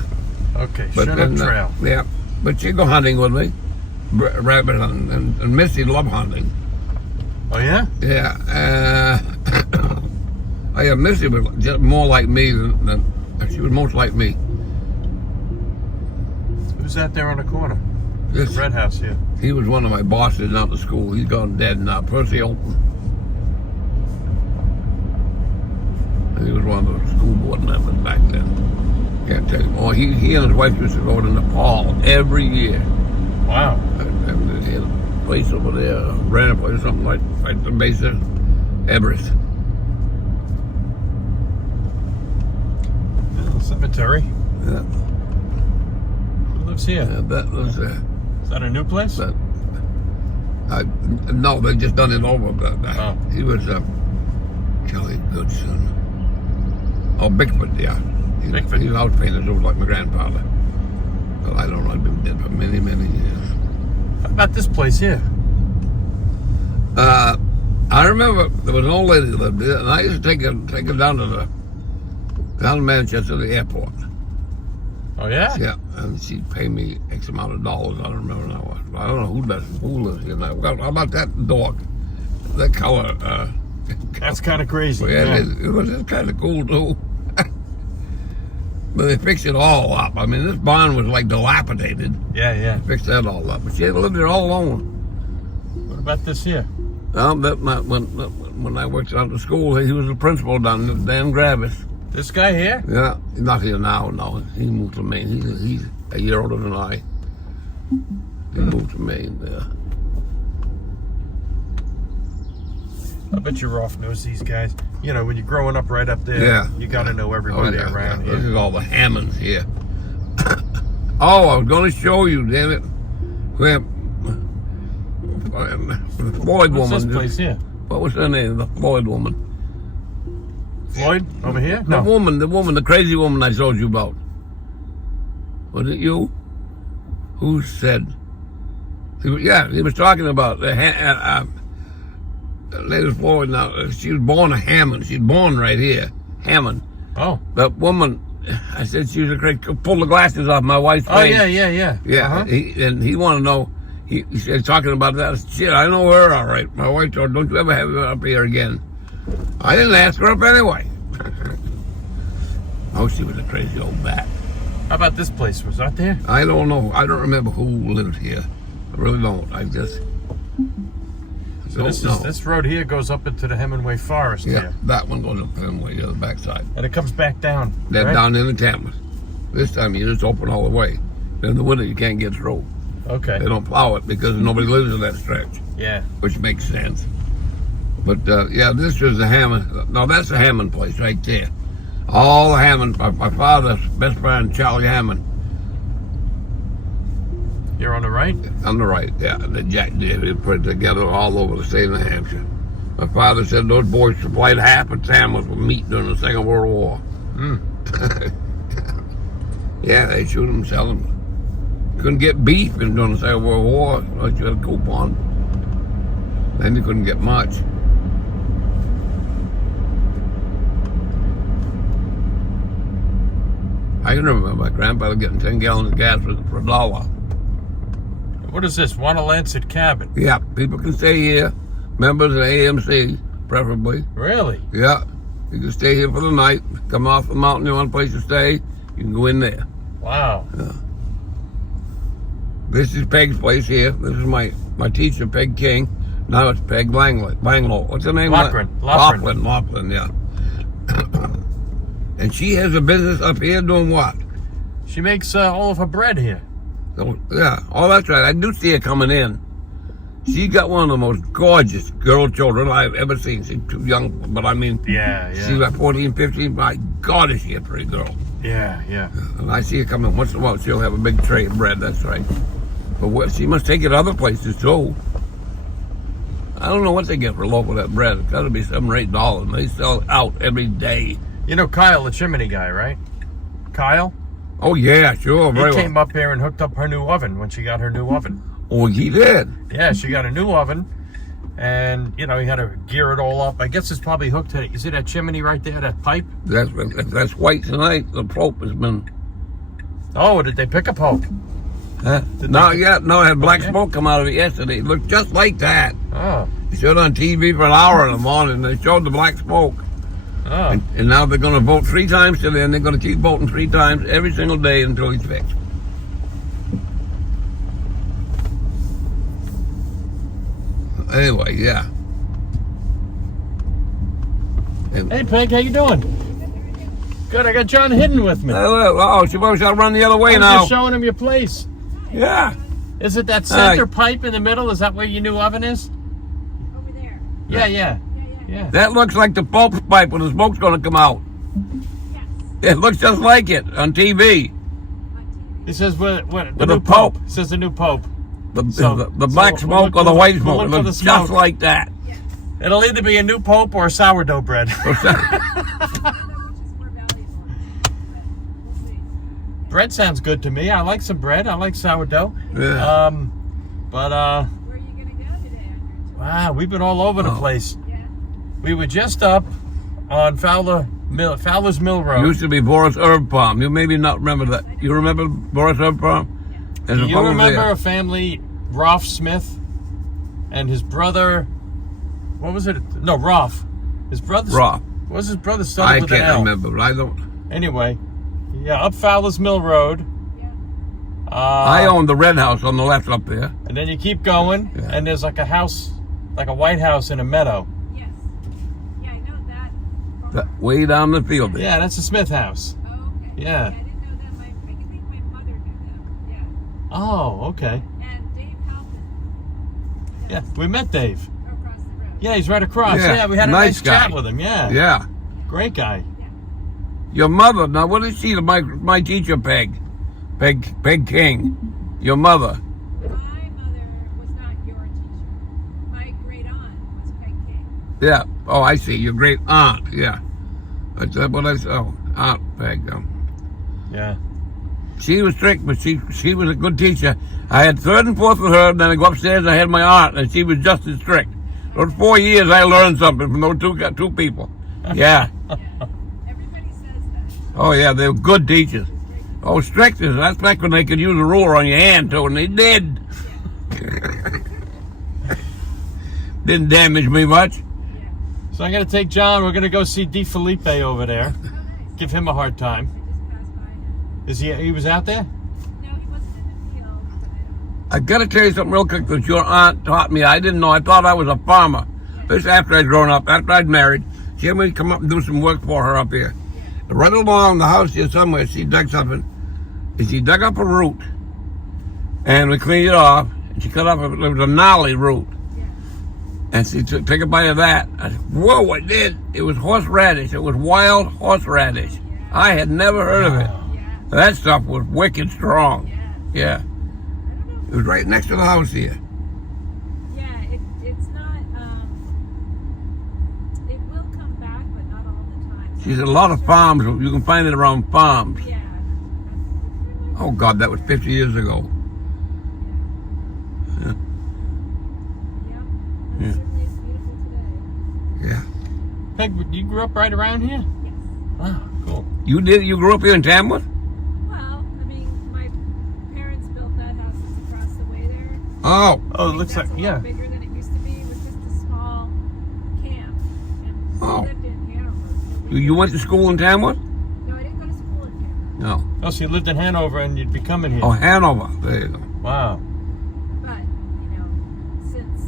Okay, But Chinook then, Trail. yeah. But she'd go hunting with me. Rabbit hunting. And Missy loved hunting. Oh, yeah? Yeah, Missy was just more like me than she was most like me. Who's that there on the corner? This, Red House here. he was one of my bosses out of school. He's gone dead now. Percy Olton. He was one of the school board members back then. Can't tell you. Oh, he and his wife used to go to Nepal every year. Wow. And they had a place over there, ran a place, something like the base of Everest. Little cemetery. Yeah, Who lives here? that was. Is that a new place? But no, they just done it over. But Oh. he was Kelly Goodson. Oh, Bickford, yeah. Bickford. He was house painter, so was like my grandfather. But I don't know. I've been dead for many, many years. How about this place here? I remember there was an old lady that lived there, and I used to take her down to Manchester, the airport. Oh, yeah? Yeah, and she'd pay me X amount of dollars. I don't remember now. I don't know who lives here now. Well, how about that dog? That color. That's kind of crazy. Yeah, it was just kind of cool too. But they fixed it all up. I mean, this barn was like dilapidated. Yeah. Fixed that all up. But she had lived there all alone. What about this here? Well, when I worked out at school, he was the principal down there, Dan Gravis. This guy here? Yeah, he's not here now. No, he moved to Maine. He's a year older than I. He moved to Maine. Yeah. I bet you're off knows these guys. You know, when you're growing up right up there, Yeah. you got to know everybody around This here. is all the Hammonds here. Oh, I was going to show you, damn it. Where the Floyd What's woman. this place here? What was her name? The Floyd woman. Floyd? Over here? The No. woman, the crazy woman I told you about. Was it you? Who said? He was talking about Lady Floyd. Now she was born a Hammond. She's born right here, Hammond. Oh. That woman, I said she was a great. Pull the glasses off my wife's Oh, face. yeah. Yeah, Uh-huh. he wanted to know. He said talking about that. Shit, I know her all right. My wife told, "Don't you ever have her up here again." I didn't ask her up anyway. Oh, she was a crazy old bat. How about this place? Was that there? I don't know. I don't remember who lived here. I really don't. I just So this road here goes up into the Hemingway Forest yeah. here. That one goes up Hemingway, the other backside. And it comes back down. They're right? down in the Thames. This time you just open all the way. In the winter you can't get through. Okay. They don't plow it because nobody lives in that stretch, Yeah. which makes sense. But this is the Hammond. No, that's the Hammond place right there. All the Hammond. My father's best friend, Charlie Hammond, You're on the right? on the right. Yeah, the Jack did. They put it together all over the state of New Hampshire. My father said those boys supplied half of Tamworth with meat during the Second World War. Yeah, they shoot them, sell them. Couldn't get beef during the Second World War. Unless you had a coupon. Then you couldn't get much. I can remember my grandfather getting 10 gallons of gas for $1. What is this? Wanalancet Cabin. Yeah, people can stay here. Members of AMC, preferably. Really? Yeah, you can stay here for the night. Come off the mountain, you want a place to stay, you can go in there. Wow. This is Peg's place here. This is my teacher, Peg King. Now it's Peg Langlow. What's her name? Loughlin. Loughlin, yeah. And she has a business up here doing what? She makes all of her bread here. Oh, yeah. Oh, that's right. I do see her coming in. She got one of the most gorgeous girl children I've ever seen. She's too young, but I mean, Yeah, she's like 14, 15. My God, is she a pretty girl. Yeah. And I see her coming once in a while. She'll have a big tray of bread. That's right. But she must take it other places too. I don't know what they get for a loaf of that bread. It's got to be $7 or $8. And they sell it out every day. You know Kyle, the chimney guy, right? Kyle? Oh yeah, sure, He very came well. up here and hooked up her new oven when she got her new oven. Oh, he did. Yeah, she got a new oven. And, you know, he had to gear it all up. I guess it's probably hooked to, you see that chimney right there, that pipe? That's white tonight. The Pope has been. Oh, did they pick a pope? Huh? Did No, they- yeah, no, it had black Yeah. smoke come out of it yesterday. It looked just like that. Oh. They showed on TV for an hour in the morning. They showed the black smoke. Oh. And now they're going to vote 3 times today, and they're going to keep voting 3 times every single day until he's fixed. Anyway, yeah. Hey, Peg, how you doing? Good, I got John Hidden with me. Oh, she probably shall run the other way I'm now. just showing him your place. Yeah. Is it that center Hi. pipe in the middle? Is that where your new oven is? Over there. Yeah. That looks like the Pope's pipe when the smoke's going to come out. Yes. It looks just like it on TV. He says, what the With new the Pope. He says the new Pope. The So- black so smoke we'll or the look white for- smoke. we'll It look for looks the just smoke. like that. It'll either be a new Pope or sourdough bread. I don't know which is more valuable. But we'll see. Bread sounds good to me. I like some bread. I like sourdough. Yeah. But Where are you going to go today on your tour? wow, we've been all over the Oh. place. Yeah. We were just up on Fowler's Mill Road. Used to be Boris Herb Farm. You maybe not remember that. You remember Boris Herb Farm? There's Do a you fellow remember there. a family, Rolf Smith, and his brother? What was it? No, Rolf. His brother. Rolf. What was his brother I started with an can't L? remember, but I don't. Anyway, yeah, up Fowler's Mill Road. Yeah. I own the red house on the left up there. And then you keep going, Yeah. and there's like a house, like a white house in a meadow. Yes. Yeah, I know that. That, way down the field there. Yeah, that's the Smith house. Oh, okay. Yeah. I didn't know that. I can think my mother knew them. Yeah. Oh, okay. And Dave Halpin. Yeah, we met Dave. Across the road. Yeah, he's right across. Yeah, Yeah, we had a nice nice chat guy. with him. Yeah. Yeah. Great guy. Your mother, now what is she? My teacher, Peg King. Your mother. My mother was not your teacher. My great aunt was Peg King. Yeah. Oh, I see. Your great aunt. Yeah. That's what I saw. Aunt Peg. Yeah. She was strict, but she was a good teacher. I had 3rd and 4th with her, and then I go upstairs and I had my aunt, and she was just as strict. Those 4 years, I learned something from those two people. Yeah. Everybody says that. Oh, yeah, they were good teachers. Oh, strict is, that's back when they could use a ruler on your hand, too, and they did. Didn't damage me much. So I'm gonna take John. We're gonna go see Di Felipe over there. Oh, nice. Give him a hard time. I just passed by him. Is he was out there? No, he wasn't in the field, but I don't. I gotta tell you something real quick that your aunt taught me. I didn't know. I thought I was a farmer. This after I'd grown up, after I'd married. She had me come up and do some work for her up here. Right along the house here somewhere, she dug something. And she dug up a root. And we cleaned it off. And she cut up, it was a gnarly root. And she took a bite of that. I said, whoa, it did. It was horseradish. It was wild horseradish. I had never heard of it. Yeah. That stuff was wicked strong. Yeah. Yeah. I don't know. It was right next to the house here. Yeah, it's not. It will come back, but not all the time. She said a lot of farms, you can find it around farms. Yeah. Oh, God, that was 50 years ago. Yeah. Yeah. It certainly is beautiful today. Yeah. Peg, you grew up right around here? Yes. Ah, cool. You did? You grew up here in Tamworth? Well, I mean, my parents built that house that's across the way there. Oh. Oh, it I looks think like that's a yeah. lot bigger than it used to be. It was just a small camp, and Oh. we lived in Hanover. You went to school in Tamworth? No, I didn't go to school in Hanover. No. Oh, so you lived in Hanover and you'd be coming here. Oh, Hanover. There you go. Wow. But, since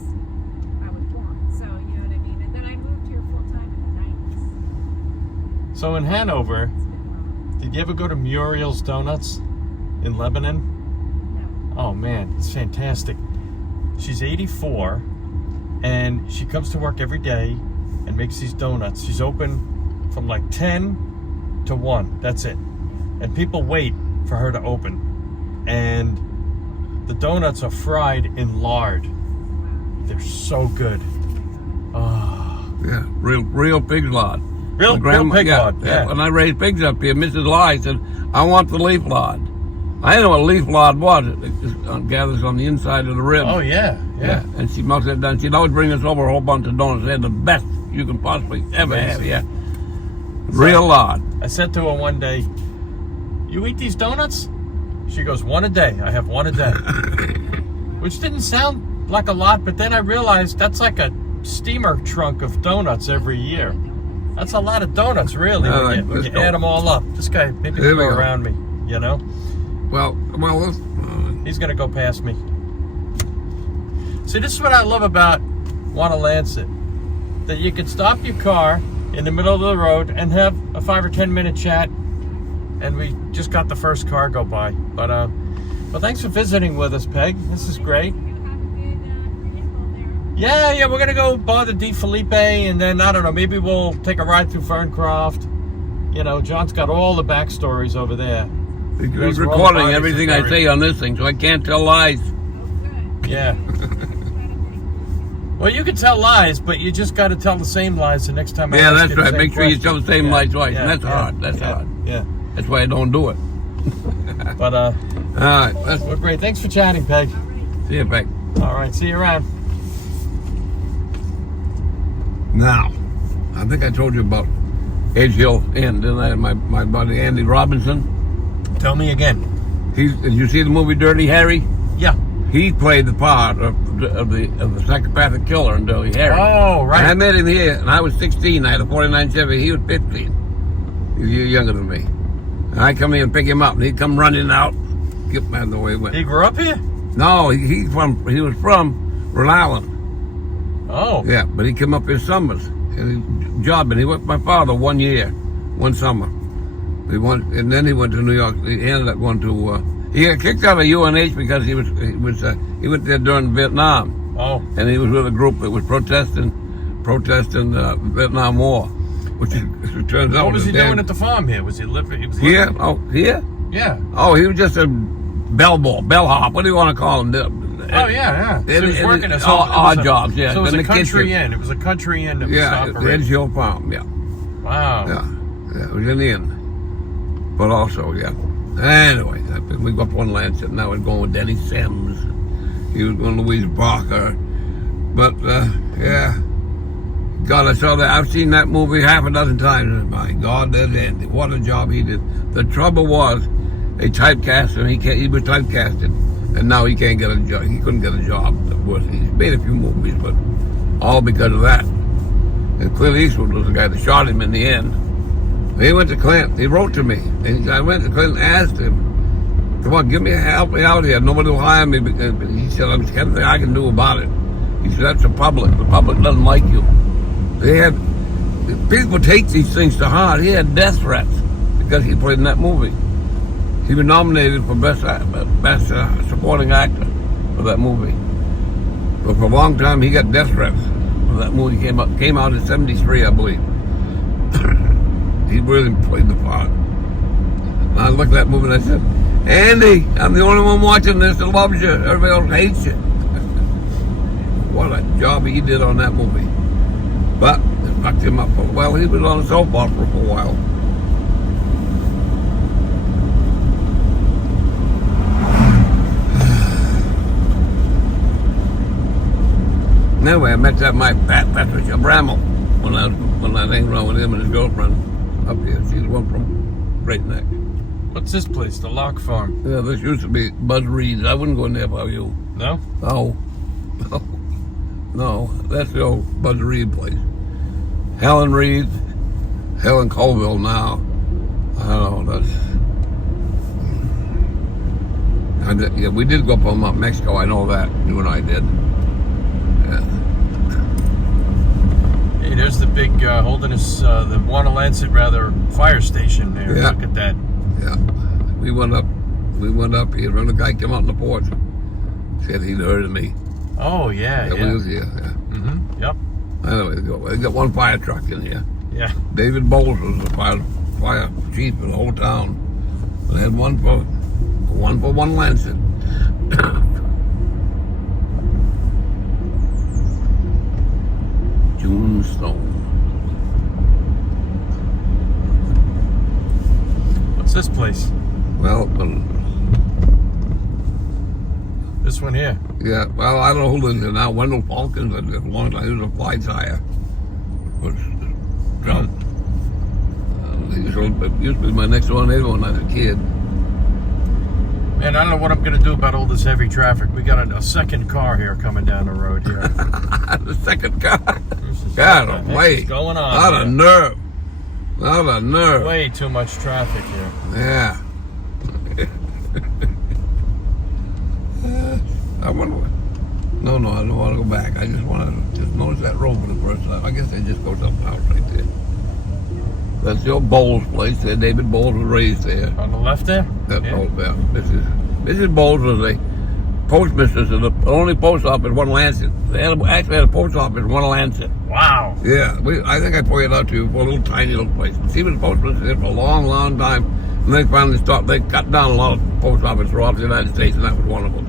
I was born, so, you know what I mean? And then I moved here full time in the 90s. So in Hanover, did you ever go to Muriel's Donuts in Lebanon? Oh man, it's fantastic. She's 84 and she comes to work every day and makes these donuts. She's open from like 10 to 1. That's it. And people wait for her to open. And the donuts are fried in lard. They're so good. Oh. Yeah, real pig lard. Real pig lard. Yeah. When I raised pigs up here, Mrs. Lai said, I want the leaf lard. I didn't know what a leaf lard was. It just gathers on the inside of the rib. Oh, yeah. And she must have done. She'd always bring us over a whole bunch of donuts. They had the best you can possibly ever have. Yeah. Real lard. I said to her one day, you eat these donuts? She goes, one a day. I have one a day. Which didn't sound like a lot, but then I realized that's like a steamer trunk of donuts every year. That's a lot of donuts, really, when you add them all up. This guy maybe There we go go. around me, you know? Well, let's, He's going to go past me. See, this is what I love about Wanalancet. That you can stop your car in the middle of the road and have a 5 or 10 minute chat. And we just got the first car go by. But, well, thanks for visiting with us, Peg. This is great. You have a good info there. Yeah, we're going to go bother D. Felipe. And then, I don't know, maybe we'll take a ride through Ferncroft. You know, John's got all the backstories over there. he's Those are all recording bodies everything are I buried. say on this thing, so I can't tell lies. Oh, good. Yeah. Well, you can tell lies, but you just got to tell the same lies the next time. I Yeah, ask that's you the right. same Make sure you question. tell the same lies twice. And that's yeah, hard. That's yeah, hard. Yeah. That's why I don't do it. But All right. well, great. Thanks for chatting, Peg. See you, Peg. All right. See you around. Now, I think I told you about Edge Hill Inn, didn't I? My buddy Andy Robinson. Tell me again. Did you see the movie Dirty Harry? Yeah. He played the part of the psychopathic killer in Dirty Harry. Oh, right. And I met him here, and I was 16. I had a 49 Chevy. He was 15. He's a year younger than me. And I come in and pick him up, and he'd come running out. Get him out of the way he went. He grew up here. No, he was from Rhode Island. Oh. Yeah, but he came up here summers. And he jobbing. He went with my father 1 year, one summer. And then he went to New York. He ended up going to. He got kicked out of UNH because he went there during Vietnam, Oh. and he was with a group that was protesting the Vietnam War, which it turns out What was he damn- doing at the farm here? Was he living? He was here? living- Oh, here? Yeah. Oh, he was just a bellhop. What do you want to call him? Oh yeah. So he was It- working it- as odd jobs. Yeah, So it was in a the country kitchen. inn. It was a country inn that was Yeah, the operating. Edge Hill Farm. Yeah. Wow. Yeah, it was in the inn. But also, yeah. Anyway, we got one Lancet. Now we're going with Denny Sims. He was going with Louise Barker. But, yeah. God, I saw that. I've seen that movie half a dozen times. And my God, there's Andy. What a job he did. The trouble was, they typecast him. He was typecasted. And now he can't get a job. He couldn't get a job. He's made a few movies, but all because of that. And Clint Eastwood was the guy that shot him in the end. He went to Clint. He wrote to me. And I went to Clint and asked him, come on, help me out here. Nobody will hire me. But he said, there's nothing I can do about it. He said, that's the public. The public doesn't like you. People take these things to heart. He had death threats because he played in that movie. He was nominated for best supporting actor for that movie. But for a long time, he got death threats. That movie came out in '73, I believe. He really played the part. And I looked at that movie and I said, Andy, I'm the only one watching this that loves you. Everybody else hates you. What a job he did on that movie. But it fucked him up. Well, he was on a soap opera for a while. Anyway, I met my Patricia Bramall when I hanging around with him and his girlfriend up here. She's the one from Great Neck. What's this place? The Lock Farm. Yeah, this used to be Buzz Reed's. I wouldn't go in there if I were you. No? No, that's the old Buzz Reed place. Helen Reed, Helen Colville now. I don't know, yeah, we did go up on Mount Mexico. I know that. You and I did. Hey, there's the big Holderness, the Wanalancet rather fire station there. Yeah. Look at that. Yeah. We went up here. Remember the guy came out on the porch? Said he'd heard of me. Oh yeah, We yeah. was here. Yeah. Mm-hmm. Yep. Anyway, they got one fire truck in here. Yeah. David Bowles was the fire chief of the whole town. They had one for one Lancet. June Stone. What's this place? Well, This one here. yeah. Well, I don't know who lives there now. Wendell Falcons lived there for a long time. He was a fly tire. Was drunk. It used to be my next door neighbor when I was a kid. Man, I don't know what I'm gonna do about all this heavy traffic. We got a second car here coming down the road here. The second car. This is- God, what the heck wait. is going on Not a here? nerve. Not a nerve. Way too much traffic here. Yeah. I wonder. No, I don't want to go back. I just want to just notice that road for the first time. I guess they just go up the house right there. That's the old Bowles place there. David Bowles was raised there. On the left there? That's Yeah. old. Yeah. Mrs. Bowles was a postmistress of the only post office in one Lancet. They actually had a post office in one Lancet. Wow. Yeah, I think I pointed out to you for a little tiny little place. She was postmistress there for a long, long time. And they finally stopped. They cut down a lot of post offices throughout the United States, and that was one of them.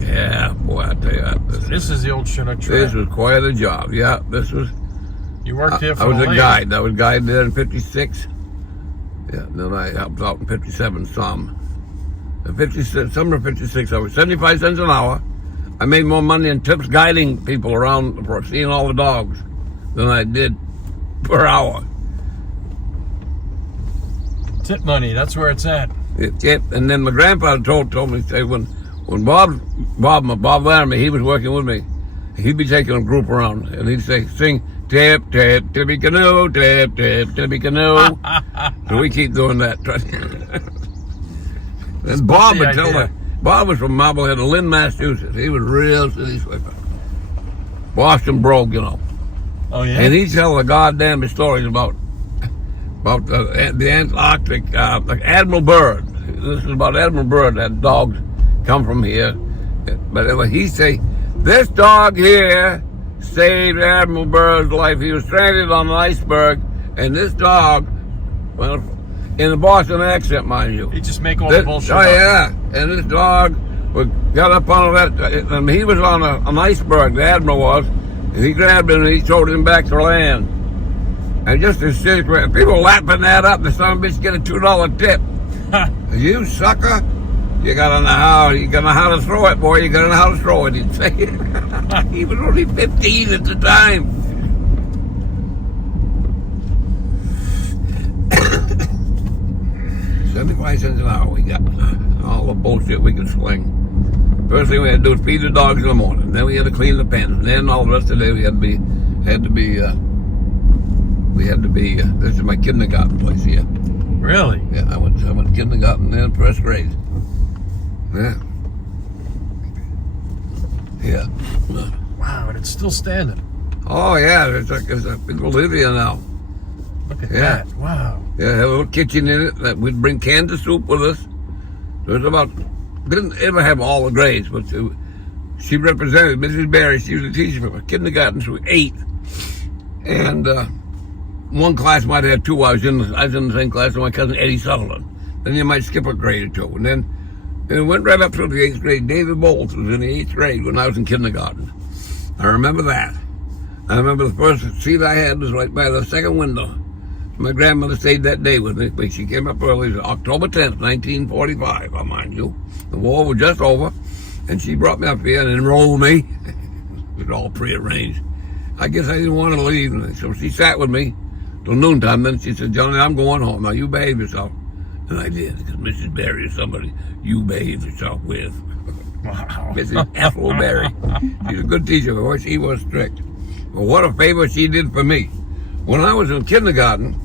Yeah, boy, I tell you that. This is the old Chinook trail. This was quite a job. Yeah, this was. You worked here for I was the a lady. guide. I was a guide there in '56. Yeah, then I helped out in '57 some. In '56, summer of '56, I was 75 cents an hour. I made more money in tips guiding people around for seeing all the dogs than I did per hour. Tip money, that's where it's at. Yep. And then my grandfather told me, say when Bob Laramie, he was working with me, he'd be taking a group around, and he'd say, sing, tip, tip, tippy canoe, tip, tip, tippy canoe. So we keep doing that. And Bob the would tell idea. her, Bob was from Marblehead, Lynn, Massachusetts. He was real city sweeper. Boston brogue, you know. Oh yeah? And he'd tell the goddamn stories about the Antarctic, like Admiral Byrd. This is about Admiral Byrd. That dogs come from here. But he'd say, this dog here saved Admiral Byrd's life. He was stranded on an iceberg, and this dog, well, in a Boston accent, mind you. He just make all the bullshit Oh up. yeah, and this dog got up on that. And he was on an iceberg. The admiral was. And he grabbed him and he towed him back to land. And just as sick, people lapping that up. The son of a bitch get a $2 tip. You sucker! You gotta know how. You gotta know how to throw it, boy. You gotta know how to throw it. He'd say. He was only 15 at the time. 75 cents an hour we got. All the bullshit we could sling. First thing we had to do was feed the dogs in the morning. Then we had to clean the pens. And then all the rest of the day we had to be, this is my kindergarten place here. Really? Yeah, I went kindergarten then first grade. Yeah. Yeah. Wow, and it's still standing. Oh yeah, people live here now. Look at Yeah. that. Wow. Yeah, have a little kitchen in it. That we'd bring cans of soup with us. There was didn't ever have all the grades, but she represented Mrs. Barry. She was a teacher from kindergarten through 8. And one class might have had 2. I was in the same class with my cousin Eddie Sutherland. Then you might skip a grade or 2. And then it went right up through the 8th grade. David Bowles was in the 8th grade when I was in kindergarten. I remember that. I remember the first seat I had was right by the second window. My grandmother stayed that day with me, but she came up early. It was October 10th, 1945, I'll mind you. The war was just over, and she brought me up here and enrolled me. It was all prearranged. I guess I didn't want to leave, so she sat with me till noontime. Then she said, Johnny, I'm going home. Now, you behave yourself. And I did, because Mrs. Barry is somebody you behave yourself with. Wow. Mrs. Ethel Barry. She's a good teacher, but she was strict. But what a favor she did for me. When I was in kindergarten,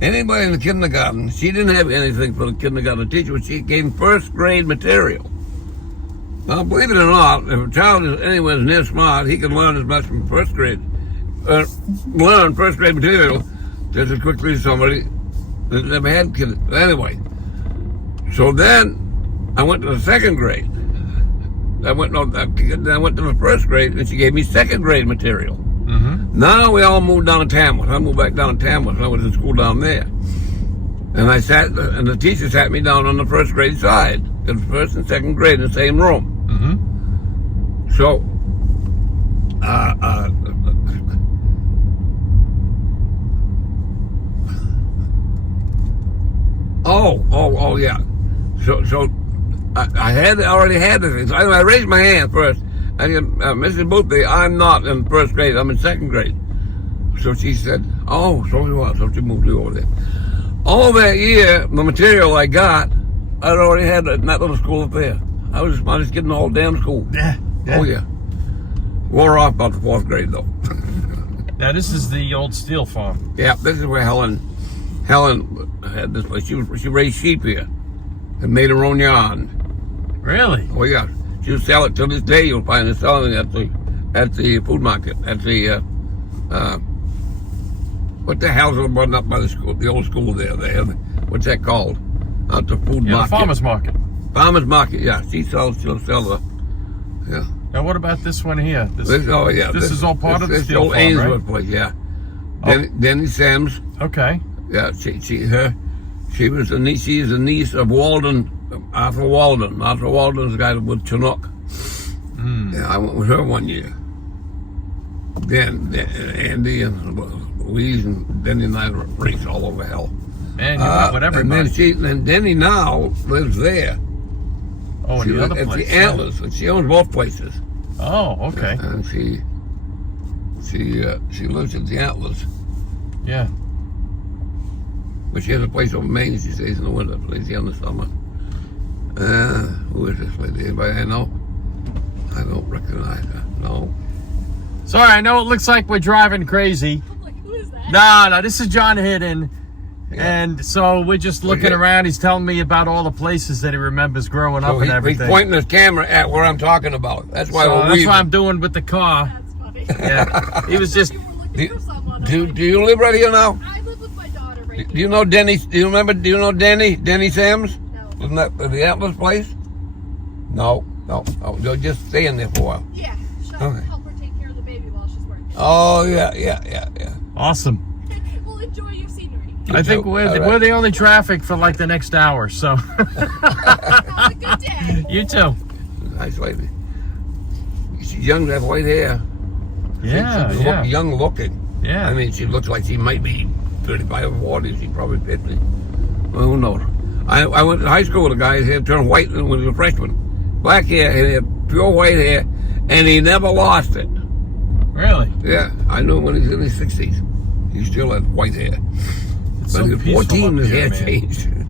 anybody in the kindergarten, she didn't have anything for the kindergarten teacher, but she gave first grade material. Well, believe it or not, if a child is anywhere near smart, he can learn as much from first grade. Learn first grade material just as quickly as somebody that never had kids. Anyway, so then I went to the second grade. I went to the first grade, and she gave me second grade material. Mm-hmm. Now we all moved down to Tamworth. I moved back down to Tamworth. I was in school down there. And and the teacher sat me down on the first grade side. The first and second grade in the same room. Mm-hmm. So, oh, yeah. So I already had the things. I raised my hand first. I said, Mrs. Boothby, I'm not in first grade. I'm in second grade. So she said, oh, so you are. So she moved me over there. All that year, the material I got, I'd already had in that little school up there. I was just getting the whole damn school. Yeah. Oh, yeah. Wore off about the fourth grade, though. Now this is the old steel farm. Yeah, this is where Helen had this place. She raised sheep here and made her own yarn. Really? Oh, yeah. She'll sell it till this day. You'll find her selling it at the food market. At the, what the hell's the one up by the old school there? What's that called? Not the food market. The farmer's market. Farmer's market, yeah. She'll sell the, yeah. Now what about this one here? This This is all part of the steel old farm, Ainsworth right? place, yeah. Oh. Denny Sams, Okay. yeah. She was the niece. She is the niece of Walden, Arthur Walden. Arthur Walden's the guy with Chinook. Yeah, I went with her one year. Then Andy and Louise and Denny and I raced all over hell. Man, you went with everybody. And Denny now lives there. Oh, in She the was other at place. the Antlers, and she owns both places. Oh, okay. And she lives at the Antlers, Yeah. but she has a place over Maine. She stays in the winter, stays here in the summer. Who is this lady? Anybody I know? I don't recognize her. No. Sorry, I know it looks like we're driving crazy. I'm like, who is that? No, this is John Hidden. And so we're just looking around. He's telling me about all the places that he remembers growing up and He's everything. pointing his camera at where I'm talking about. That's why So we're that's leaving. what I'm doing with the car. That's funny. Yeah. He was just... You were looking for someone. Do you live right here now? I live with my daughter right Do you know Denny? Do you know Denny? Denny Sams? No. Isn't that the Atlas place? No. You'll just stay in there for a while. Yeah. She'll Okay. help her take care of the baby while she's working. Oh yeah. Awesome. Well, enjoy your scenery. I think All we're right. the only traffic for like the next hour, so... Have a good day. You too. Nice lady. She's young, that white hair. Yeah, She's yeah. young looking. Yeah. I mean, she looks like she might be 35 or 40. She's probably 50. Well, who knows? I went to high school with a guy. His hair turned white when he was a freshman. Black hair, and he had pure white hair, and he never lost it. Really? Yeah, I knew him when he was in his 60s. He still had white hair. It's But so he was peaceful 14, up his here, hair man. changed.